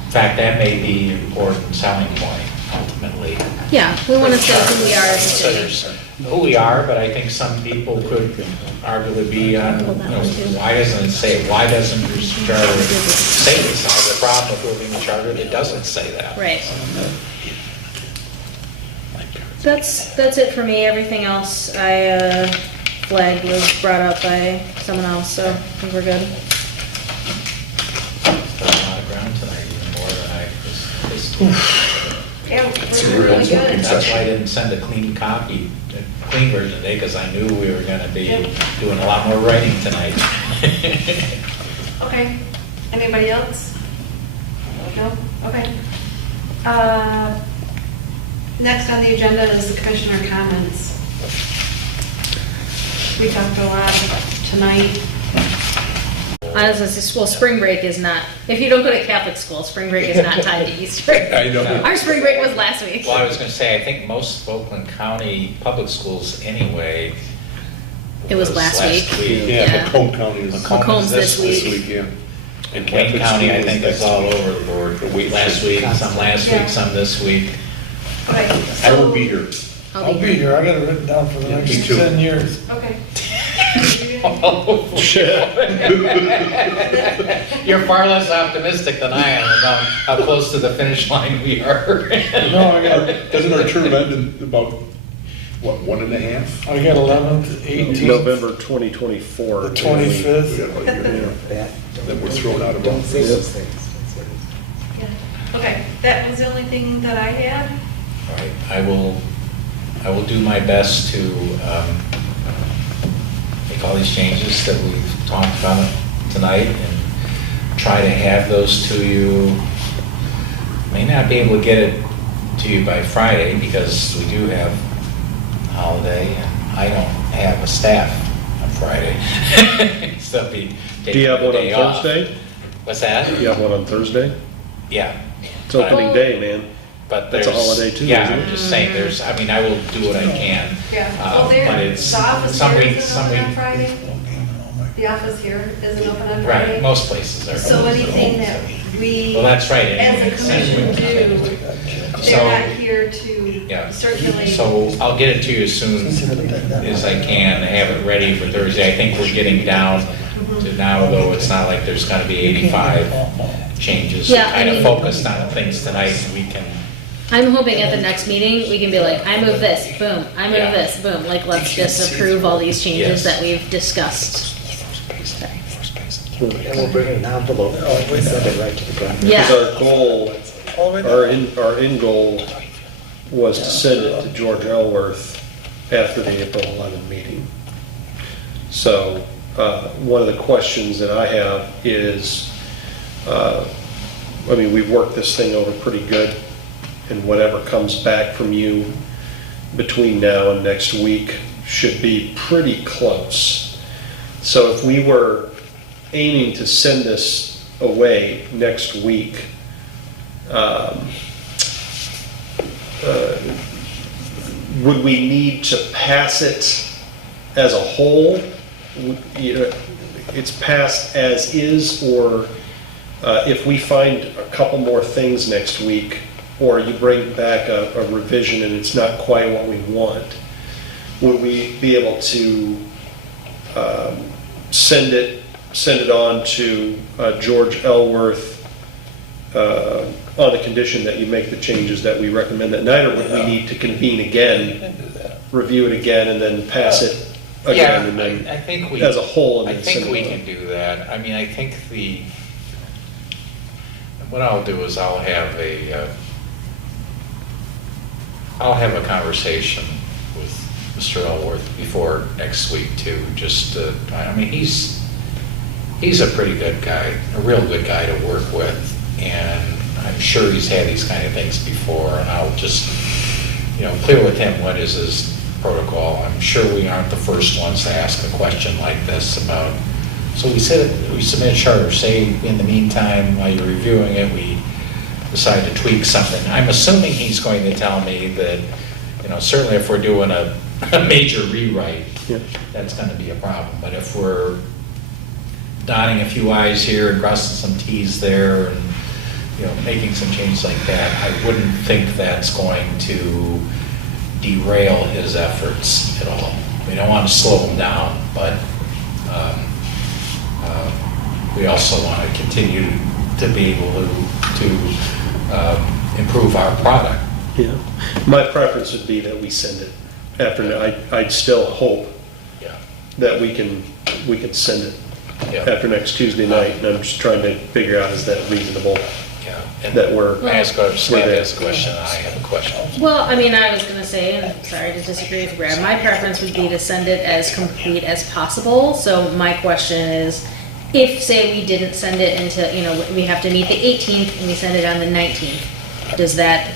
In fact, that may be an important selling point ultimately. Yeah, we want to say who we are as a So city. there's who we are, but I think some people could arguably be on, why doesn't it say, why doesn't your charter say this? I have a problem with moving the charter that doesn't say that. Right. That's it for me. Everything else I flagged was brought up by someone else, so I think we're good. Put a lot of ground tonight, even more than I was. Yeah, we're really good. That's why I didn't send a clean copy, a clean version today, because I knew we were gonna be doing a lot more writing tonight. Okay. Anybody else? No? Okay. Next on the agenda is the commissioner comments. We talked a lot tonight. Honestly, well, spring break is not, if you don't go to Catholic school, spring break is not tied to Easter. I know. Our spring break was last week. Well, I was gonna say, I think most Oakland County public schools anyway. It was last week. Yeah, Yeah. Macomb County is Macomb's this week. yeah. And Wayne Catholic County, I schools think, is next all week. over the board. The week. Last week, some last Yeah. week, some this week. Okay. I will be here. I'll be here, I got it written down for the Me next too. 10 years. Okay. You're far less optimistic than I am about how close to the finish line we are. No, I got, Doesn't our term end in about, what, 1.5? I got 11th, 18th, November 2024. the 25th. We got about a year now. Then we're thrown out of Don't say office. those things. Don't say those things. Yeah. Okay, that was the only thing that I had. All right, I will do my best to make all these changes that we've talked about tonight and try to have those to you. May not be able to get it to you by Friday because we do have a holiday and I don't have a staff on Friday. So I'll be Do you taking have the one day on off. Thursday? What's that? You have one on Thursday? Yeah. It's opening Well- day, man. But That's a there's- holiday too, Yeah, isn't I'm it? just saying, I mean, I will do what I can. Yeah. But it's, The office some here weeks, isn't some open on weeks. Friday? The office here isn't open on Right, Friday? most places are. So anything that we, Well, that's right. as a commission do, So- they're not here to Yeah. circulate. So I'll get it to you as soon as I can, have it ready for Thursday. I think we're getting down to now, though, it's not like there's gonna be 85 changes. Yeah, I Kind of mean- focused on things tonight, and we can, I'm hoping at the next meeting, we can be like, I move this, boom, I move Yeah. this, boom. Like, let's just approve all these changes Yes. that we've discussed. And we'll bring in an envelope and send it right to the ground. Yeah. Because our goal, our end goal was to send it to George Elworth after the April 11 meeting. So, one of the questions that I have is, I mean, we've worked this thing over pretty good, and whatever comes back from you between now and next week should be pretty close. So if we were aiming to send this away next week, would we need to pass it as a whole? It's passed as is, or if we find a couple more things next week, or you bring back a revision and it's not quite what we want, would we be able to send it send it on to George Elworth on the condition that you make the changes that we recommend that night, or would we need to convene again, review it again, and then pass it again, and then I think we, as a whole, and I then think send we it on? can do that. I mean, I think what I'll do is I'll have a conversation with Mr. Elworth before next week too. Just, I mean, he's a pretty good guy, a real good guy to work with, and I'm sure he's had these kind of things before, and I'll just, clear with him what is his protocol. I'm sure we aren't the first ones to ask a question like this about, so we submit a charter, say in the meantime, while you're reviewing it, we decide to tweak something. I'm assuming he's going to tell me that, certainly if we're doing a major rewrite, that's going to be a problem. But if we're dotting a few I's here and crossing some T's there and, making some changes like that, I wouldn't think that's going to derail his efforts at all. We don't want to slow him down, but we also want to continue to be able to improve our product. Yeah, my preference would be that we send it after, I'd still hope that we can send it after next Tuesday night, and I'm just trying to figure out, is that reasonable? Yeah. And That we're. I ask a there. question, and I have a question. Well, I mean, I was gonna say, and I'm sorry to disagree with Brad, my preference would be to send it as complete as possible. So my question is, if, say, we didn't send it into, we have to meet the 18th and we send it on the 19th, does that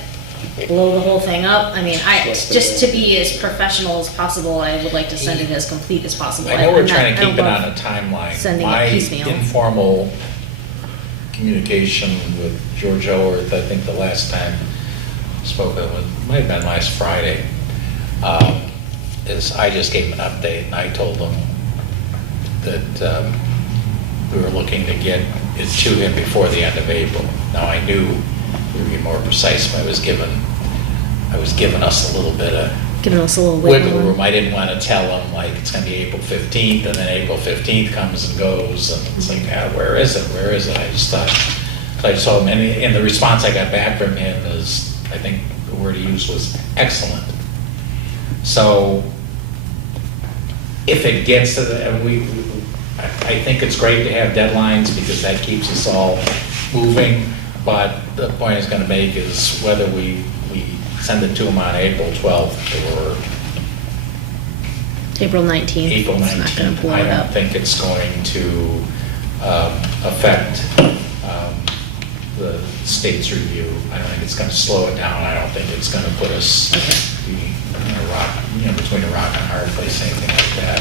blow the whole thing up? I mean, just to be as professional as possible, I would like to send it as complete as possible. I know we're I'm not- trying to I keep it love on a timeline. sending it My piecemeal. informal communication with George Elworth, I think the last time I spoke with him, might have been last Friday, is I just gave him an update, and I told him that we were looking to get it to him before the end of April. Now, I knew we would be more precise, but I was giving us a little bit of Giving us a little wiggle room. I didn't want to tell them, like, it's going to be April 15th, and then April 15th comes and goes, and it's like, where is it? Where is it? I just thought, so I just told him, and the response I got back from him is, I think the word he used was excellent. So, if it gets to I think it's great to have deadlines, because that keeps us all moving, but the point I was going to make is whether we send it to them on April 12th or April 19th. April It's not gonna 19th. blow I it don't up. think it's going to affect the state's review. I don't think it's going to slow it down. I don't think it's going to put us between a rock and a hard place, anything like that.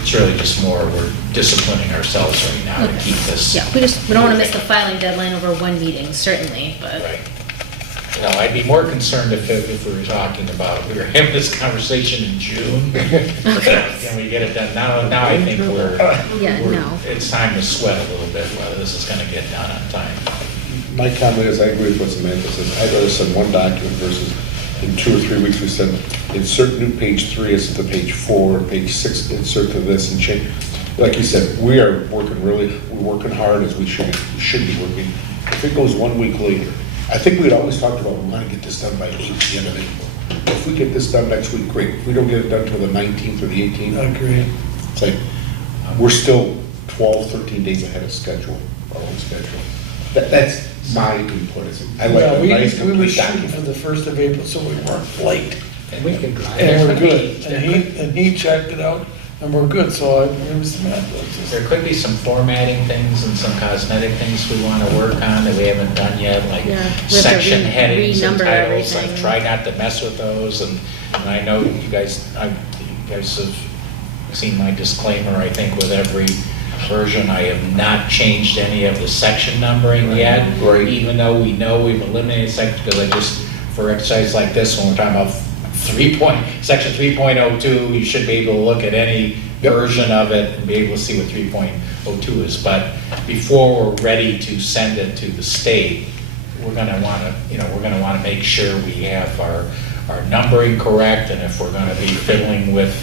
It's really just more, we're disciplining ourselves right now to keep this. Yeah, we don't want to miss the filing deadline over one meeting, certainly, but. Right. I'd be more concerned if we were talking about, we were having this conversation in June. Can we get it done? Now I think it's time to sweat a little bit whether this is going to get done on time. My comment is, I agree with what Samantha says. I'd rather send one document versus in 2 or 3 weeks we send, insert new page 3 as to page 4, page 6, insert to this and change. Like you said, we're working hard as we should be working. If it goes 1 week later, I think we'd always talked about, we want to get this done by the end of April. If we get this done next week, great. If we don't get it done until the 19th or the 18th. I agree. It's like, we're still 12, 13 days ahead of schedule, our own schedule. That's my input. I like Yeah, a nice we were complete shooting for document. the 1st of April, so we weren't late. And we can. And we're good. And he checked it out, and we're good, so I agree with Samantha. There could be some formatting things and some cosmetic things we want to work on that we haven't done yet, like Yeah, we have to section headings and renumber titles. everything. I've tried not to mess with those, and I know you guys have seen my disclaimer, I think, with every version. I have not changed any of the section numbering yet, Right. even though we know we've eliminated sections, because for exercises like this, when we're talking about section 3.02, you should be able to look at any version of it and be able to see what 3.02 is. But before we're ready to send it to the state, we're going to want to make sure we have our numbering correct, and if we're going to be fiddling with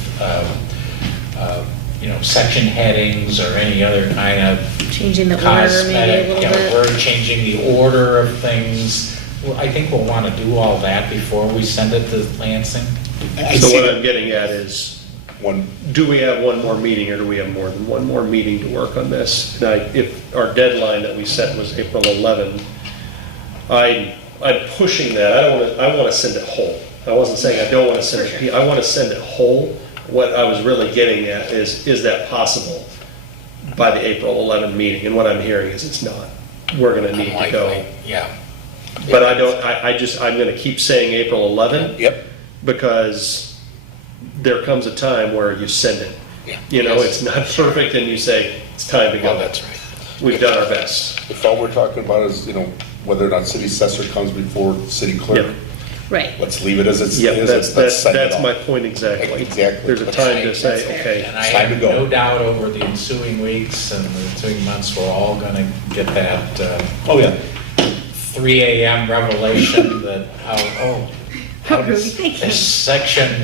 section headings or any other kind of Changing the order maybe a cosmetic, little bit. we're changing the order of things. Well, I think we'll want to do all that before we send it to Lansing. So what I'm getting at is, One, do we have one more meeting, or do we have more than one more meeting to work on this? And if our deadline that we set was April 11, I'm pushing that. I want to send it whole. I wasn't saying I don't want to send it, I want to send it whole. What I was really getting at is that possible by the April 11 meeting? And what I'm hearing is it's not. We're going to need to go. Unlikely, yeah. But I'm going to keep saying April 11. Yep. Because there comes a time where you send it. Yeah. It's not perfect, and you say, it's time to go. Well, that's right. We've done our best. If all we're talking about is, whether or not city assessor comes before city clerk, Yeah. Right. let's leave it as it is. Yeah, that's send it my off. point exactly. Exactly. There's a time to That's say, fair. okay, And I It's time have to go. no doubt over the ensuing weeks and the ensuing months, we're all going to get that Oh, yeah. 3 a.m. revelation that, What were we this thinking? section,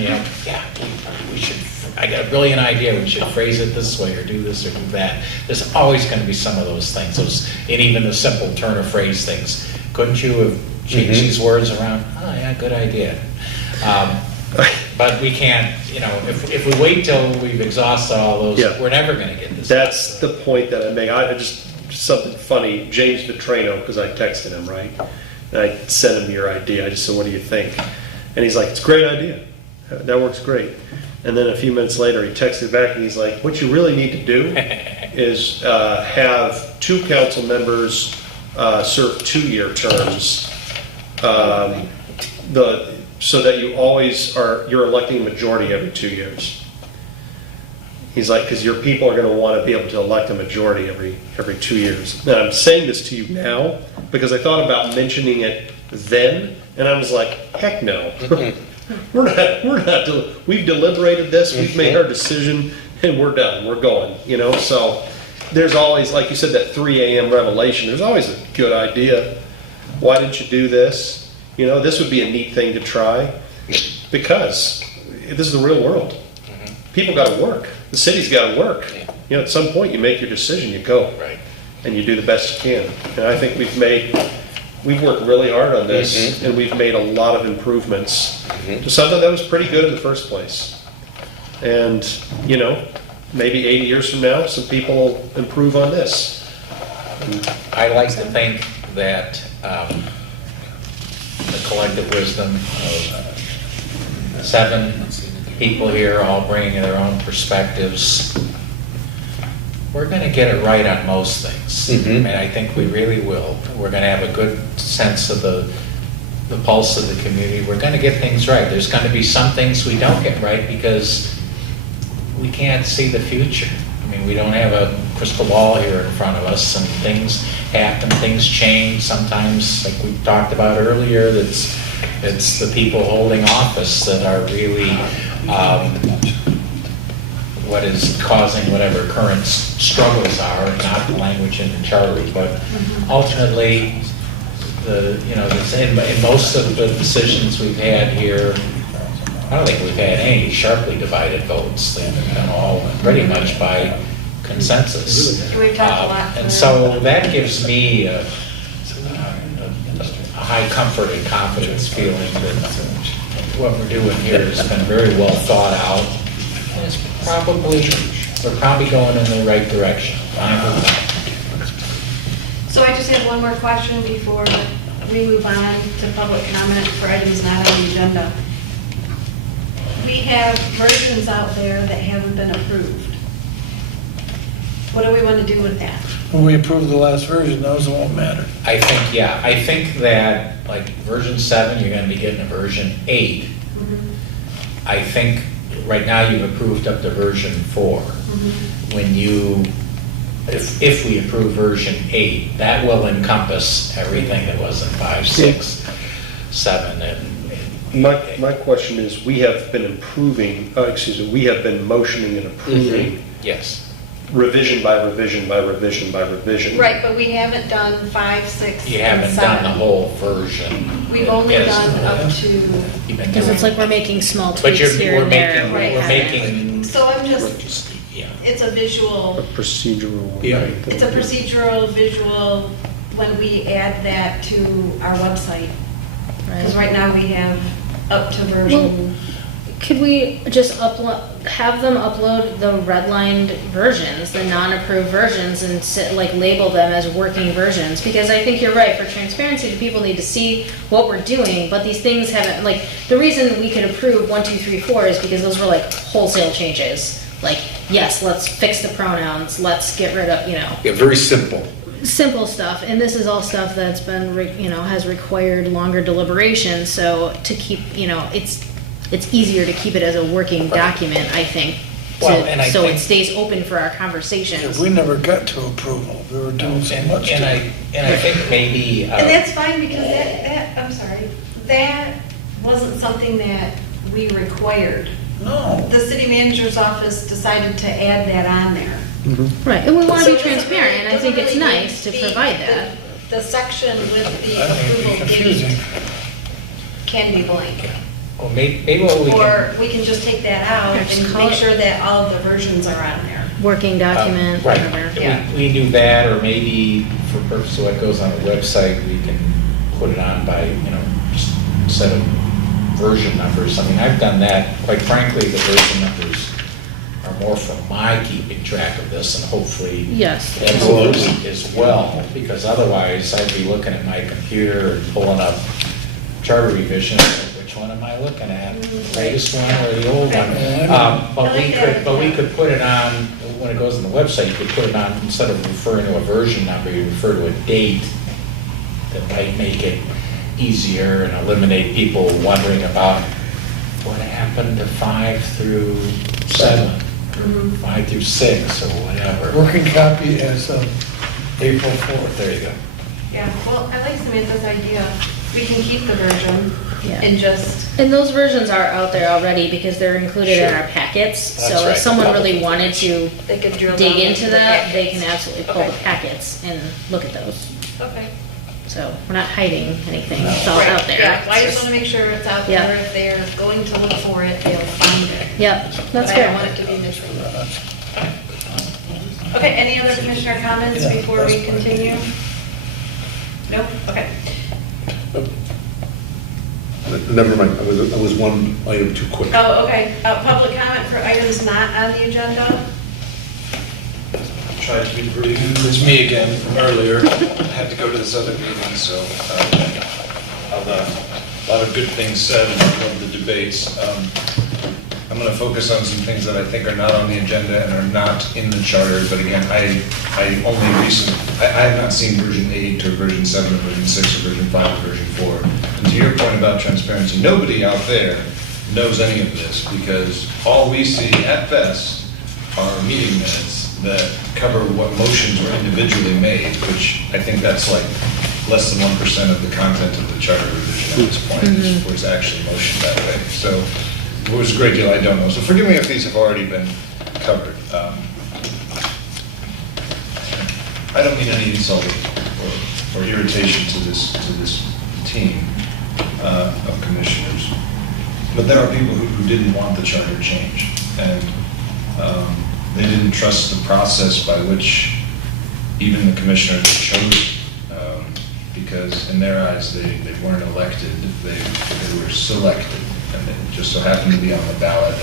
we should, I got a brilliant idea, we should phrase it this way, or do this, or do that. There's always going to be some of those things, and even the simple turn of phrase things. Couldn't you have changed these words around? Oh, yeah, good idea. But we can't, if we wait till we've exhausted all those, Yeah. we're never going to get this. that's the point that I make. I just, something funny, James Vitrano, because I texted him, right? And I sent him your idea. I just said, what do you think? And he's like, it's a great idea. That works great. And then a few minutes later, he texted back and he's like, what you really need to do is have 2 council members serve 2-year terms. So that you're electing a majority every 2 years. He's like, because your people are going to want to be able to elect a majority every 2 years. Now, I'm saying this to you now because I thought about mentioning it then, and I was like, heck no. We've deliberated this, we've made our decision, and we're done, we're going, So there's always, like you said, that 3 a.m. revelation. There's always a good idea. Why didn't you do this? This would be a neat thing to try because this is the real world. People got to work. The city's got to work. At some point, you make your decision, you go. Right. And you do the best you can. And I think we've worked really hard on this, and we've made a lot of improvements to something that was pretty good in the first place. And, maybe 80 years from now, some people will improve on this. I like to think that the collective wisdom of 7 people here, all bringing their own perspectives, we're going to get it right on most things. And I think we really will. We're going to have a good sense of the pulse of the community. We're going to get things right. There's going to be some things we don't get right because we can't see the future. We don't have a crystal ball here in front of us, and things happen, things change. Sometimes, like we talked about earlier, it's the people holding office that are really what is causing whatever current struggles are, not the language in the charter, but ultimately, in most of the decisions we've had here, I don't think we've had any sharply divided votes. They've been all pretty much by consensus. We talked a lot. And so that gives me a high comfort and confidence feeling that what we're doing here has been very well thought out. And we're probably going in the right direction. Fine with that. So I just have one more question before we move on to public comment for items not on the agenda. We have versions out there that haven't been approved. What do we want to do with that? When we approve the last version, those won't matter. I think that like version 7, you're going to be getting a version 8. I think right now you've approved up to version 4. When if we approve version 8, that will encompass everything that was in 5, 6, 7, and My question is, we have been we have been motioning and approving yes. revision by revision by revision by revision. Right, but we haven't done 5, 6, You and haven't done the 7. whole version. We've only Yes. done up to, You've been Because doing- it's like we're making small But tweaks here and there. we're making, so I'm just, Yeah. it's a visual, Procedural. Yeah. right? it's a procedural visual when we add that to our website. Because right now we have up to version, Could we just have them upload the redlined versions, the non-approved versions, and label them as working versions? Because I think you're right, for transparency, the people need to see what we're doing, but these things haven't, the reason we could approve 1, 2, 3, 4 is because those were wholesale changes. Yes, let's fix the pronouns, let's get rid of, Yeah, very simple. simple stuff, and this is all stuff that's been, has required longer deliberation, so to keep, it's easier to keep it as a working document, I think, Well, and I so it think- stays open for our conversations. We never got to approval. We were doing so much. And I think maybe. and that's fine because I'm sorry, that wasn't something that we required. No. The city manager's office decided to add that on there. Right, and we want So to it be doesn't transparent, really- and I think it's doesn't really nice to need provide that. The section with the I think it'd be approval confusing. date can be blank. Well, maybe what we can. Or we can just take that out Or just and call make it- sure that all of the versions are on there. Working document, Right. whatever. Yeah. We do that, or maybe for purpose of what goes on the website, we can put it on by, just instead of version numbers. I mean, I've done that, quite frankly, the version numbers are more for my keeping track of this, and hopefully Yes. others as well, because otherwise I'd be looking at my computer and pulling up charter revision, and say, which one am I looking at? The latest one or the old one? But we could put it on, when it goes on the website, you could put it on, instead of referring to a version number, you refer to a date that might make it easier and eliminate people wondering about what happened to 5 through 7, or 5 through 6, or whatever. Working copy as of April 4th. There you go. Yeah, well, I like Samantha's idea. We can keep the version Yeah. and just, And those versions are out there already because they're included in Sure. our packets. That's So right, if someone the really public wanted to they could drill down dig into the that, they packets. can absolutely pull the Okay. packets and look at those. Okay. So we're not hiding anything, it's all Right, out there. Yeah, well, I just want to make sure it's out Yeah. there. If they're going to look for it, they'll find it. Yep, But that's I don't want fair. it to be missing. Okay, any other commissioner comments Yeah, before we that's fine. continue? Nope, okay. Never mind, I was one item too quick. Oh, okay. Public comment for items not on the agenda? Tried to be brief. It's me again from earlier. I had to go to this other meeting, so a lot of good things said and I love the debates. I'm going to focus on some things that I think are not on the agenda and are not in the charter, but again, I have not seen version 8 or version 7 or version 6 or version 5 or version 4. And to your point about transparency, nobody out there knows any of this because all we see at best are meeting minutes that cover what motions were individually made, which I think that's like less than 1% of the content of the charter revision at this point, is where it's actually motioned that way. So it was a great deal I don't know. So forgive me if these have already been covered. I don't mean any insult or irritation to this team of commissioners, but there are people who didn't want the charter change, and they didn't trust the process by which even the commissioners were chosen, because in their eyes, they weren't elected, they were selected, and it just so happened to be on the ballot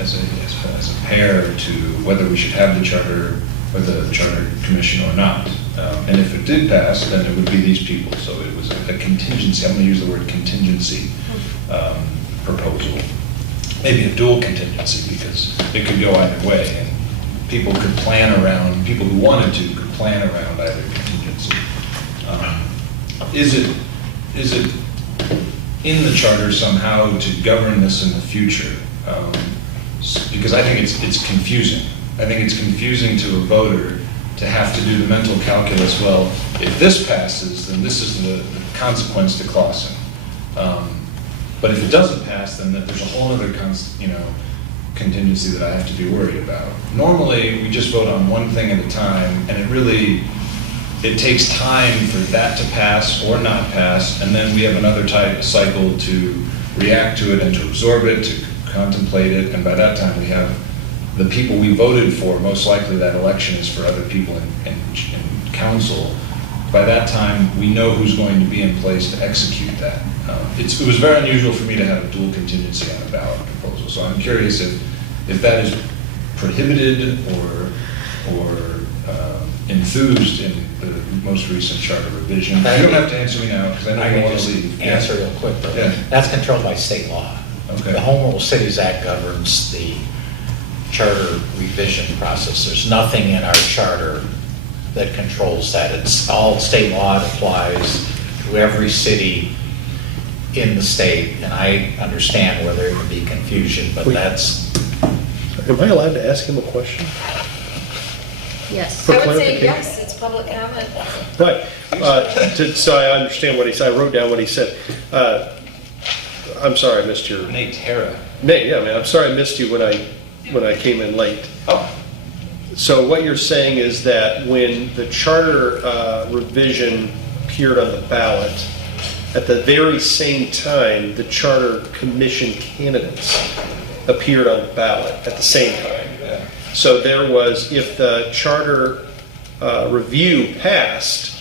as a pair to whether we should have the charter or the charter commission or not. And if it did pass, then it would be these people, so it was a contingency, I'm gonna use the word contingency proposal. Maybe a dual contingency, because it could go either way, and people could plan around, people who wanted to could plan around either contingency. Is it in the charter somehow to govern this in the future? Because I think it's confusing. I think it's confusing to a voter to have to do the mental calculus, well, if this passes, then this is the consequence to Clausen. But if it doesn't pass, then there's a whole other contingency that I have to be worried about. Normally, we just vote on one thing at a time, and it takes time for that to pass or not pass, and then we have another cycle to react to it and to absorb it, to contemplate it, and by that time we have the people we voted for, most likely that election is for other people in council. By that time, we know who's going to be in place to execute that. It was very unusual for me to have a dual contingency on a ballot proposal, so I'm curious if that is prohibited or enthused in the most recent charter revision. You don't have to answer me now, because I know I you can want to just leave. answer real quick, though. Yeah. That's controlled by state law. Okay. The Home Rule Cities Act governs the charter revision process. There's nothing in our charter that controls that. It's all state law. It applies to every city in the state, and I understand where there can be confusion, but that's, Am I allowed to ask him a question? Yes. For I would say clarification. yes, it's public comment. Right. So I understand what he said. I wrote down what he said. I'm sorry I missed your Nate Terra. name. Yeah, man, I'm sorry I missed you when I came in late. Oh, So what you're saying is that when the charter revision appeared on the ballot, at the very same time, the charter commission candidates appeared on the ballot at the same time. So there was, if the charter review passed,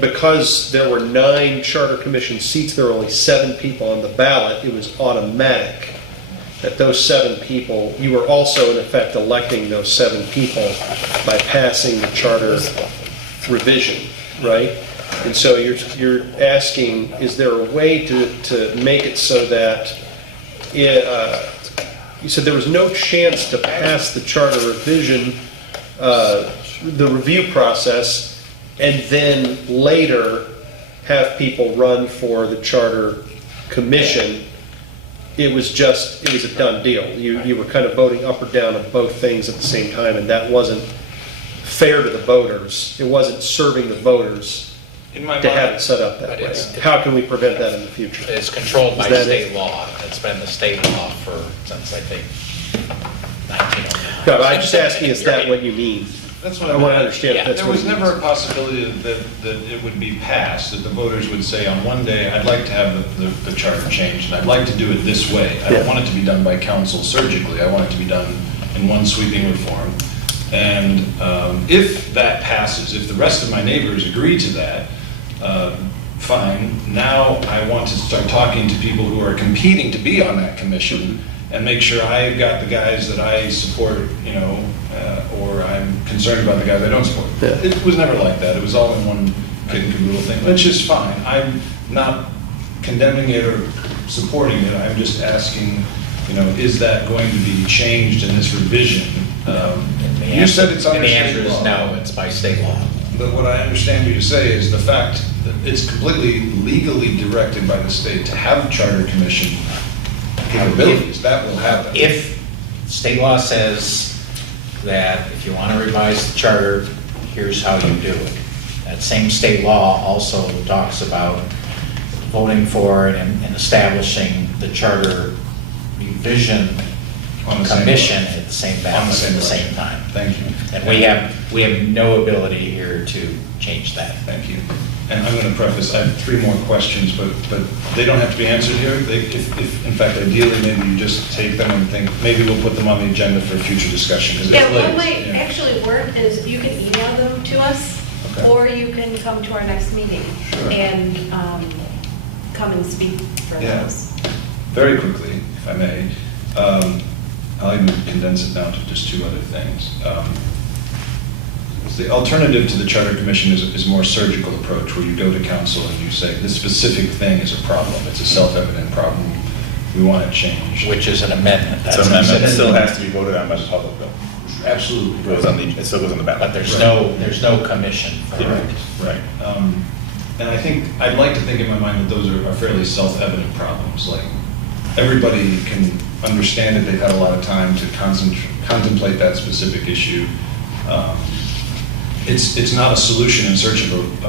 because there were 9 charter commission seats, there were only 7 people on the ballot, it was automatic that those 7 people, you were also in effect electing those 7 people by passing the charter revision, right? And so you're asking, is there a way to make it so that you said there was no chance to pass the charter revision, the review process, and then later have people run for the charter commission. It was a done deal. You were kind of voting up or down on both things at the same time, and that wasn't fair to the voters. It wasn't serving the voters in my to have it mind, set up that But way. it's- How can we prevent that in the future? it's controlled by Is that state it? law. It's been the state law since, I think, 1909. No, I'm just asking, is that what you mean? that's what I want to understand if Yeah. that's There what was you mean. never a possibility that it would be passed, that the voters would say on one day, I'd like to have the charter changed, and I'd like to do it this way. I don't Yeah. want it to be done by council surgically, I want it to be done in one sweeping reform. And if that passes, if the rest of my neighbors agree to that, fine. Now I want to start talking to people who are competing to be on that commission and make sure I've got the guys that I support, or I'm concerned about the guys I don't support. Yeah. It was never like that. It was all in one kid and caboodle thing, which is fine. I'm not condemning it or supporting it. I'm just asking, is that going to be changed in this revision? And the You answer- said it's under And the state answer is law. no, it's by state law. But what I understand you to say is the fact that it's completely legally directed by the state to have charter commission capabilities. That will happen. If state law says that if you want to revise the charter, here's how you do it. That same state law also talks about voting for and establishing the charter revision On the same commission level. at the same On ballot the at same the same level. time. Thank you. And we have no ability here to change that. Thank you. And I'm going to preface, I have 3 more questions, but they don't have to be answered here. If in fact, ideally, maybe you just take them and think, maybe we'll put them on the agenda for future discussion, because it's Yeah, late. one way Yeah. actually work is you can email them to us, Okay. or you can come to our next meeting Sure. and come and speak for Yeah. those. Very quickly, if I may, I'll even condense it down to just 2 other things. The alternative to the Charter Commission is a more surgical approach, where you go to council and you say, this specific thing is a problem, it's a self-evident problem, we want it changed. Which is an amendment. It's an amendment, it still has to be voted on by the public, though. Absolutely. It goes on it still goes on the ballot. But there's no commission for Right, it. right. And I think, I'd like to think in my mind that those are fairly self-evident problems. Like, everybody can understand that they've had a lot of time to contemplate that specific issue. It's not a solution in search of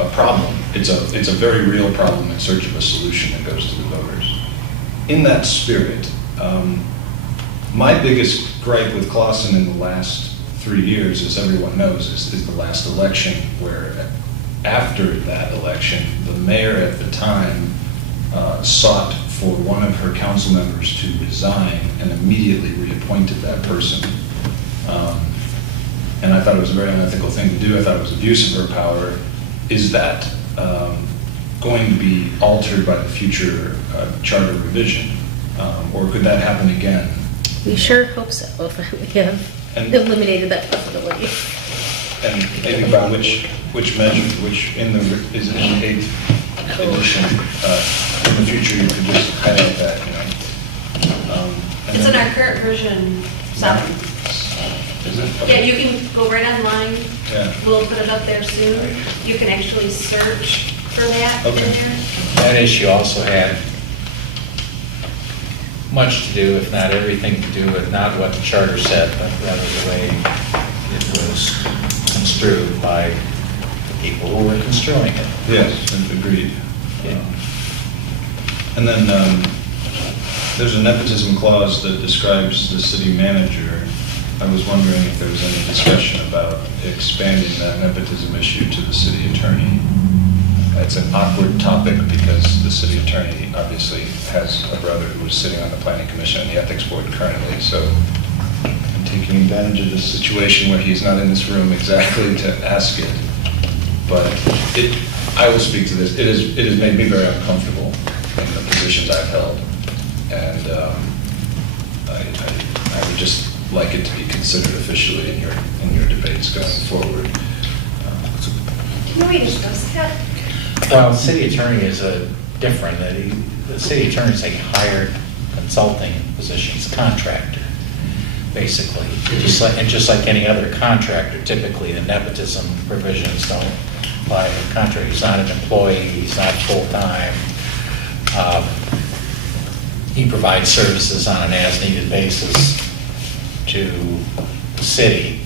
a problem. It's a very real problem in search of a solution that goes to the voters. In that spirit, my biggest gripe with Clausen in the last 3 years, as everyone knows, is the last election, where after that election, the mayor at the time sought for one of her council members to resign and immediately reappointed that person. And I thought it was a very unethical thing to do. I thought it was abuse of her power. Is that going to be altered by the future charter revision? Or could that happen again? We sure hope so, if we have And- eliminated that possibility. And maybe by which measure, which is it in the 8th edition? In the future, you could just highlight that, you know. And It's in then- our current version 7. Is it? Yeah, you can go right online. Yeah. We'll put it up there soon. You can actually search for that in Okay. there. That issue also had much to do, if not everything to do with not what the charter said, but rather the way it was construed by the people who were construing it. Yes, agreed. And then there's a nepotism clause that describes the city manager. I was wondering if there was any discussion about expanding that nepotism issue to the city attorney. It's an awkward topic because the city attorney obviously has a brother who is sitting on the planning commission and the ethics board currently, so I'm taking advantage of this situation where he's not in this room exactly to ask it. But I will speak to this. It has made me very uncomfortable in the positions I've held. And I would just like it to be considered officially in your debates going forward. Can we discuss that? Well, the city attorney is different. The city attorney is a hired consulting position, it's a contractor, basically. Just like any other contractor, typically the nepotism provisions don't apply to the contractor. He's not an employee, he's not full-time. He provides services on an as-needed basis to the city,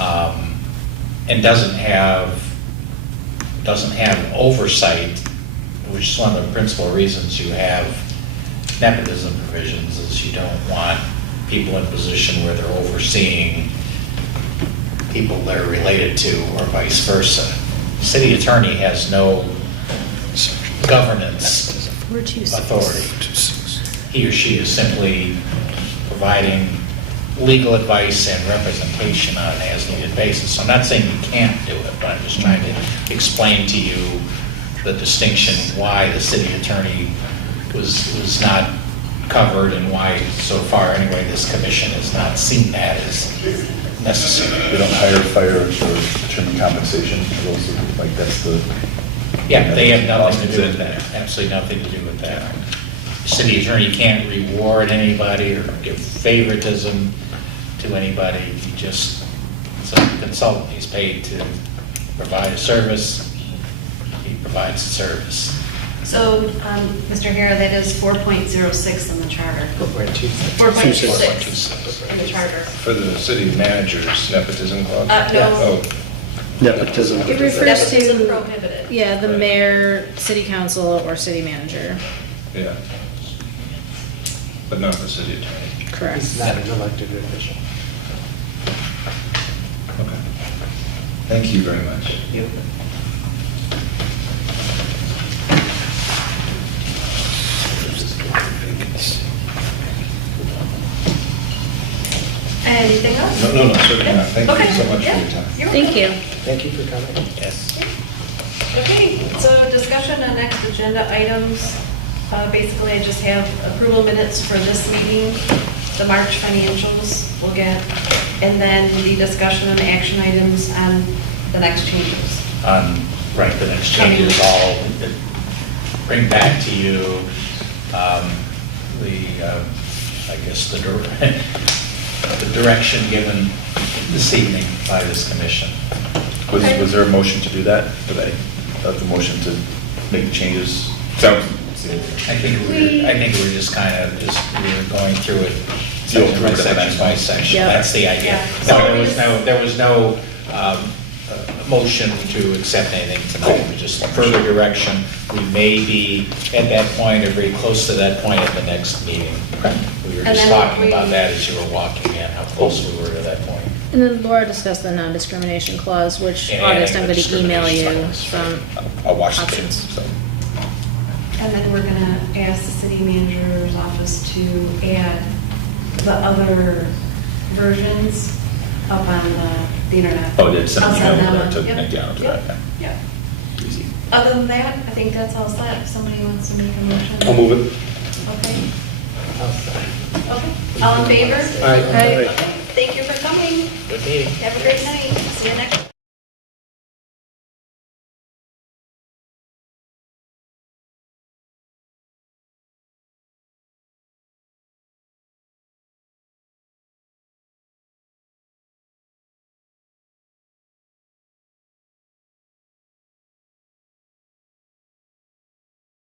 and doesn't have oversight, which is one of the principal reasons you have nepotism provisions, is you don't want people in a position where they're overseeing people they're related to, or vice versa. City attorney has no governance 426. authority. He or she is simply providing legal advice and representation on an as-needed basis. I'm not saying you can't do it, but I'm just trying to explain to you the distinction, why the city attorney was not covered, and why, so far anyway, this commission has not seen that as necessary. We don't hire, fire, or determine compensation for those, like that's the... Yeah, they have nothing to do with that, absolutely nothing to do with that. City attorney can't reward anybody or give favoritism to anybody. He just, it's a consultant. He's paid to provide a service. He provides the service. So, Mr. Hara, that is 4.06 in the charter. 4.26 in the charter. For the city manager's nepotism clause? No. Oh, Nepotism. It refers Nepotism to, prohibited. yeah, the Right. mayor, city council, or city manager. yeah. But not the city attorney. Correct. He's not an elected official. Okay. Thank you very much. Anything else? No, certainly not. Thank you Okay. so much for Yeah. your time. You're Thank welcome. you. Thank you for coming. Yes. Okay, so discussion on next agenda items. Basically, I just have approval minutes for this meeting, the March financials we'll get, and then the discussion and action items on the next changes. Right, the next changes all bring back to you I guess, the direction given this evening by this commission. Was there a motion to do that today? The motion to make the changes? Sounds. I think we're just kind of, we were going through it Go section through by it at the section next by one. section. Yeah. That's the idea. Yeah. No, there was no motion to accept anything tonight. It was just further direction. We may be at that point or very close to that point at the next meeting. We were And just then talking we- about that as you were walking in, how close we were to that point. And then Laura discussed the non-discrimination clause, which And August, I'm the going to email you discrimination some I'll watch the options. kids, so. And then we're gonna ask the city manager's office to add the other versions up on the internet. Oh, did send an I'll send email them there out. to Yep. Nick Down to Yep. that. Yep. Easy. Other than that, I think that's all set. If somebody wants to make a motion. I'll move it. Okay. Okay. All in favor? Aye. Okay. Thank you for coming. Good meeting. Have a great night. See you next.